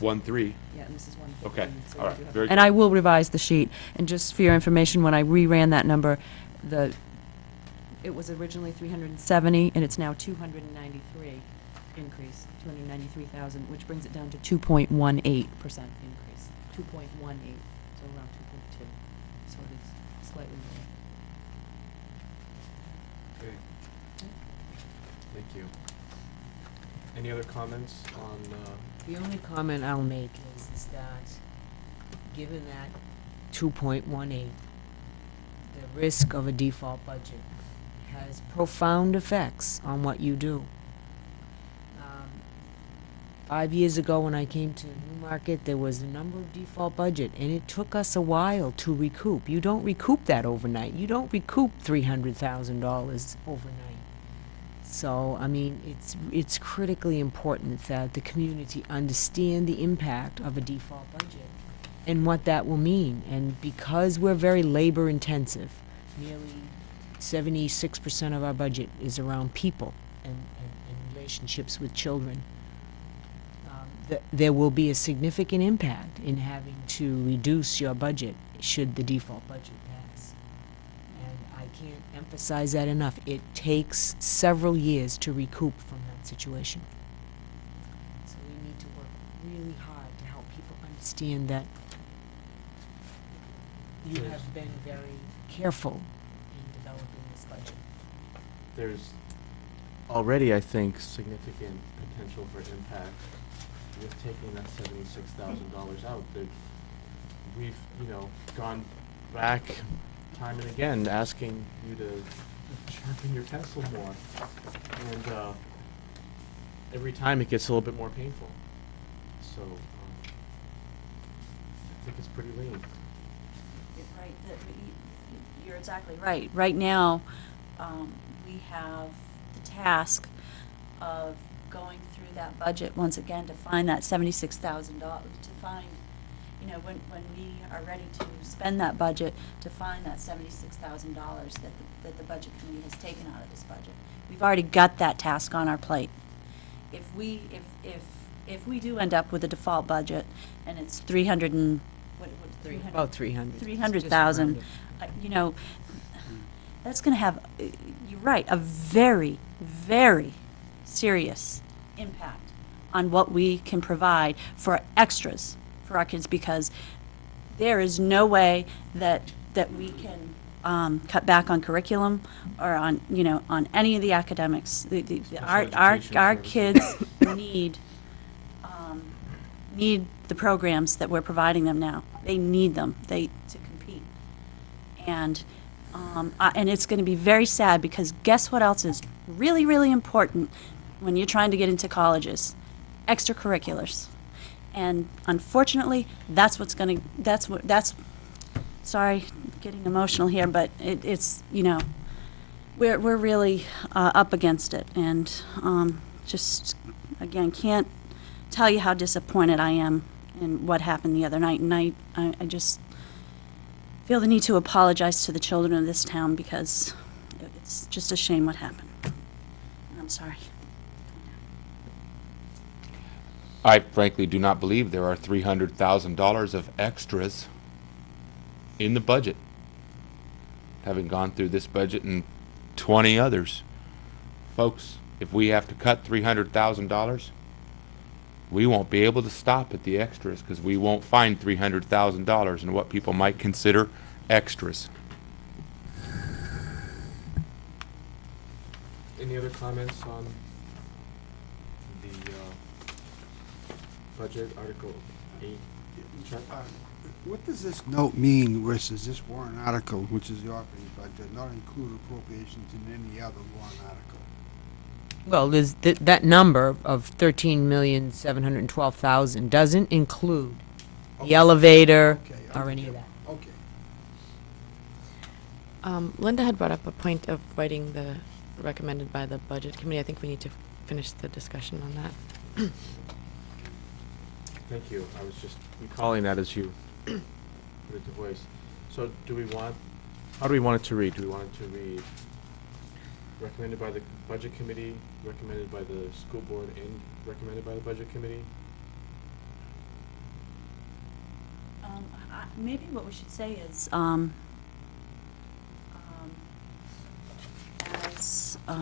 1-3. Yeah, and this is 115. Okay, so all we right, do have- very And good. I will revise the sheet. And just for your information, when I reran that number, it was originally 370, and it's now 293 increase, 293,000, which brings it down to 2.18% increase, 2.18, so around 2.2. So it is slightly more. Okay. Thank you. Any other comments on, The only comment I'll make is that, given that 2.18, the risk of a default budget has profound effects on what you do. 5 years ago, when I came to Newmarket, there was a number of default budget, and it took us a while to recoup. You don't recoup that overnight. You don't recoup $300,000 overnight. So, I mean, it's critically important that the community understand the impact of a default budget and what that will mean. And because we're very labor intensive, nearly 76% of our budget is around people and relationships with children. There will be a significant impact in having to reduce your budget should the default budget pass. And I can't emphasize that enough. It takes several years to recoup from that situation. So we need to work really hard to help people understand that you Yes. have been very careful in developing this budget. there's already, I think, significant potential for impact with taking that $76,000 out. That we've, gone back time and again asking you to sharpen your pencil more. And every time it gets a little bit more painful. So I think it's pretty lean. Right, you're exactly right. Right now, we have the task of going through that budget once again to find that $76,000, to find, when we are ready to spend that budget, to find that $76,000 that the budget committee has taken out of this budget. We've already got that task on our plate. If we do end up with a default budget and it's 300 and, what, 300? About 300. 300,000, that's going to have, you're right, a very, very serious impact on what we can provide for extras for our kids, because there is no way that we can cut back on curriculum or on, on any of the academics. Our education kids services. need the programs that we're providing them now. They need them to compete. And it's going to be very sad, because guess what else is really, really important when you're trying to get into colleges? Extracurriculars. And unfortunately, that's sorry, getting emotional here, but it's, you know, we're really up against it, and just, again, can't tell you how disappointed I am in what happened the other night, and I just feel the need to apologize to the children of this town, because it's just a shame what happened. I'm sorry. I frankly do not believe there are $300,000 of extras in the budget, having gone through this budget and 20 others. Folks, if we have to cut $300,000, we won't be able to stop at the extras, because we won't find $300,000 in what people might consider extras. Any other comments on the budget, Article 8? Chuck? What does this note mean versus this warrant article, which is the operating budget, not include appropriations in any other warrant article? Well, there's that number of 13,712,000 doesn't include Okay. the elevator Okay, or any of that. Okay. Linda had brought up a point of writing the recommended by the budget committee. I think we need to finish the discussion on that. Thank you. I was just recalling that as you put it to voice. So how do we want it to read? Do we want it to read recommended by the budget committee, recommended by the school board, and recommended by the budget committee? Maybe what we should say is, as, you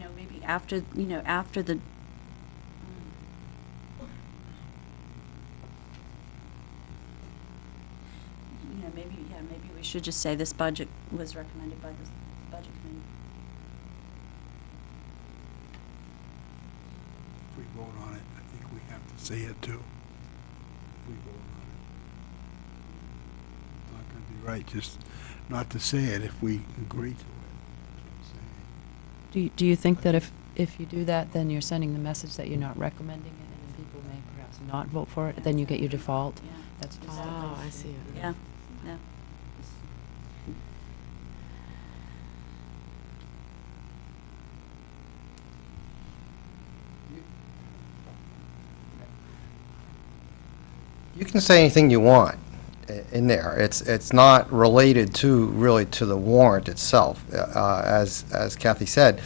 know, maybe after, you know, after the, you know, maybe, yeah, maybe we should just say this budget was recommended by the budget committee. If we vote on it, I think we have to say it too. If we vote on it. It's not gonna be right just not to say it if we agree to it. That's what I'm saying. Do you think that if you do that, then you're sending the message that you're not recommending it, and people may perhaps not vote for it, then you get your default? Yeah. That's just. Oh, I see. Yeah, yeah. You can say anything you want in there. It's not related to, really, to the warrant itself. As Kathy said,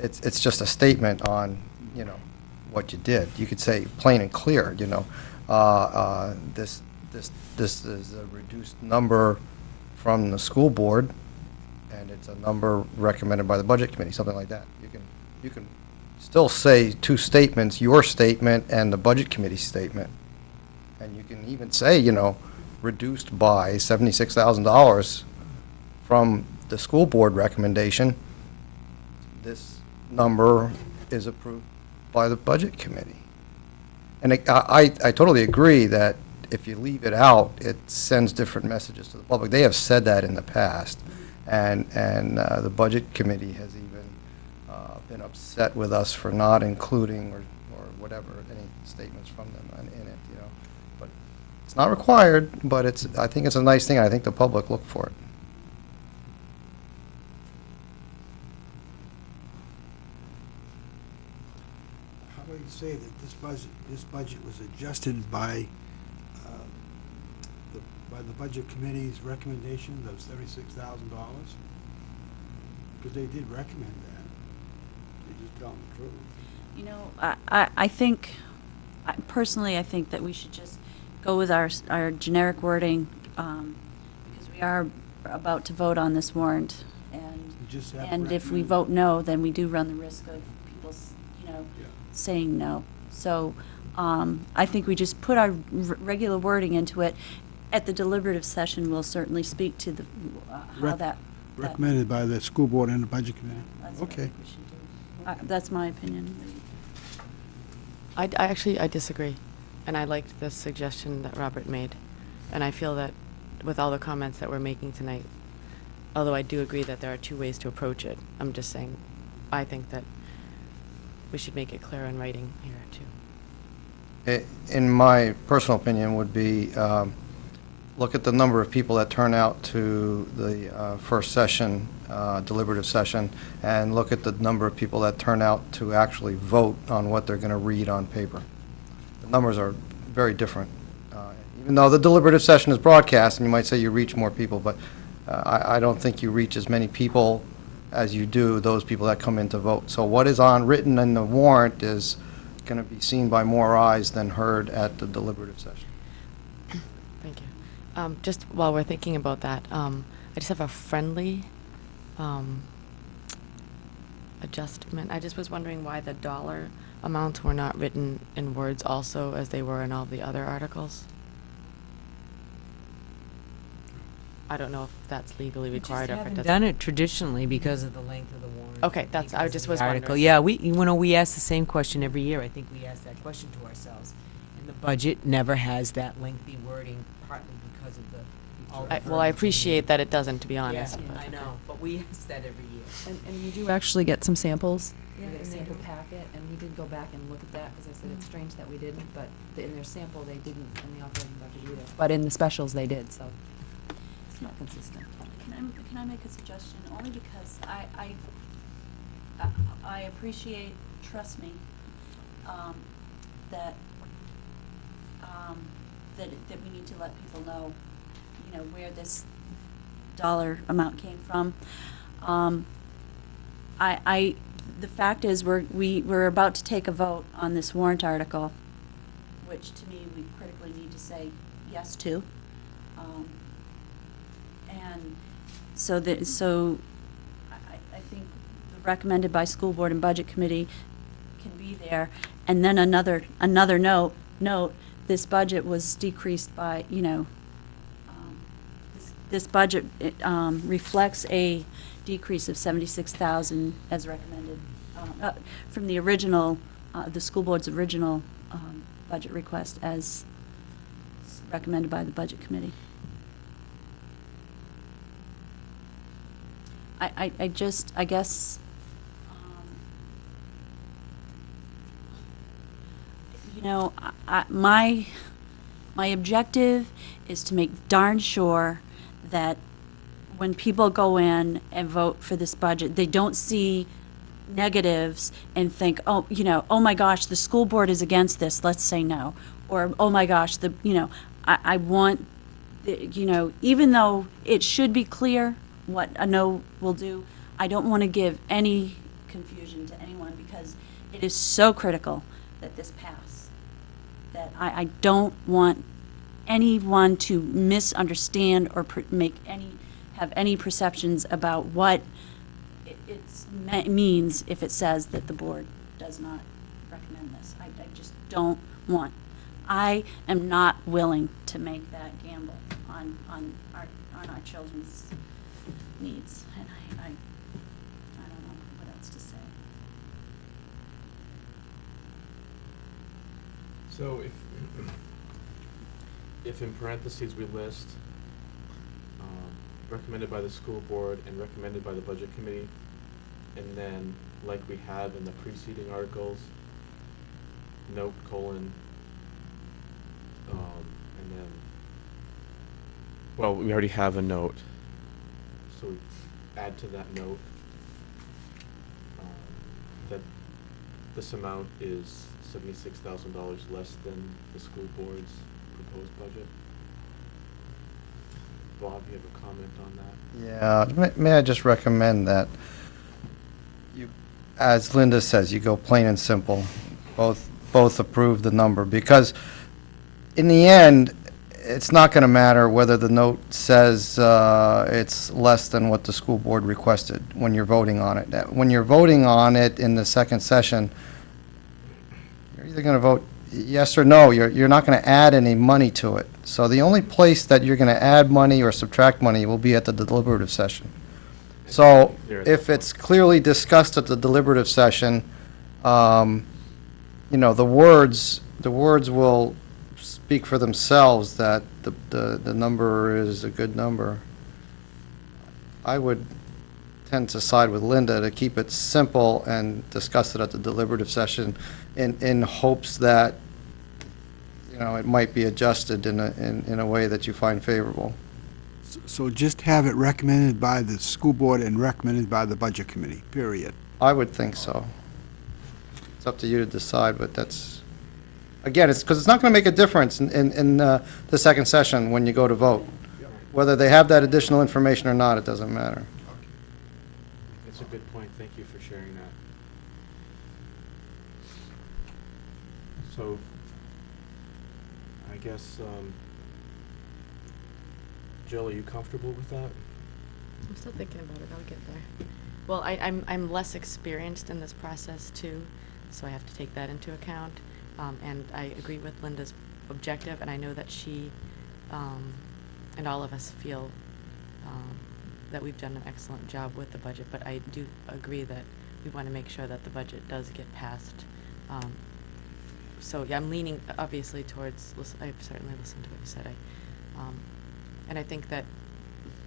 it's just a statement on, you know, what you did. You could say plain and clear, you know, this is a reduced number from the school board, and it's a number recommended by the budget committee, something like that. You can still say two statements, your statement and the budget committee statement. And you can even say, you know, reduced by $76,000 from the school board recommendation. This number is approved by the budget committee. And I totally agree that if you leave it out, it sends different messages to the public. They have said that in the past. And the budget committee has even been upset with us for not including or whatever, any statements from them in it, you know. But it's not required, but I think it's a nice thing. I think the public look for it. How do you say that this budget was adjusted by the budget committee's recommendation of $76,000? Because they did recommend that. They just tell them the truth. You know, I think, personally, I think that we should just go with our generic wording, because we are about to vote on this warrant, You just have and if we recommended. vote no, then we do run the risk of people, you know, Yeah. saying no. So, I think we just put our regular wording into it. At the deliberative session, we'll certainly speak to the, how Rec- that. Recommended by the school board and the budget committee. That's what I Okay. think we should do. That's my opinion. I disagree, and I liked the suggestion that Robert made, and I feel that with all the comments that we're making tonight, although I do agree that there are two ways to approach it. I'm just saying, I think that we should make it clear in writing here, too. In my personal opinion, would be, look at the number of people that turn out to the first session, deliberative session, and look at the number of people that turn out to actually vote on what they're going to read on paper. The numbers are very different. Even though the deliberative session is broadcast, and you might say you reach more people, but I don't think you reach as many people as you do those people that come in to vote. So what is written in the warrant is going to be seen by more eyes than heard at the deliberative session. Thank you. Just while we're thinking about that, I just have a friendly adjustment. I just was wondering why the dollar amounts were not written in words also as they were in all the other articles. I don't know if that's legally required or if it haven't doesn't. done it traditionally because of the length of the warrant. Okay, that's, I because of just the was article. wondering. Yeah, we ask the same question every year. I think we ask that question to ourselves. And the budget never has that lengthy wording, partly because of the. Well, I appreciate that it doesn't, to be honest. Yeah, but I okay. know, but we ask that every year. And you do actually get some samples. Yeah, You get a and they sample do. packet, and we did go back and look at that, because I said it's strange that we didn't, but in their sample, they didn't in the operating budget either. But in the specials, they did, so it's not consistent. Can I make a suggestion? Only because I appreciate, trust me, that, that we need to let people know, you know, where this dollar amount came from. The fact is, we're about to take a vote on this warrant article, which to me, we critically need to say yes to. And so I think the recommended by school board and budget committee can be there. And then another note, this budget was decreased by, you know, this budget, reflects a decrease of 76,000 as recommended, from the original, the school board's original, budget request as recommended by the budget committee. I guess, you know, my objective is to make darn sure that when people go in and vote for this budget, they don't see negatives and think, oh, you know, oh my gosh, the school board is against this, let's say no. Or, oh my gosh, you know, I want, you know, even though it should be clear what a no will do, I don't want to give any confusion to anyone, because it is so critical that this pass, that I don't want anyone to misunderstand or have any perceptions about what it means if it says that the board does not recommend this. I just don't want. I am not willing to make that gamble on our children's needs, and I don't know what else to say. So if in parentheses we list recommended by the school board and recommended by the budget committee, and then like we have in the preceding articles, note colon, and then, well, we already have a note, so we add to that note that this amount is $76,000 less than the school board's proposed budget. Bob, you have a comment on that? Yeah, may I just recommend that you, as Linda says, you go plain and simple, both approve the number, because in the end, it's not going to matter whether the note says it's less than what the school board requested when you're voting on it. When you're voting on it in the second session, you're either going to vote yes or no. You're not going to add any money to it. So the only place that you're going to add money or subtract money will be at the deliberative session. So if it's clearly discussed at the deliberative session, you know, the words will speak for themselves that the number is a good number. I would tend to side with Linda to keep it simple and discuss it at the deliberative session in hopes that, you know, it might be adjusted in a way that you find favorable. So just have it recommended by the school board and recommended by the budget committee, period. I would think so. It's up to you to decide, but that's, again, it's, because it's not going to make a difference in the second session when you go to vote. Whether they have that additional information or not, it doesn't matter. That's a good point. Thank you for sharing that. So, I guess, Jill, are you comfortable with that? I'm still thinking about it. I'll get there. Well, I'm less experienced in this process too, so I have to take that into account. And I agree with Linda's objective, and I know that she and all of us feel that we've done an excellent job with the budget. But I do agree that we want to make sure that the budget does get passed. So yeah, I'm leaning obviously towards. I've certainly listened to what you said. And I think that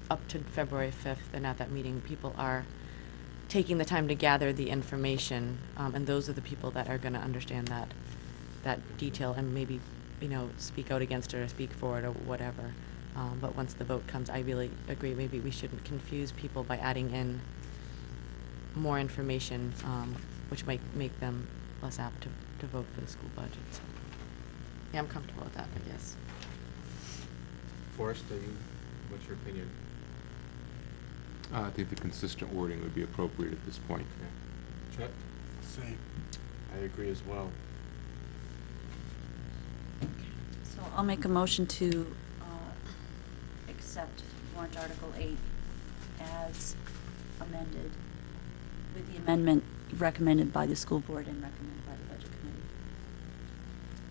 up to February 5th and at that meeting, people are taking the time to gather the information, and those are the people that are going to understand that detail and maybe, you know, speak out against it or speak for it or whatever. But once the vote comes, I really agree. Maybe we shouldn't confuse people by adding in more information, which might make them less apt to vote for the school budget. So, yeah, I'm comfortable with that, I guess. Forrest, what's your opinion? I think the consistent wording would be appropriate at this point. Chet? Same. I agree as well. So I'll make a motion to accept warrant Article 8 as amended with the amendment recommended by the school board and recommended by the budget committee.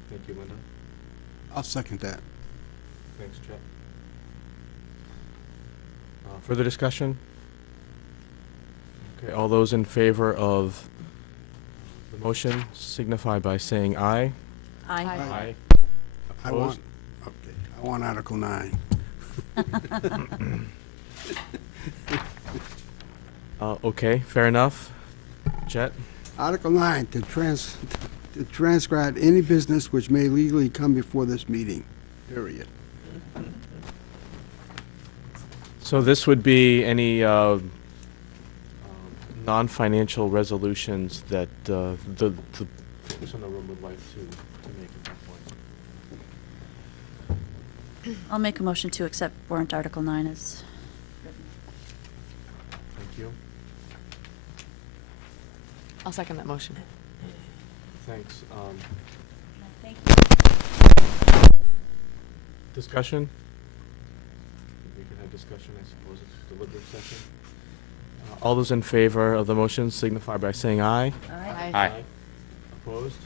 Thank you, Linda. I'll second that. Thanks, Chet. Further discussion? Okay, all those in favor of the motion signify by saying aye. Aye. Aye. I Opposed? want Article 9. Okay, fair enough. Chet? Article 9, to transcribe any business which may legally come before this meeting, period. So this would be any non-financial resolutions that the folks in the room would like to make at that point. I'll make a motion to accept warrant Article 9 as written. Thank you. I'll second that motion. Thanks. Thank you. Discussion? We can have discussion, I suppose, it's deliberative session. All those in favor of the motion signify by saying aye. Aye. Aye. Opposed?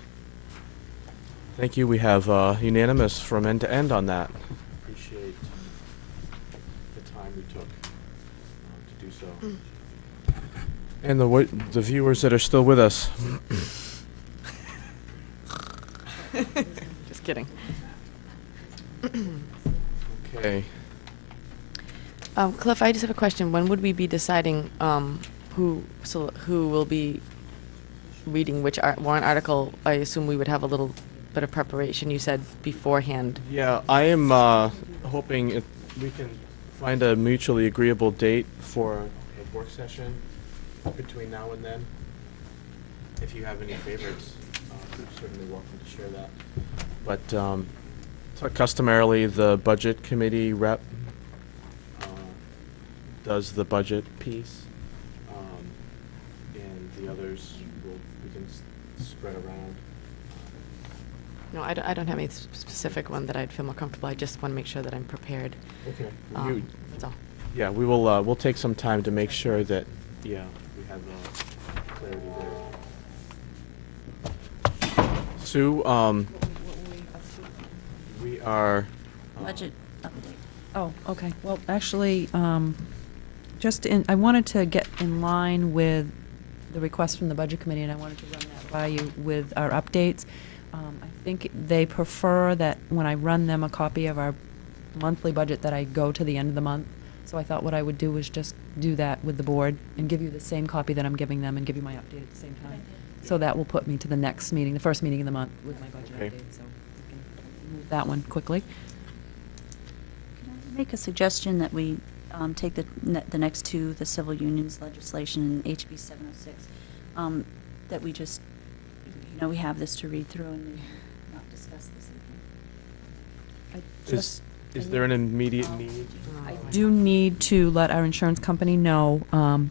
Thank you. We have unanimous from end to end on that. Appreciate the time we took to do so. And the viewers that are still with us. Just kidding. Okay. Cliff, I just have a question. When would we be deciding who will be reading which warrant article? I assume we would have a little bit of preparation, you said, beforehand. Yeah, I am hoping we can find a mutually agreeable date for a work session between now and then. If you have any favorites, you're certainly welcome to share that. But so customarily, the budget committee rep does the budget piece, and the others we can spread around. No, I don't have any specific one that I'd feel more comfortable. I just want to make sure that I'm prepared. Okay. That's all. Yeah, we will. We'll take some time to make sure that we have clarity there. Sue, we are. Budget update. Oh, okay. Well, actually, I wanted to get in line with the request from the Budget Committee, and I wanted to run that by you with our updates. I think they prefer that when I run them a copy of our monthly budget that I go to the end of the month, So I thought what I would do was just do that with the board and give you the same copy that I'm giving them and give you my update at the same time. So that will put me to the next meeting, the first meeting of the month with my budget Okay. update, so we can move that one quickly. Can I make a suggestion that we take the next two, the civil unions legislation and HB 706, that we just, we have this to read through and not discuss this evening? I just, Is there an immediate need? I do need to let our insurance company know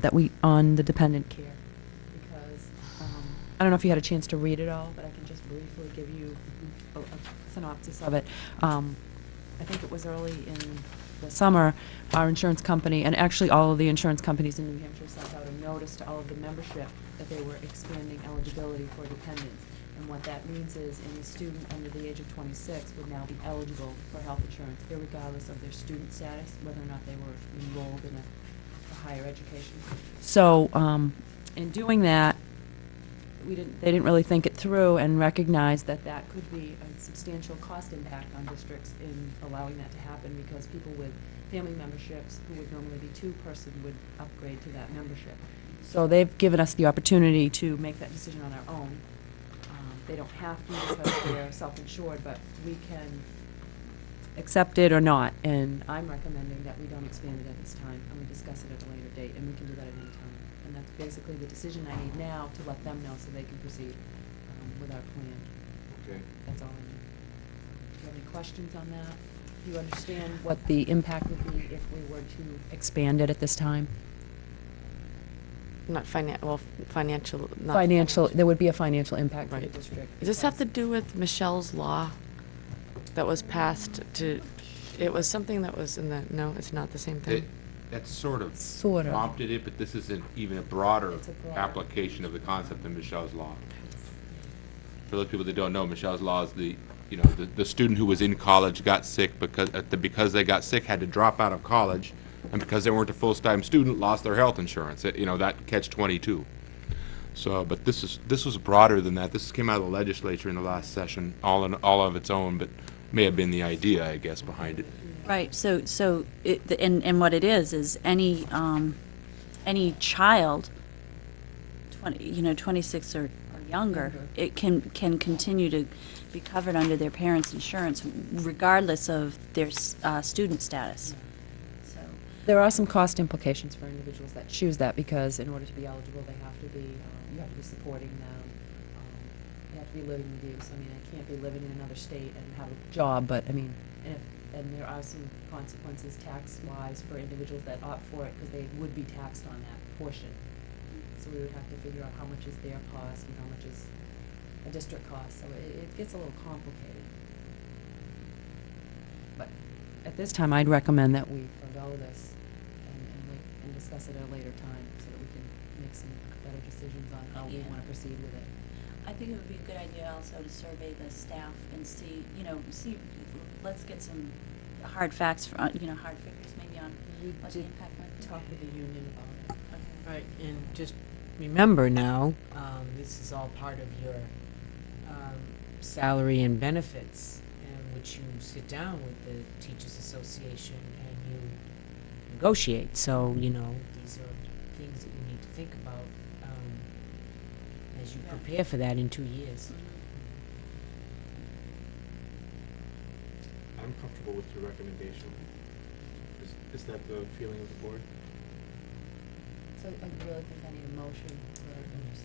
that we, on the dependent care, because, I don't know if you had a chance to read it all, but I can just briefly give you a synopsis of it. I think it was early in the summer, our insurance company, and actually all of the insurance companies in New Hampshire sent out a notice to all of the membership that they were expanding eligibility for dependents. And what that means is any student under the age of 26 would now be eligible for health insurance, irregardless of their student status, whether or not they were enrolled in a higher education. So, in doing that, they didn't really think it through and recognize that that could be a substantial cost impact on districts in allowing that to happen, because people with family memberships who would normally be two-person would upgrade to that membership. So they've given us the opportunity to make that decision on our own. They don't have to because they're self-insured, but we can accept it or not, and I'm recommending that we don't expand it at this time, and we discuss it at a later date, and we can do that at any time. And that's basically the decision I need now to let them know so they can proceed with our plan. Okay. That's all I need. Do you have any questions on that? Do you understand what the impact would be if we were to expand it at this time? Not financial, not. Financial, there would be a financial impact for the Right. district. Does this have to do with Michelle's law that was passed to, it was something that was in the, no, it's not the same thing? That's sort of Sort of. prompted it, but this isn't even a broader It's a broader- application of the concept of Michelle's Law. For those people that don't know, Michelle's Law is the student who was in college got sick because they got sick, had to drop out of college, and because they weren't a full-time student, lost their health insurance. That catch-22. So, but this was broader than that. This came out of the legislature in the last session, all of its own, but may have been the idea, I guess, behind it. Right, and what it is any child, 26 or younger, it can continue to be covered under their parents' insurance regardless of their student status. So, There are some cost implications for individuals that choose that, because in order to be eligible, they have to be, you have to be supporting them. They have to be living with you. So, I mean, I can't be living in another state and have a job, but, I mean, and there are some consequences tax-wise for individuals that opt for it, because they would be taxed on that portion. So we would have to figure out how much is their cost and how much is a district cost. So it gets a little complicated. But at this time, I'd recommend that we forego this and wait and discuss it at a later time, so that we can make some better decisions on how we Yeah. want to proceed with it. I think it would be a good idea also to survey the staff and see, let's get some hard facts, hard figures maybe on We what the did impact might be. Talk with the union about it. Okay. Right, and just remember now, this is all part of your salary and benefits, in which you sit down with the Teachers Association and you negotiate. So, these are things that you need to think about as you prepare for that in 2 years. I'm comfortable with your recommendation. Is that the feeling of the board? So I really think I need a motion for this.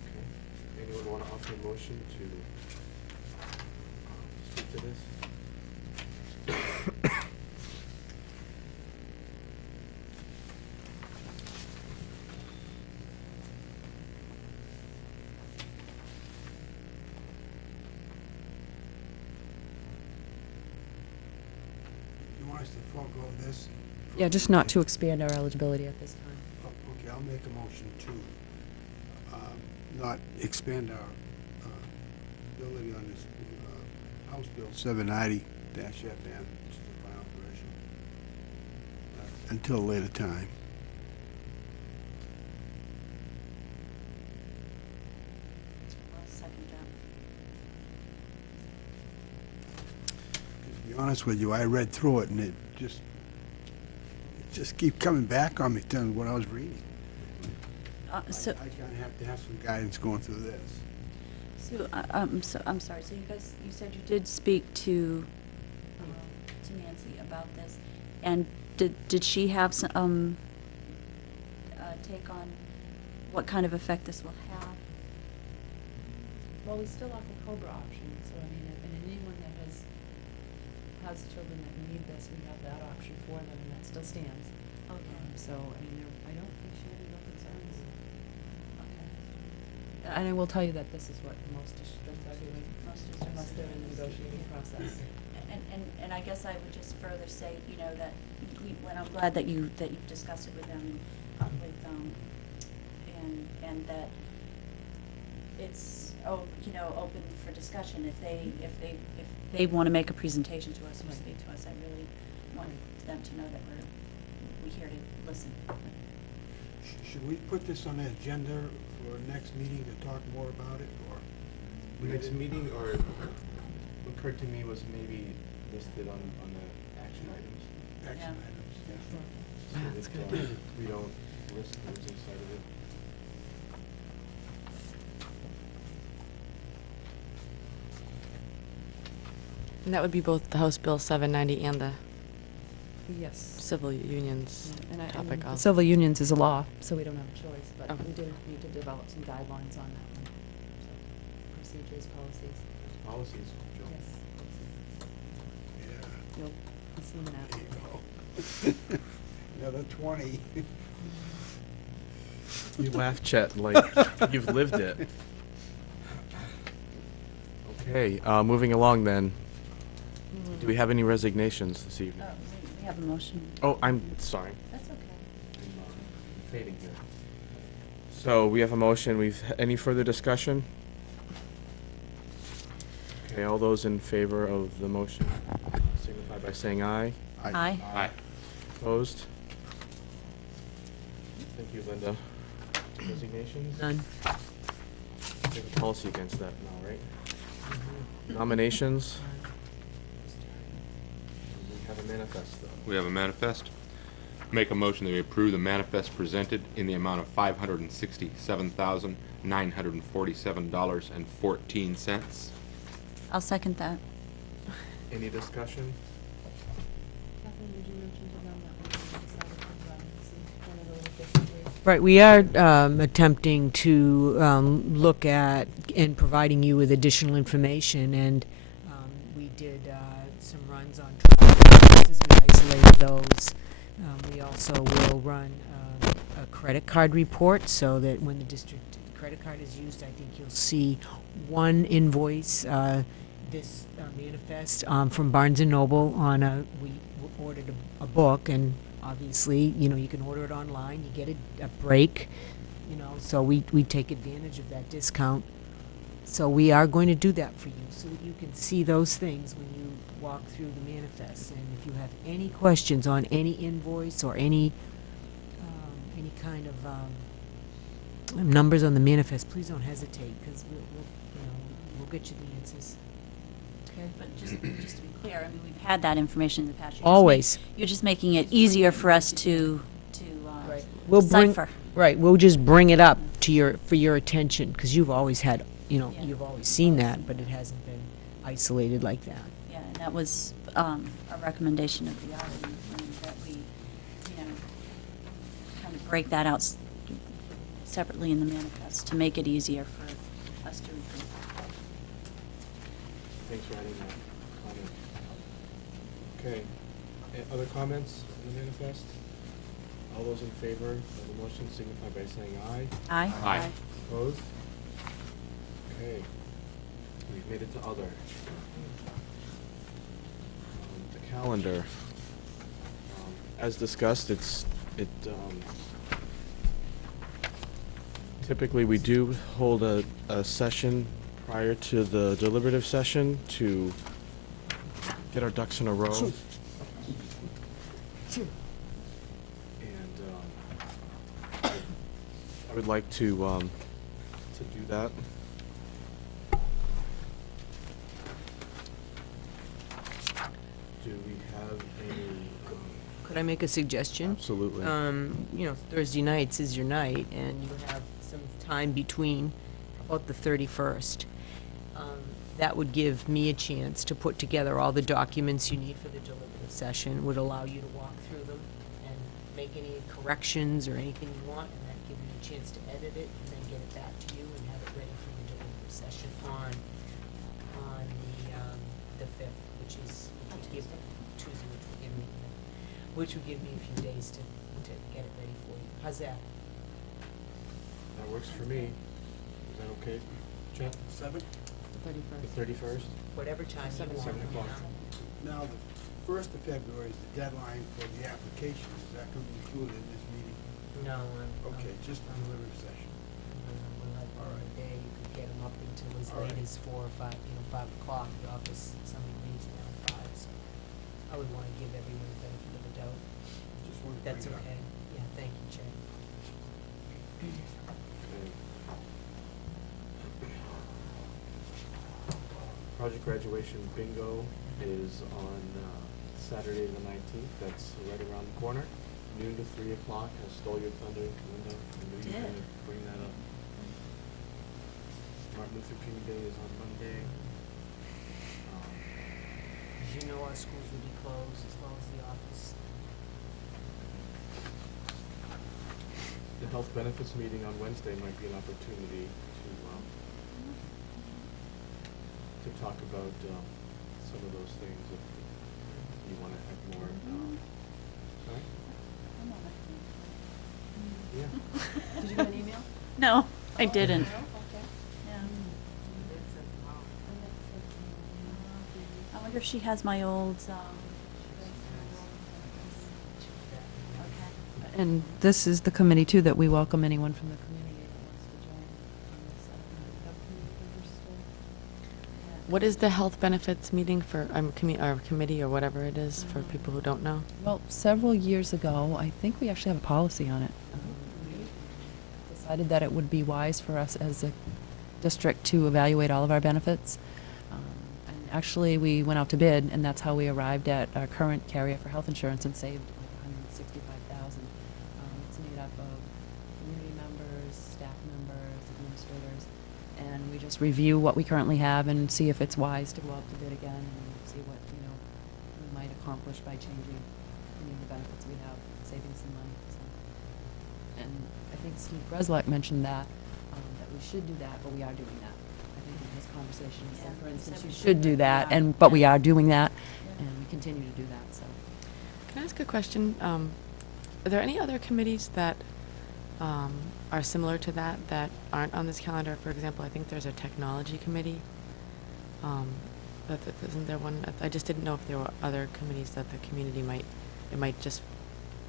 Okay. Anyone want to offer a motion to speak to this? You want us to forego this? Yeah, just not to expand our eligibility at this time. Okay, I'll make a motion to not expand our ability on this House Bill 790-FM, which is the final version, until a later time. I'll second that. The honest with you, I read through it and it just keep coming back on me, telling what I was reading. So, I gotta have to have some guidance going through this. I'm sorry, so you said you did speak to Nancy about this, and did she have some, take on what kind of effect this will have? Well, we still offer COBRA options, so I mean, and anyone that has children that need this, we have that option for them, and that still stands. Okay. So, I mean, I don't think she had any real concerns. Okay. And I will tell you that this is what most districts are doing, Most unless districts they're in the do this. negotiating process. And I guess I would just further say, you know, that, and I'm glad that you've discussed it with them, and that it's, you know, open for discussion. If they want to make a presentation to us or speak to us, I really want them to know that we're here to listen. Should we put this on the agenda for next meeting to talk more about it, or? Next meeting, or what occurred to me was maybe listed on the action items. Action Yeah. items, yeah. So that, we don't risk losing sight of it. And that would be both the House Bill 790 and the Yes. civil unions topic The of. civil unions is a law, so we don't have a choice, but Oh. we do need to develop some guidelines on that one. So, procedures, policies. Policies, Joe. Yes. Yeah, You'll be seeing there that. you go. Another 20. You laugh, Chet, like you've lived it. Okay, moving along then. Do we have any resignations this evening? We have a motion. Oh, I'm sorry. That's okay. I'm fading here. So we have a motion. Any further discussion? Okay, all those in favor of the motion signify by saying aye. Aye. Aye. Opposed? Thank you, Linda. Resignations? None. We have a policy against that now, right? Nominations? We have a manifest, though. We have a manifest. Make a motion that we approve the manifest presented in the amount of $567,947.14. I'll second that. Any discussion? Right, we are attempting to look at and providing you with additional information, and we did some runs on cases. We isolated those. We also will run a credit card report so that when the district credit card is used, I think you'll see one invoice, this manifest from Barnes & Noble we ordered a book, and obviously, you know, you can order it online, you get a break, you know, so we take advantage of that discount. So we are going to do that for you, so that you can see those things when you walk through the manifest. And if you have any questions on any invoice or any kind of numbers on the manifest, please don't hesitate, because we'll get you the answers. Okay? But just to be clear, I mean, we've had that information in the past. Always. You're just making it easier for us to We'll bring, decipher. right, we'll just bring it up for your attention, because you've always had, you know, Yeah. you've always seen that, but it hasn't been isolated like that. Yeah, and that was a recommendation of the audit, and that we, you know, kind of break that out separately in the manifest to make it easier for us to read. Thanks for adding that comment. Okay, other comments on the manifest? All those in favor of the motion signify by saying aye. Aye? Aye. Opposed? Okay, we've made it to other. The calendar. As discussed, typically we do hold a session prior to the deliberative session to get our ducks in a row. And I would like to do that. Could I make a suggestion? Absolutely. You know, Thursday nights is your night, and you have some time between, about the 31st. That would give me a chance to put together all the documents you need for the deliberative session, would allow you to walk through them and make any corrections or anything you want, and that give you a chance to edit it, and then get it back to you and have it ready for your deliberative session on the 5th, which would give, Tuesday, which would give me a few days to get it ready for you. How's that? That works for me. Is that okay, Jeff? 7? The 31st? Whatever time you want. 7 o'clock. Now, the 1st of February is the deadline for the application. Is that going to be included in this meeting? No, Okay, just the deliberative session. We'll have one a day, you could get them up until as All late right. as 4 or 5, 5 o'clock, the office, somebody leaves around 5, so I would wanna give everyone the benefit of the doubt. Just wanted to That's bring it up. okay, yeah, thank you, Jay. Project graduation bingo is on Saturday the 19th. That's right around the corner. Noon to 3 o'clock. I stole your thunder, Linda. I knew you were Did. going to bring that up. Martin Luther King Day is on Monday. As you know, our schools will be closed as well as the office. The health benefits meeting on Wednesday might be an opportunity to talk about some of those things if you want to have more. Sorry? Yeah. Did you get an email? No, I didn't. Okay. Yeah. I wonder if she has my old, okay. And this is the committee, too, that we welcome anyone from the community that wants to join. Have community members still? What is the health benefits meeting for, or committee or whatever it is, for people who don't know? Well, several years ago, I think we actually have a policy on it. We decided that it would be wise for us as a district to evaluate all of our benefits. And actually, we went out to bid, and that's how we arrived at our current carrier for health insurance and saved like $165,000. It's made up of community members, staff members, administrators, and we just review what we currently have and see if it's wise to go out to bid again and see what, we might accomplish by changing any of the benefits we have, saving some money. So. And I think Steve Breslak mentioned that we should do that, but we are doing that. I think in his conversation, he said, Yeah, for he instance, said you we should do should, that, yeah. but we Yeah. are doing that, Yeah. and we continue to do that, so. Can I ask a question? Are there any other committees that are similar to that aren't on this calendar? For example, I think there's a technology committee. Isn't there one? I just didn't know if there were other committees that the community it might just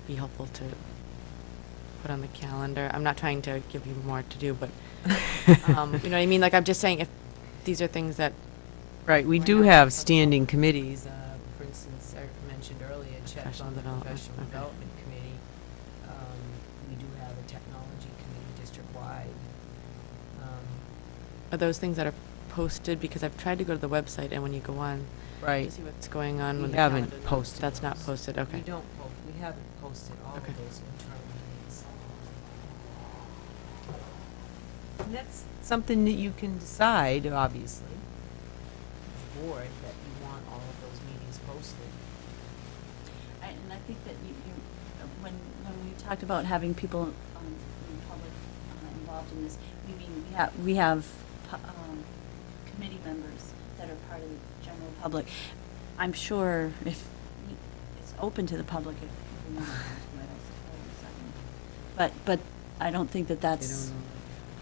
be helpful to put on the calendar. I'm not trying to give you more to do, but you know what I mean? Like, I'm just saying if these are things that Right, we We're do not have talking standing committees, for instance, I mentioned earlier, Chet's Professional on the development, Professional okay. Development Committee. We do have a technology committee district-wide. are those things that are posted, because I've tried to go to the website and when you go on Right. to see what's going on We with the haven't calendar, posted that's not those. posted. Okay. We haven't posted all of Okay. those internal meetings. And that's something that you can decide, obviously, as a board, that you want all of those meetings posted. And I think that when we talked about having people from the public involved in this, we have committee members that are part of the general public. I'm sure if it's open to the public if people want to come to it, I suppose. But I don't think that that's.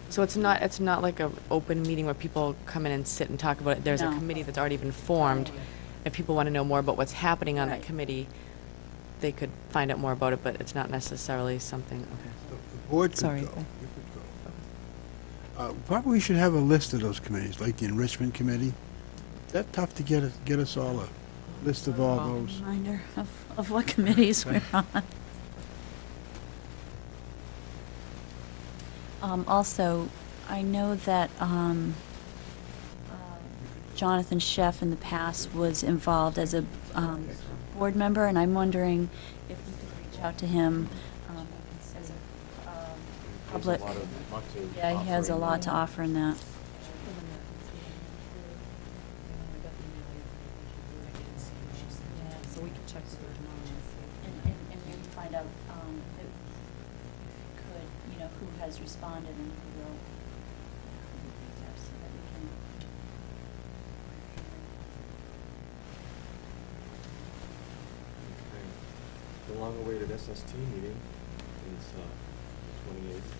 So it's not like a open meeting where people come in and sit and talk about it. There's a No. committee that's already been formed. If people want to know more about what's happening on that Right. committee, they could find out more about it, but it's not necessarily something, okay. The board could go. Sorry, You go. could go. Probably we should have a list of those committees, like the enrichment committee. Is that tough to get us all a list of all those? Reminder of what committees we're on. Also, I know that Jonathan Sheff in the past was involved as a board member, and I'm wondering if we out to him as a public. Yeah, he has a lot to offer in that. So we can check with her tomorrow and see. And maybe find out, if could, who has responded and who will, who would be there so that we can. Okay. The long-awaited SST meeting is the 28th.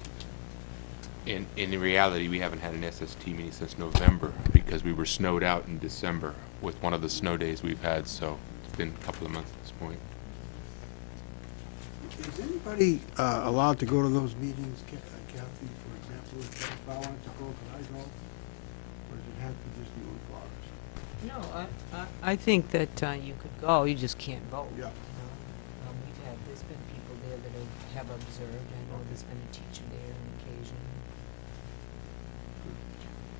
In reality, we haven't had an SST meeting since November because we were snowed out in December with one of the snow days we've had, so it's been a couple of months at this point. Is anybody allowed to go to those meetings, Kathy, for example, if I wanted to go, could I go? Or does it have to just be on Flowers? No, I think that you could go, you just can't vote. Yeah. There's been people there that have observed, I know there's been a teacher there on occasion.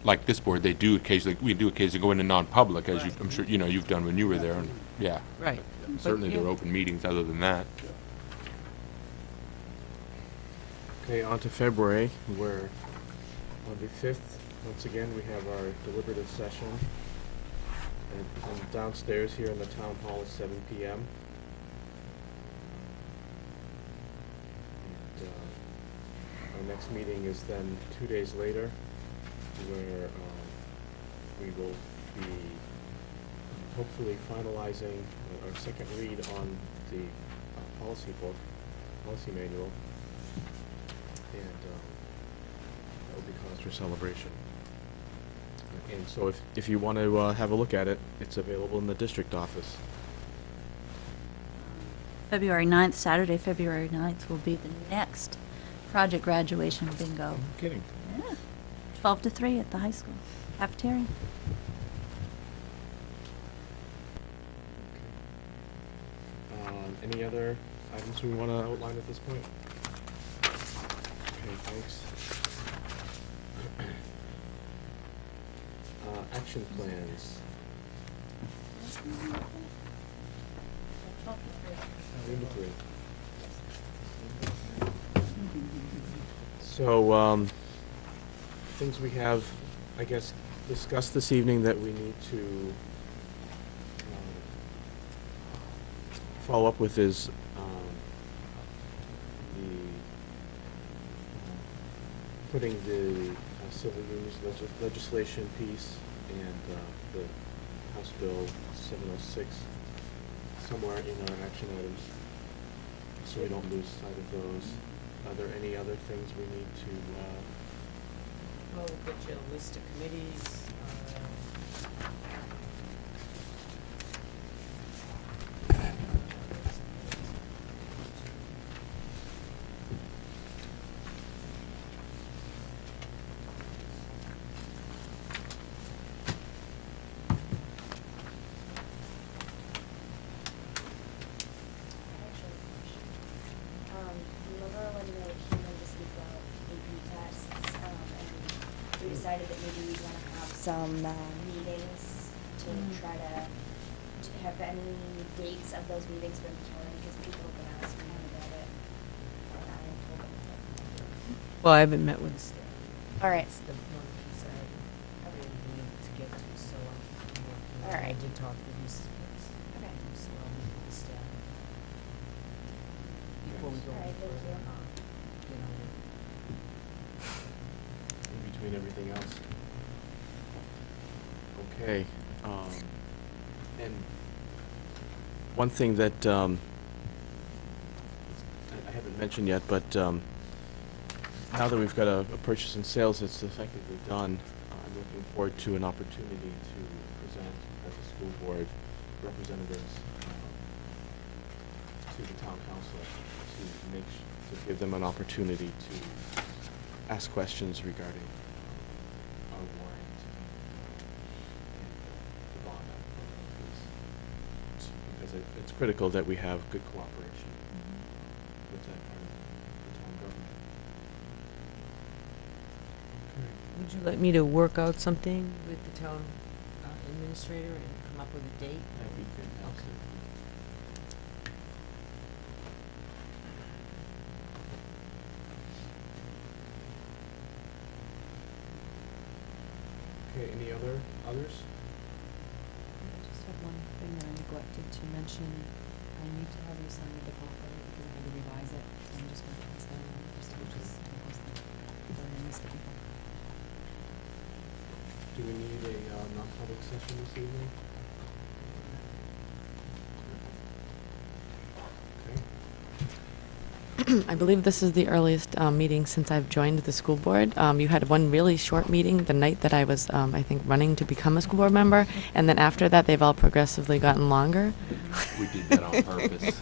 Like this board, we do occasionally go into non-public, as I'm sure, you've done when you were there, and, yeah. Right. But certainly there are open meetings other than that. Okay, on to February, where on the 5th, once again, we have our deliberative session. And downstairs here in the town hall at 7 p.m. And, our next meeting is then 2 days later, where we will be hopefully finalizing our second read on the policy book, policy manual. And that will be cause for celebration. And so if you want to have a look at it, it's available in the district office. February 9th, Saturday, February 9th will be the next project graduation bingo. I'm kidding. Yeah, 12 to 3 at the high school cafeteria. Any other items we want to outline at this point? Okay, thanks. Action plans. 12 to 3. 3 to 3. So, things we have, I guess, discussed this evening that we need to follow up with is putting the civil use legislation piece and the House Bill 706 somewhere in our action items, so we don't lose sight of those. Are there any other things we need to? Well, we'll get you a list of committees. Remember when they came in to speak about AP tests, and we decided that maybe we'd wanna have some, meetings to try to have any dates of those meetings been determined, because people have been asking me about it. And I told them that. Well, I haven't met with the staff. All right. That's the one piece I really need to get to, so I'm working on All it. I right. did talk to Mrs. Pitts. Okay. So I'll meet with the staff. Before we go All right, any thank further, you. get on it. In between everything else. Okay, and one thing that, I haven't mentioned yet, but, now that we've got a purchase and sales that's effectively done, I'm looking forward to an opportunity to present as a school board representatives, to the town council, to give them an opportunity to ask questions regarding our warrant and the bond article, because it's critical that we have good cooperation with that part of the town government. Would you like me to work out something with the town administrator and come up with a date? That'd be fantastic. Okay, any others? I just have one thing that I neglected to mention. I need to have you sign a different code because I had to revise it, so I'm just gonna pass that on, just which is, I missed it before. Do we need a non-public session this evening? Okay. I believe this is the earliest meeting since I've joined the school board. You had one really short meeting the night that I was, I think, running to become a school board member, and then after that, they've all progressively gotten longer. We did that on purpose.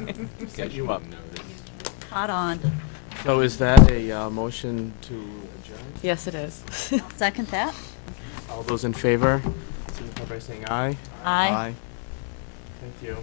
Set you up. Caught on. So is that a motion to adjourn? Yes, it is. I'll second that. All those in favor, signify by saying aye. Aye. Thank you.